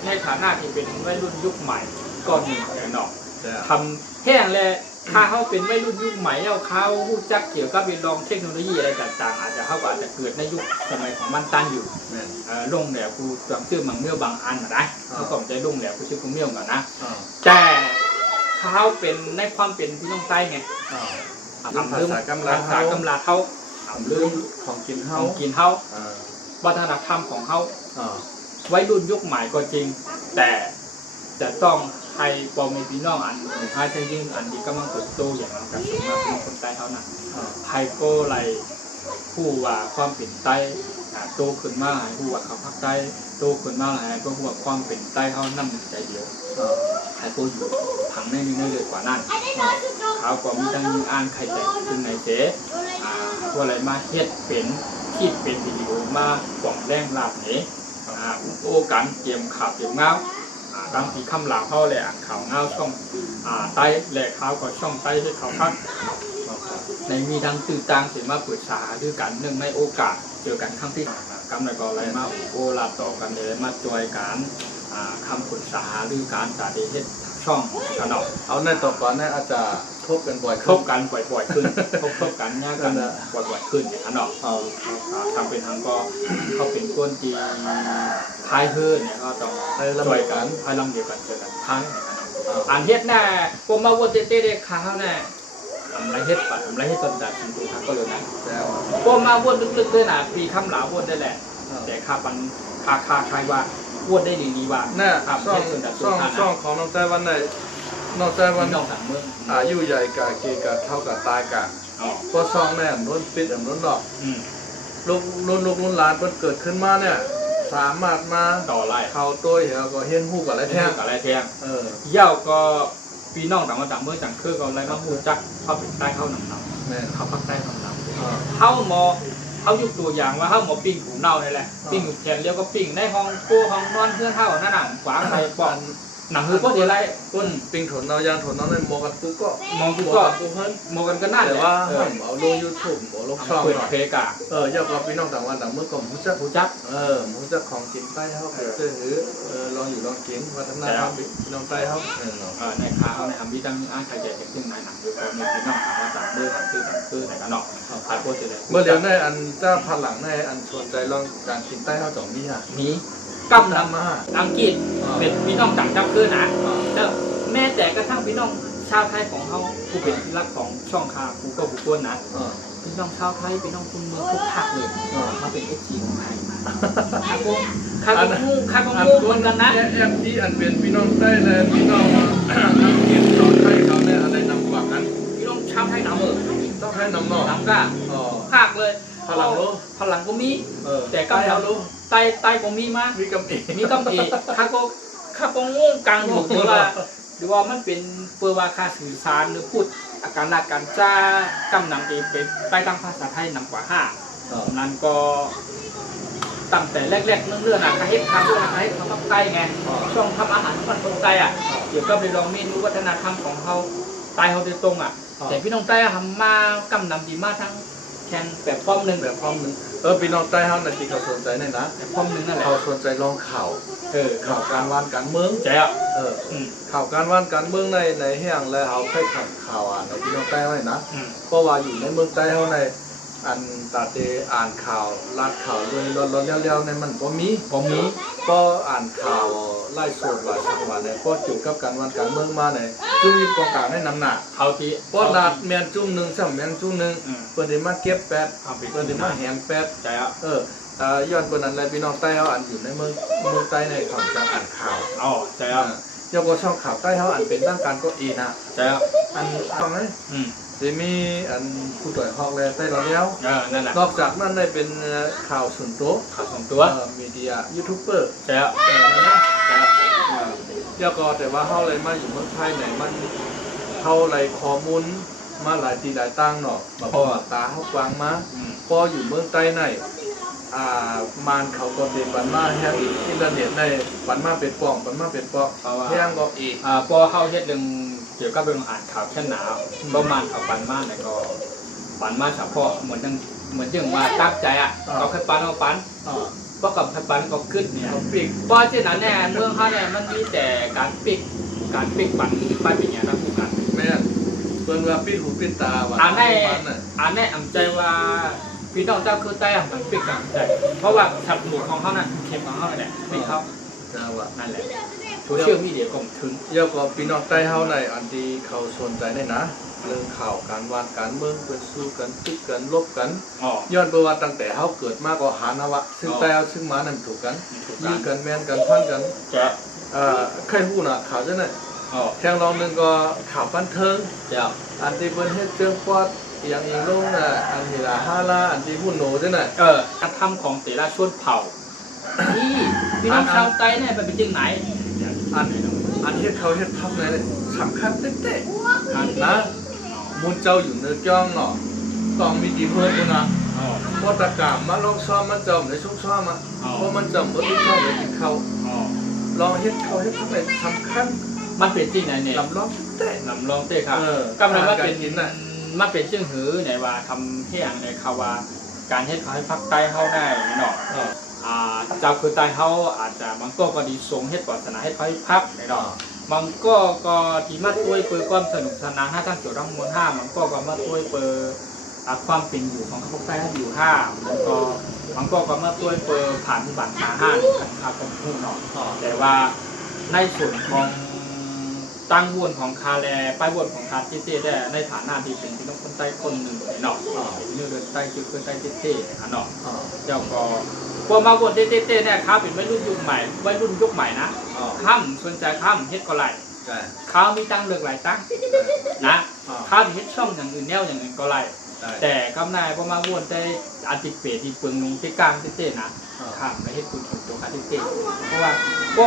ในฐานะที่เป็นวัยรุ่นยุคใหม่ก็มีแต่เนาะทำแห้งเลยถ้าเขาเป็นวัยรุ่นยุคใหม่แล้วเขาพูดจักเกี่ยวกับเรื่องรองเทคโนโลยีอะไรต่างๆอาจจะเขาก็อาจจะเกิดในยุคสมัยของมันตันอยู่ลงแหลวกูจำชื่อมังเมี่ยวบางอันนะเขาก็จะลงแหลวกูชื่อกูเมี่ยวก่อนนะแต่เขาเป็นในความเป็นพี่น้องใต้ไงทำเรื่องภาษากำลังเขาทำเรื่องของกินเฮาวัฒนธรรมของเขาวัยรุ่นยุคใหม่ก็จริงแต่จะต้อง ไทยปอมีพี่น้องอันของไทยไทยยิ่งอันที่กำลังเติบโตอย่างนั้นกับส่วนมากเป็นคนใต้เท่านั้นไทยก็เลยผู้ว่าความเป็นใต้โตขึ้นมาให้ผู้ว่าเขาภาคใต้โตขึ้นมาให้ผู้ว่าความเป็นใต้เขานั่งใจเดียวไทยก็อยู่ทางในนี้เลยกว่านั้นเขาก็มีตั้งยิงอ่านใครใจถึงไหนเจ๊ตัวอะไรมาเฮ็ดเป็นที่เป็นวิดีโอมาปล่องแรงลาบนี้โอการเตรียมข่าวเตรียมเงาบางทีคำหลังเขาเลยอ่านข่าวเงาช่องใต้แหลกเขาก็ช่องใต้ให้เขาพักในมีดังตื่นตังเสียมาปรึกษาด้วยกันหนึ่งในโอกาสเจอกันครั้งที่กำลังก็อะไรมาโอลาต่อกันเลยมาจอยการคำปรึกษาหรือการสาธิตช่องกันออกเอาในต่อก่อนเนี่ยอาจจะทบกันบ่อยทบกันบ่อยขึ้นทบกันยากกันบ่อยขึ้นอย่างนั้นออกทำเป็นทางก็เขาเป็นก้นจีพายเฮือนเนี่ยก็ต้องจอยกันพายลำเดียวกันเจอกันทั้งอันเฮ็ดแน่พวกมาวนเตะเด็กขาแน่ทำไรเฮ็ดปัดทำไรเฮ็ดจนดัดชิมตัวก็เลยนะพวกมาวนลึกๆด้วยนะปีคำหลาวนได้แหละแต่ขาปันขาใครว่าวนได้ดีว่าแน่ช่องของน้องใจวันไหนน้องใจวันน้องต่างเมืองอายุใหญ่กะเกกะเท่ากับตายกะก็ช่องแน่ล้นปิดล้นดอกลูกหลานเพิ่นเกิดขึ้นมาเนี่ยสามารถมาต่อไล่เข้าตัวเหี่ยวก็เห็นฮู้กับอะไรแท้งเย่าก็พี่น้องต่างมาต่างเมืองต่างคือก็อะไรมาฮู้จักเขาเป็นใต้เขาหนำเขาภาคใต้หนำเขาหมอเขายกตัวอย่างว่าเขาหมอปิ้งหูเน่านี่แหละปิ้งหูแขนเรียกก็ปิ้งในห้องโก้ห้องนอนเพื่อนเท่าหน้าหนังขวางใครปอนหนังคือก็เดี๋ยวไรก้นปิ้งถนเอายางถนเอาในมอกันกูก็มองกูก็มองกันก็น่าแต่ว่าเอาลง YouTube เอาลงช่องหน่อยเพกะยากกว่าพี่น้องต่างวันต่างเมื่อก่อนหูจักหูจักของกินใต้เขาเจอหรือลองอยู่ลองกินวัฒนธรรมพี่น้องใต้เขาในขาเขาในทำวิธีตั้งอ้างใครแก่ถึงซึ่งในหนังโดยเฉพาะมีพี่น้องต่างว่าต่างเมื่อต่างคือไหนกันเนาะขายโคตรเลยเมื่อเดี๋ยวในอันเจ้าพันหลังในอันชวนใจลองการกินใต้เขาจ่อมีอ่ะมีกำลังมาอังกฤษเป็นพี่น้องต่างชาติคือนะแล้วแม้แต่กระทั่งพี่น้องชาวไทยของเขาผู้เป็นที่รักของช่องคาผู้ก็ผู้กวนนะพี่น้องชาวไทยพี่น้องคนเมืองทุกภาคเลยมาเป็นเอฟซีของไทยใครก็งูเหมือนกันนะเอฟซีอันเป็นพี่น้องใต้และพี่น้องอังกฤษชาวไทยเขาเนี่ยอะไรนำกว่ากันพี่น้องชาวไทยนำชาวไทยนำเนาะนำก็ภาคเลยพลังก็มีแต่ก็แล้วใต้ก็มีมามีกำอีข้าก็งูกลางอยู่หรือว่ามันเป็นเพื่อว่าค่าสื่อสารหรือพูดอาการหลักการจ้ากำนำเองเป็นใต้ตั้งภาษาไทยนำกว่า5นั้นก็ตั้งแต่แรกๆเรื่องๆนะเฮ็ดทำเรื่องอะไรเขาต้องใต้ไงช่องทำอาหารของคนใต้เกี่ยวกับในลองเมนูวัฒนธรรมของเขาใต้เขาโดยตรงแต่พี่น้องใต้ทำมากำนำดีมากทั้งแข่งแบบพร้อมหนึ่งพี่น้องใต้เขาในที่เขาสนใจเนี่ยนะแบบพร้อมหนึ่งนั่นแหละเขาสนใจลองข่าวการวานการเมืองใช่ข่าวการวานการเมืองในแห่งแล้วเขาเคยข่าวในพี่น้องใต้เขาเนี่ยนะเพราะว่าอยู่ในเมืองใต้เขาในอันตาเตอ่านข่าวลาดข่าวเลยร้อนๆเลี้ยวๆในมันก็มีก็อ่านข่าวไล่สดว่าสักวันเนี่ยก็เกี่ยวกับการวันการเมืองมาเนี่ยจุ่มยิบกองกลางให้น้ำหนักเขาที่ก็ลาดแมนจุ่มหนึ่งสั่งแมนจุ่มหนึ่งเปิดได้มาเก็บแปดเปิดได้มาแหงแปดใช่ย้อนคนนั้นเลยพี่น้องใต้เขาอ่านอยู่ในเมืองใต้ในเขาจะอ่านข่าวใช่ยกช่องข่าวใต้เขาอ่านเป็นด้านการก็อีนะใช่อันฟังไหมจะมีอันผู้ต่อยฮอกเลยใต้เราแล้วนอกจากนั้นได้เป็นข่าวส่วนตัวมีเดียยูทูบเบอร์ใช่แล้วก็แต่ว่าเขาเลยมาอยู่เมืองไทยไหนมันเขาเลยข้อมูลมาหลายทีหลายตั้งเนาะเพราะตาเขากว้างมาพออยู่เมืองใต้ไหนมานเขาก็เป็นปันมาแห้งอินเทอร์เน็ตในปันมาเป็นป่องแห้งก็อีกพอเข้าเฮ็ดเรื่องเกี่ยวกับเรื่องอ่านข่าวแค่หนาวประมาณข่าวปันมาเนี่ยก็ปันมาเฉพาะเหมือนอย่างว่าตั้งใจเราเคยปันเอาปันก็กับปันก็ขึ้นเนี่ยปิกเพราะฉะนั้นเนี่ยเมืองเขาเนี่ยมันมีแต่การปิกปันไปเป็นอย่างนั้นทุกกันแม่เพิ่นว่าปิดหูปิดตาว่าแน่อำใจว่าพี่น้องเจ้าคือใต้มันปิดกันใจเพราะว่าฉับหมูของเขานั่นเข็มของเขาเนี่ยปิดเขานั่นแหละโซเชียลมีเดียก็ถึงเยอะกว่าพี่น้องใต้เฮาในอันที่เขาสนใจเนี่ยนะเรื่องข่าวการวานการเมืองเป็นสู้กันตึกกันลบกันย้อนไปว่าตั้งแต่เฮาเกิดมาก็หานาวะซึ่งใต้เฮาซึ่งมานั่นถูกกันยิงกันแม่นกันพันกันจะใครพูดน่ะข่าวจังได๋ อ๋อ แข่งรองหนึ่งก็ข่าวบันเทิง เจ้า อันที่เปิ้นเฮ็ดเจิงปอดอย่างอีลงน่ะอันที่ละ5ล้านอันที่หุ่นโหนด้วยน่ะ การทำของแต่ละชนเผ่าที่พี่น้องชาวใต้เนี่ยมันเป็นจังไหน อันอันเฮ็ดเขาเฮ็ดพักไหนเลยสำคัญเต้ๆอันนะมุนเจ้าอยู่เนื้อจ้องเนาะต้องมีดีเพิ่นพุ่นน่ะ อ๋อ พอตะกามมาลองซ้อมมันจอมในช่วงซ้อมอ่ะ อ๋อ เพราะมันจอมบ่ได้ซ้อมเลยกินข้าว อ๋อ ลองเฮ็ดเขาเฮ็ดพักไหนสำคัญ มันเป็นจริงไหนเนี่ย ลำลองเต้ ลำลองเต้ครับ เออก ำลังว่าเป็น การกินน่ะ มันเป็นจึงหือไหนว่าทำเที่ยงในคาว่าการเฮ็ดเขาให้พักใต้เฮาได้เนาะ เออ เจ้าคือใต้เฮาอาจจะบางก็ดีทรงเฮ็ดปรารถนาให้เขาให้พักเนาะบางก็ที่มาช่วยเปิดความสนุกสนานห้าทั้งเกี่ยวกับมวลห้ามันก็มาช่วยเปิดความเป็นอยู่ของข้าพเจ้าให้อยู่ห้ามันก็บางก็มาช่วยเปิดผ่านบัตรหาห้ากันคาคมพูดเนาะ อ๋อ แต่ว่าในส่วนของตั้งวนของคาแลป้ายวนของคาเต้ได้ในฐานะที่เป็นพี่น้องคนใต้คนหนึ่งเนาะเป็นเรื่องเดินใต้คือคนใต้เต้เนาะ อ๋อ เจ้าก็พอมาวนเต้เนี่ยเขาเป็นวัยรุ่นยุคใหม่วัยรุ่นยุคใหม่นะ อ๋อ ข้ามสนใจข้ามเฮ็ดก็ไร ใช่ เขามีตั้งเลือกหลายตั้งนะ อ๋อ เขาเฮ็ดช่องอย่างอื่นแนวอย่างอื่นก็ไร ใช่ แต่กำนายพอมาวนได้อันติเปรที่เปิงลงที่กลางเต้นะ อ๋อ ข้ามไม่ให้คุณถึงตัวคาเต้เพราะ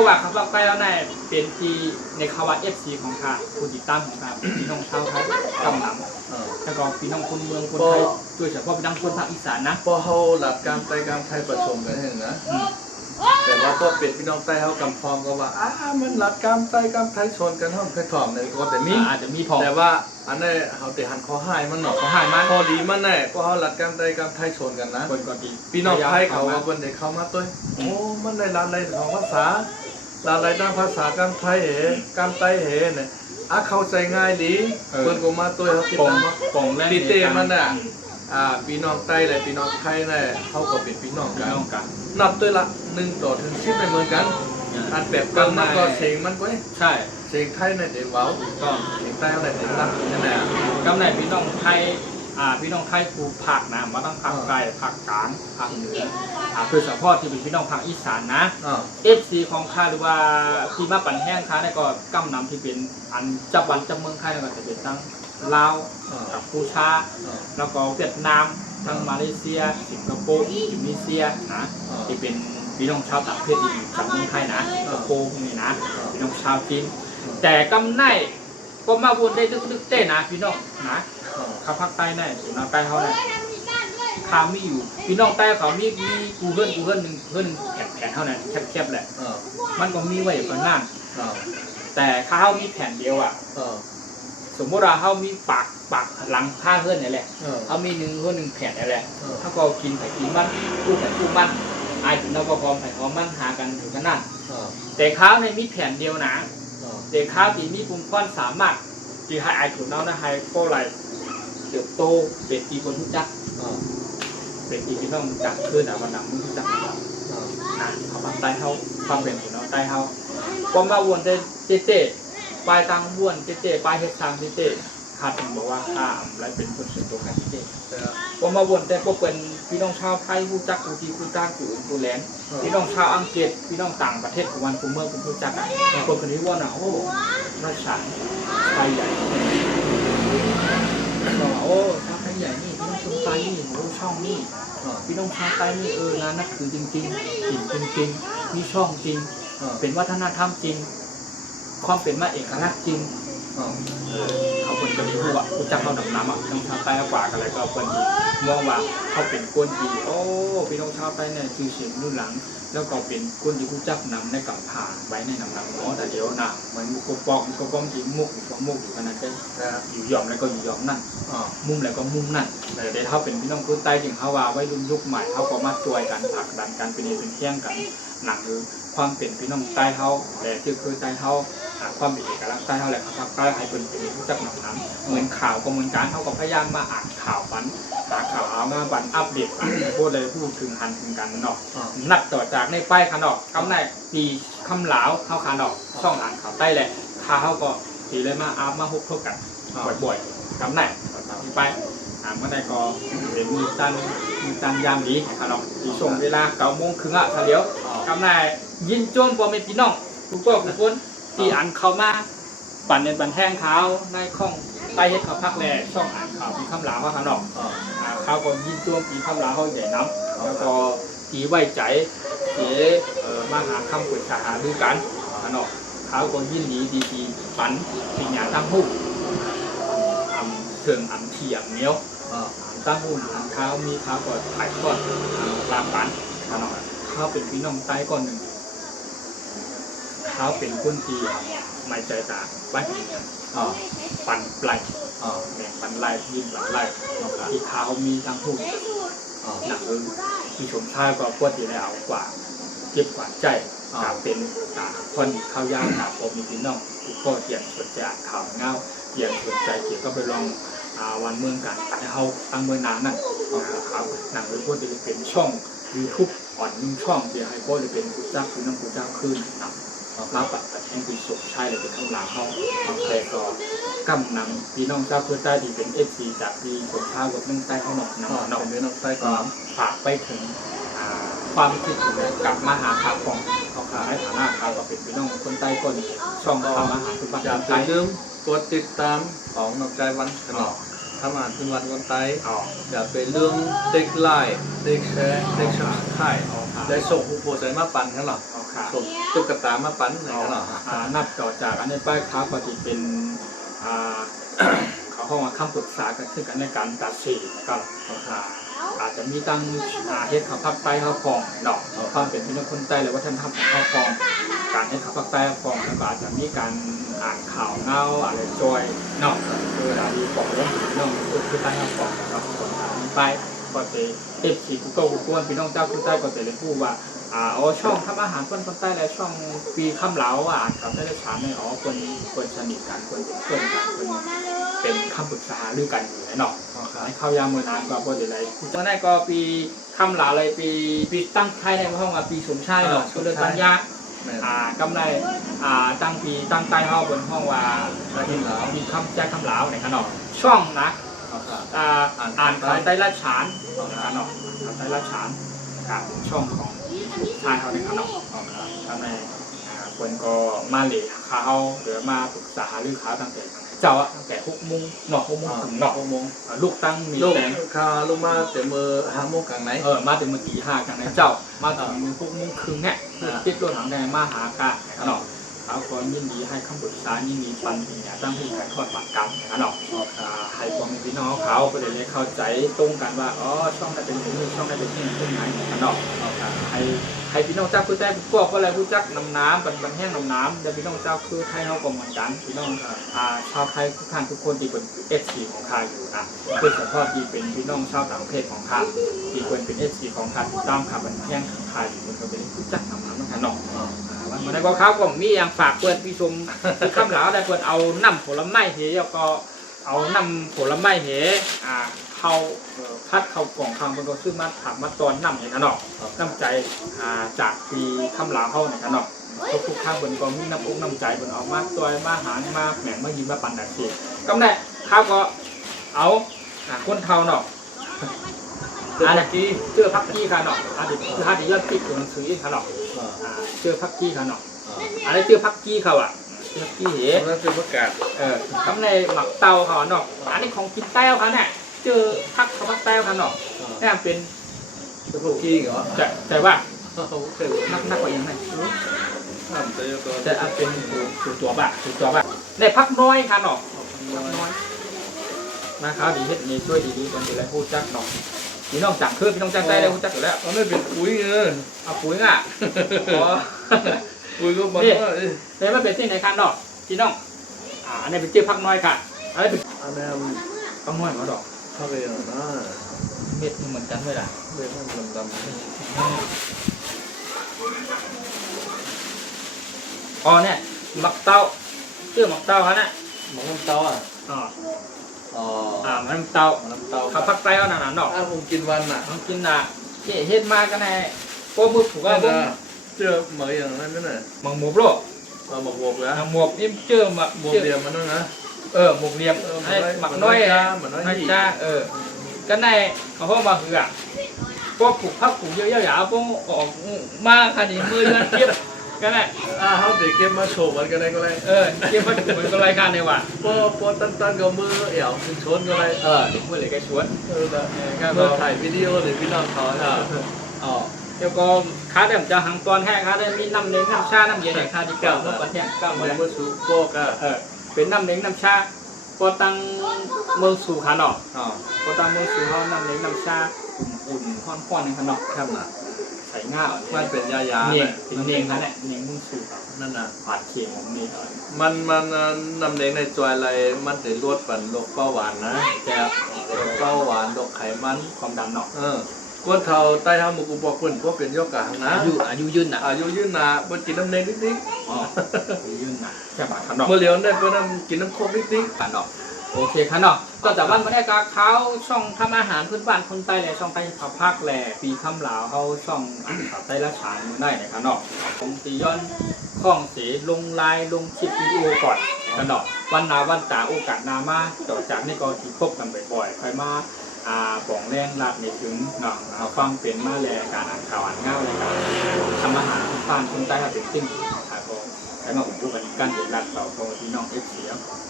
ว่าคำว่าใกล้แล้วในเป็นที่ในคำว่า FC ของข้าผู้ติดตามของข้าพี่น้องชาวไทยกำลัง อ๋อ แล้วก็พี่น้องคนเมืองคนไทยโดยเฉพาะพี่น้องคนภาคอีสานนะ พอเขาหลักการไตการไทยผสมกันเห็นนะ แต่ว่าพอเป็ดพี่น้องไต้เขากำพองก็ว่ามันหลักการไตการไทยชนกันห้องเคยถอมเลยก็แต่มี อาจจะมีพอ แต่ว่าอันนี้เขาแต่หันข้อให้มันหนอก เขาหายมา พอดีมันแน่ก็เขาหลักการไตการไทยชนกันนะ คนก็ดี พี่น้องไทยเขาว่าเพิ่นได้เข้ามาตัวโอ้มันได้หลานอะไรของภาษาหลานอะไรด้านภาษาการไทยการไตเนี่ยเข้าใจง่ายดีเพิ่นก็มาตัวเขาติด ปง ตามว่า ปงแรก ตีเต้มันน่ะพี่น้องใต้และพี่น้องไทยเนี่ยเขาก็เป็นพี่น้อง พี่ กัน น้องกัน นับด้วยละ1ต่อถึง10ไม่เหมือนกันอันแบบกันมันก็เสียงมันก็ ใช่ เสียงไทยเนี่ยเดี๋ยวเว้า ก็ เสียงใต้เนี่ยเดี๋ยวรับนั่นแหละ กำเนิดพี่น้องไทยพี่น้องไทยกูภาคนะมาตั้งภาคใต้ภาคกลางภาคเหนือโดยเฉพาะที่เป็นพี่น้องภาคอีสานนะ FC ของข้าหรือว่าที่มาปั่นแห้งค้าเนี่ยก็กำนำที่เป็นอันจับวันจับเมืองไทยเนี่ยก็จะเป็นทั้งลาวกับกัมพูชาแล้วก็เวียดนามทั้งมาเลเซียสิงคโปร์อินโดนีเซียนะที่เป็นพี่น้องชาวต่างประเทศที่อยู่จากเมืองไทยนะสิงคโปร์พวกนี้นะพี่น้องชาวจีนแต่กำไนก็มาวนได้ลึกๆเต้นะพี่น้องนะข้าภาคใต้เนี่ยส่วนภาคใต้เขาเนี่ยข้ามีอยู่พี่น้องใต้เขามีกูเกิลหนึ่งเพื่อนแผ่นเท่านั้นแคบๆแหละมันก็มีไว้อยู่ข้างหน้าแต่ข้าเขามีแผ่นเดียวอ่ะสมมติว่าเขามีปากหลังผ้าเพื่อนนี่แหละเขามีหนึ่งแผ่นนี่แหละถ้าก็กินไผ่กินมันกู้ไผ่กู้มันอายถึงเราก็พร้อมไผ่พร้อมมันหากันถึงขนาดแต่ข้าวในมีแผ่นเดียวนะแต่ข้าวที่มีปุ่มก้อนสามารถที่ให้อายถึงเรานะให้โก้ไรเติบโตเป็นตีคนรู้จักเป็นตีที่ต้องจักขึ้นวันหนังมึงรู้จักเราเขาทำใต้เขาความเป็นของเราใต้เขาความมาวนเต้ปลายตังวนเต้ปลายเฮ็ดทางเต้ขาดถึงบอกว่าข้ามและเป็นคนส่วนตัวกันเต้ความมาวนแต่พวกเป็นพี่น้องชาวไทยผู้จักผู้ที่ผู้จ้างผู้อื่นผู้แหลนพี่น้องชาวอังกฤษพี่น้องต่างประเทศของวันผู้เมืองผู้จักคนคนนี้ว่าโอ้ราชาไทยใหญ่บอกโอ้ชาวไทยใหญ่นี่พี่น้องชาวไทยนี่โอ้ช่องนี่พี่น้องชาวไทยนี่งานนักคือจริงมีช่องจริงเป็นวัฒนธรรมจริงความเป็นมาเอกลักษณ์จริงเขาเป็นคนที่ผู้จักเขาดำน้ำน้องชาวใต้กว่ากันเลยก็เป็นที่มองว่าเขาเป็นคนที่โอ้พี่น้องชาวใต้เนี่ยชื่อเสียงรุ่นหลังแล้วก็เป็นคนที่ผู้จักนำในกับผ่าไว้ในนำเนาะแต่เดี๋ยวนะมันก็ปองที่มุกอยู่ขนาดนั้นอยู่ยอมแล้วก็อยู่ยอมนั่นมุมแล้วก็มุมนั่นแต่เดี๋ยวเขาเป็นพี่น้องคนใต้จริงเขาว่าไว้รุ่นยุคใหม่เขาก็มาช่วยกันผลักดันกันเป็นเที่ยงกันหนังคือความเป็นพี่น้องใต้เขาแต่ที่คือใต้เขาความเป็นเอกลักษณ์ใต้เขาแหละครับก็ให้เป็นผู้จักหนังน้ำเหมือนข่าวก็เหมือนกันเขาก็พยายามมาอ่านข่าวฝันหาข่าวเอามาบันอัปเดตพูดเลยพูดถึงหันถึงกันเนาะนับต่อจากในป้ายขนอกคำไหนปีคำเหลาเข้าขนอกช่องอ่านข่าวใต้แหละเขาก็ทีเลยมาอัพมาฮุบเท่ากันบ่อยๆคำไหนต่อจากที่ไปเมื่อใดก็เป็นมือตันยามดีขนอกที่ช่วงเวลา9 โมงครึ่งเฉลียวคำไหนยินโจนพอเป็นพี่น้องทุกคนที่อ่านเข้ามา ปั่นในบันแห้งเท้าในข้องใต้เฮ็ดเขาพักแลช่องอ่านข่าวมีคำลาเขาขนอกเขาก็ยินตัวมีคำลาเขาใหญ่น้ำแล้วก็ตีไว้ใจเสียมาหาคำปรึกษาหาดูกันขนอกเขาก็ยินดีปั่นปีหยาตั้งหุ้มเชิงอันเทียมเนี้ยวตั้งหุ้มเท้ามีเท้าก็ถ่ายทอดลาปั่นขนอกเขาเป็นพี่น้องใต้ก่อนหนึ่งเขาเป็นคนที่ไม่ใจตาไปปั่นปลายแบ่งปั่นลายยิงปั่นลายที่เขามีทั้งหุ้มหนักมีชมชายก็พวดที่ได้เอากว่าเก็บกว่าใจเป็นคนข้าวยากนะผมมีพี่น้องก็เกี่ยงสนใจข่าวเงาเกี่ยงสนใจเกี่ยวก็ไปลองวันเมืองกันให้เขาตั้งเมืองนานนั่นครับหนังเลยพวดจะเป็นช่อง YouTube อ่อนนึ่งช่องเดียวให้พวดจะเป็นผู้จ้าผู้นำผู้จ้าขึ้นนำรับปัดแห่งปีสมชายเลยเป็นข้างหลังเขาแต่ก็กำนำพี่น้องเจ้าเพื่อใต้ดีเป็นFC จากปีสมชายกับเมืองใต้เขาหนอกนำเป็นน้องใต้ก็ฝากไปถึงความคิดถึงกลับมาหาข่าวของเขาขายฐานะข่าวก็เป็นพี่น้องคนใต้คนช่องทำอาหารคือบ้าน อย่า ใต้ ลืมกดติดตามของนอกใจวันขนมทำอาหารพื้นวันคนไต้อย่าไปลืมติ๊กไลน์ติ๊กแชร์ติ๊กชับไข่ได้ส่งผู้โพสต์มาปั่นขนมส่งตุ๊กตามาปั่นขนมนับต่อจากอันนี้ป้ายค้าปฏิเป็นเขาเข้ามาคำปรึกษากันซึ่งกันในการตัดสินกับอาจจะมีตั้งเฮ็ดขับภาคใต้ข้าวฟองดอกความเป็นพี่น้องคนใต้หรือว่าท่านทำของข้าวฟองการเฮ็ดขับภาคใต้ข้าวฟองแล้วก็อาจจะมีการอ่านข่าวเงาอะไรจอยเนาะเวลาที่บอกว่าพี่น้องคือใต้ข้าวฟองนะครับคนไปก็จะเอฟซีกูเกิลกูกวนพี่น้องเจ้าคนใต้ก็จะเลยพูดว่าช่องทำอาหารคนใต้และช่องปีคำเหลาอ่านกับได้ฉานในคนสนิทกันคนเพื่อนกันคนเป็นคำปรึกษาหรือกันอยู่เนาะให้เข้ายามมือนานก็พอจะได้ตอนนั้นก็ปีคำเหลาอะไรปีตั้งไทยในห้องปีสมชายเนาะก็เลยตั้งยากำไรตั้งปีตั้งใต้ห้องบนห้องว่ามีคำแจ้งคำเหลาในขนมช่องนะอ่านข่าวใต้ราชฉานขนมข่าวใต้ราชฉานช่องของชายเขาในขนมทำในคนก็มาเหล่เขาหรือมาปรึกษาหรือเขาตั้งแต่เจ้าตั้งแต่6 โมงหนอก6 โมงถึงหนอก6 โมงลูกตั้งมีแต่ข้าลูกมาแต่เมื่อ5 โมงกลางไหนมาแต่เมื่อกี้5กลางไหนเจ้ามาถึง6 โมงครึ่งเนี่ยติดรถถังแดงมาหากะขนมเขาก็ยินดีให้คำปรึกษายินดีปันปีเนี่ยตั้งที่ขายทอดปากกำขนมให้ความเป็นพี่น้องเขาไปเลยเข้าใจตรงกันว่าช่องนั้นเป็นที่ช่องนั้นเป็นที่ไหนขนมให้พี่น้องเจ้าคือแต่พวกอะไรผู้จักน้ำบันแห้งน้ำเดี๋ยวพี่น้องเจ้าคือไทยเราก็เหมือนกันพี่น้องชาวไทยทุกท่านทุกคนที่เป็นFCของข้าอยู่นะโดยเฉพาะที่เป็นพี่น้องชาวต่างประเทศของข้าที่ควรเป็นFCของข้าตามข่าวบันแห้งของข้าอยู่คนก็เป็นผู้จักน้ำเหมือนกันเนาะวันนี้ก็เขาก็มีอย่างฝากเพื่อนพี่ชมที่ข้ามหลาได้เพื่อนเอาน้ำผลไม้เหยก็เอาน้ำผลไม้เหเข้าพัดเข้ากล่องข้างบนก็ซื้อมาถักมาตอนน้ำเห็นกันเนาะน้ำใจจากปีข้ามหลาเข้าเนี่ยกันเนาะทุกข้างบนก็มีน้ำอกน้ำใจบนเอามาตัวมาหารมาแหม่มายิ้มมาปั่นดักทีก็ได้ข้าวก็เอาคนเทาเนาะอะไรกี้เชื่อพักกี้ค่ะเนาะคือหาดียอดติดตัวหนังสือค่ะเนาะเชื่อพักกี้ค่ะเนาะอะไรเชื่อพักกี้เขาเชื่อกี้เหรอนั่นคือประกาศก็ในหมักเตาเขาเนาะอันนี้ของกินแต้วค่ะเนี่ยเจอพักเขาพักแต้วค่ะเนาะนี่เป็นพวกกี้เหรอแต่ว่านักกว่ายังไงแต่เป็นตัวบ้าได้พักน้อยค่ะเนาะน้อยนะครับดีเฮ็ดมีช่วยดีๆกันอยู่แล้วพูดจักเนาะพี่น้องจักคือพี่น้องจักได้แล้วพูดจักอยู่แล้วไม่เป็นปุ๋ยเอาปุ๋ยอ่ะปุ๋ยก็บอกว่าเนี่ยมันเป็นสิ่งในคันเนาะพี่น้องอันนี้เป็นเจี๊ยบพักน้อยค่ะอันนี้เป็นอันนี้พักน้อยมาดอกเข้าไปอย่างนั้นเม็ดเหมือนกันไหมล่ะเม็ดมันดำเนี่ยหมักเต้าเชื่อหมักเต้าฮะน่ะหมักเต้ามันเต้าเขาพักไปเอาหนาๆดอกผมกินวันน่ะผมกินน่ะเฮ็ดมากันแน่พวกมือผูกก็พวกเจอเหมือนอย่างนั้นน่ะหมักหมูโลกหมักหมวกแล้วหมวกนี่เจอหมักหมวกเรียมมันนั่นนะหมวกเรียมให้หมักน้อยให้จ้ากันในเขาพวกมาคือพวกผูกพักผูกเยอะๆอย่าพวกออกมาขนาดมือเงินเทียบ ก็ได้ เขาเด็กเก็บมาโชว์มันก็ได้ก็ได้ เกี่ยวกับเหมือนกับรายการเนี่ยว่ะ พอตั้นก็มือเอี่ยวชนก็ได้ เด็กเมื่อไหร่ก็ชวน นะ ก็ เมื่อถ่ายวิดีโอหรือพี่น้องเขา อ๋อเดี๋ยวก็ค้าเดิมจะหังตอนแห้ค้าเดิมมีน้ำเล้งน้ำชาน้ำเย็นค้าที่เก่าเมื่อประเทศเก่า เหมื มา อน แล้ว เมื่อสูโปกอ่ะ เป็นน้ำเล้งน้ำชาพอตั้งเมืองสู่ขาเนาะ อ๋อ พอตั้งเมืองสู่เขาน้ำเล้งน้ำชาอุ่นๆห้อนๆในขาเนาะ ครับน่ะ ใส่ง่า มันเป็นยา เนียงเป็นเนียงนั่นแหละเนียงเมืองสู่ นั่นน่ะ ผัดเค็มของนี่ มันน้ำเลี้ยงในจอยอะไรมันจะลดปั่นโรคเบาหวานนะ แต่ โรคเบาหวานโรคไขมัน ความดันเนาะ ก้นเท่าใต้ห้ามุกุบอกคนพวกเป็นโยกกะนะ อายุยืนอ่ะ อายุยืนนาบ่กินน้ำเลี้ยงนิด อ๋ออายุยืนอ่ะแค่บาทขา ๆ เนาะ เมื่อเลี้ยวได้เพิ่นกินน้ำโคกนิด บาทเนาะโอเคค่ะเนาะก็จากวันมาได้กาเขาช่องทำอาหารพื้นบ้านคนใต้แหละช่องไต้ขับภาคแหละปีคำลาวเขาช่องขับไต้ละฉานได้นะครับเนาะผมตีย้อนข้องสีลงลายลงคลิปวิดีโอก่อนกันเนาะวันนาวันตาโอกาสนามาต่อจากนี้ก็ที่พบกันบ่อยๆใครมาป่องแรงหลักในถึงเนาะความเป็นมาแลการอ่านข่าวอ่านง่ายอะไรกันทำอาหารพื้นบ้านคนใต้ก็เป็นจริงครับผมแล้วมาผมพูดกันกันเดี๋ยวรัดเราพอที่น้องเอฟซี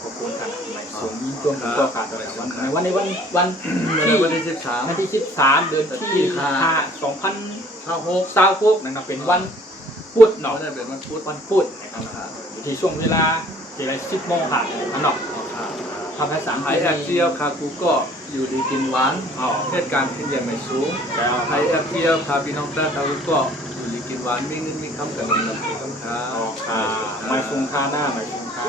ขอบคุณกันใหม่สูงยิ่งตัวผมก็ขาดเลยวันในวันที่ วันที่13 วันที่13 เดือนที่2026นะครับเป็นวันพุธเนาะ บ่ได้เป็นวันพุธ วันพุธนะครับอยู่ที่ช่วงเวลาที่ไร10 โมงค่ะอันเนาะทำให้3 ไทยแอปเจียวคากูก็อยู่ดีกินหวาน อ๋อ เหตุการณ์ขึ้นอย่างไม่สูง แล้ว ไทยแอปเจียวพาพี่น้องแต่คากูก็อยู่ดีกินหวานมีเงินมีคำกันนำคำค้า ไม่ฟุ้งค่าหน้าไม่ฟุ้งค่า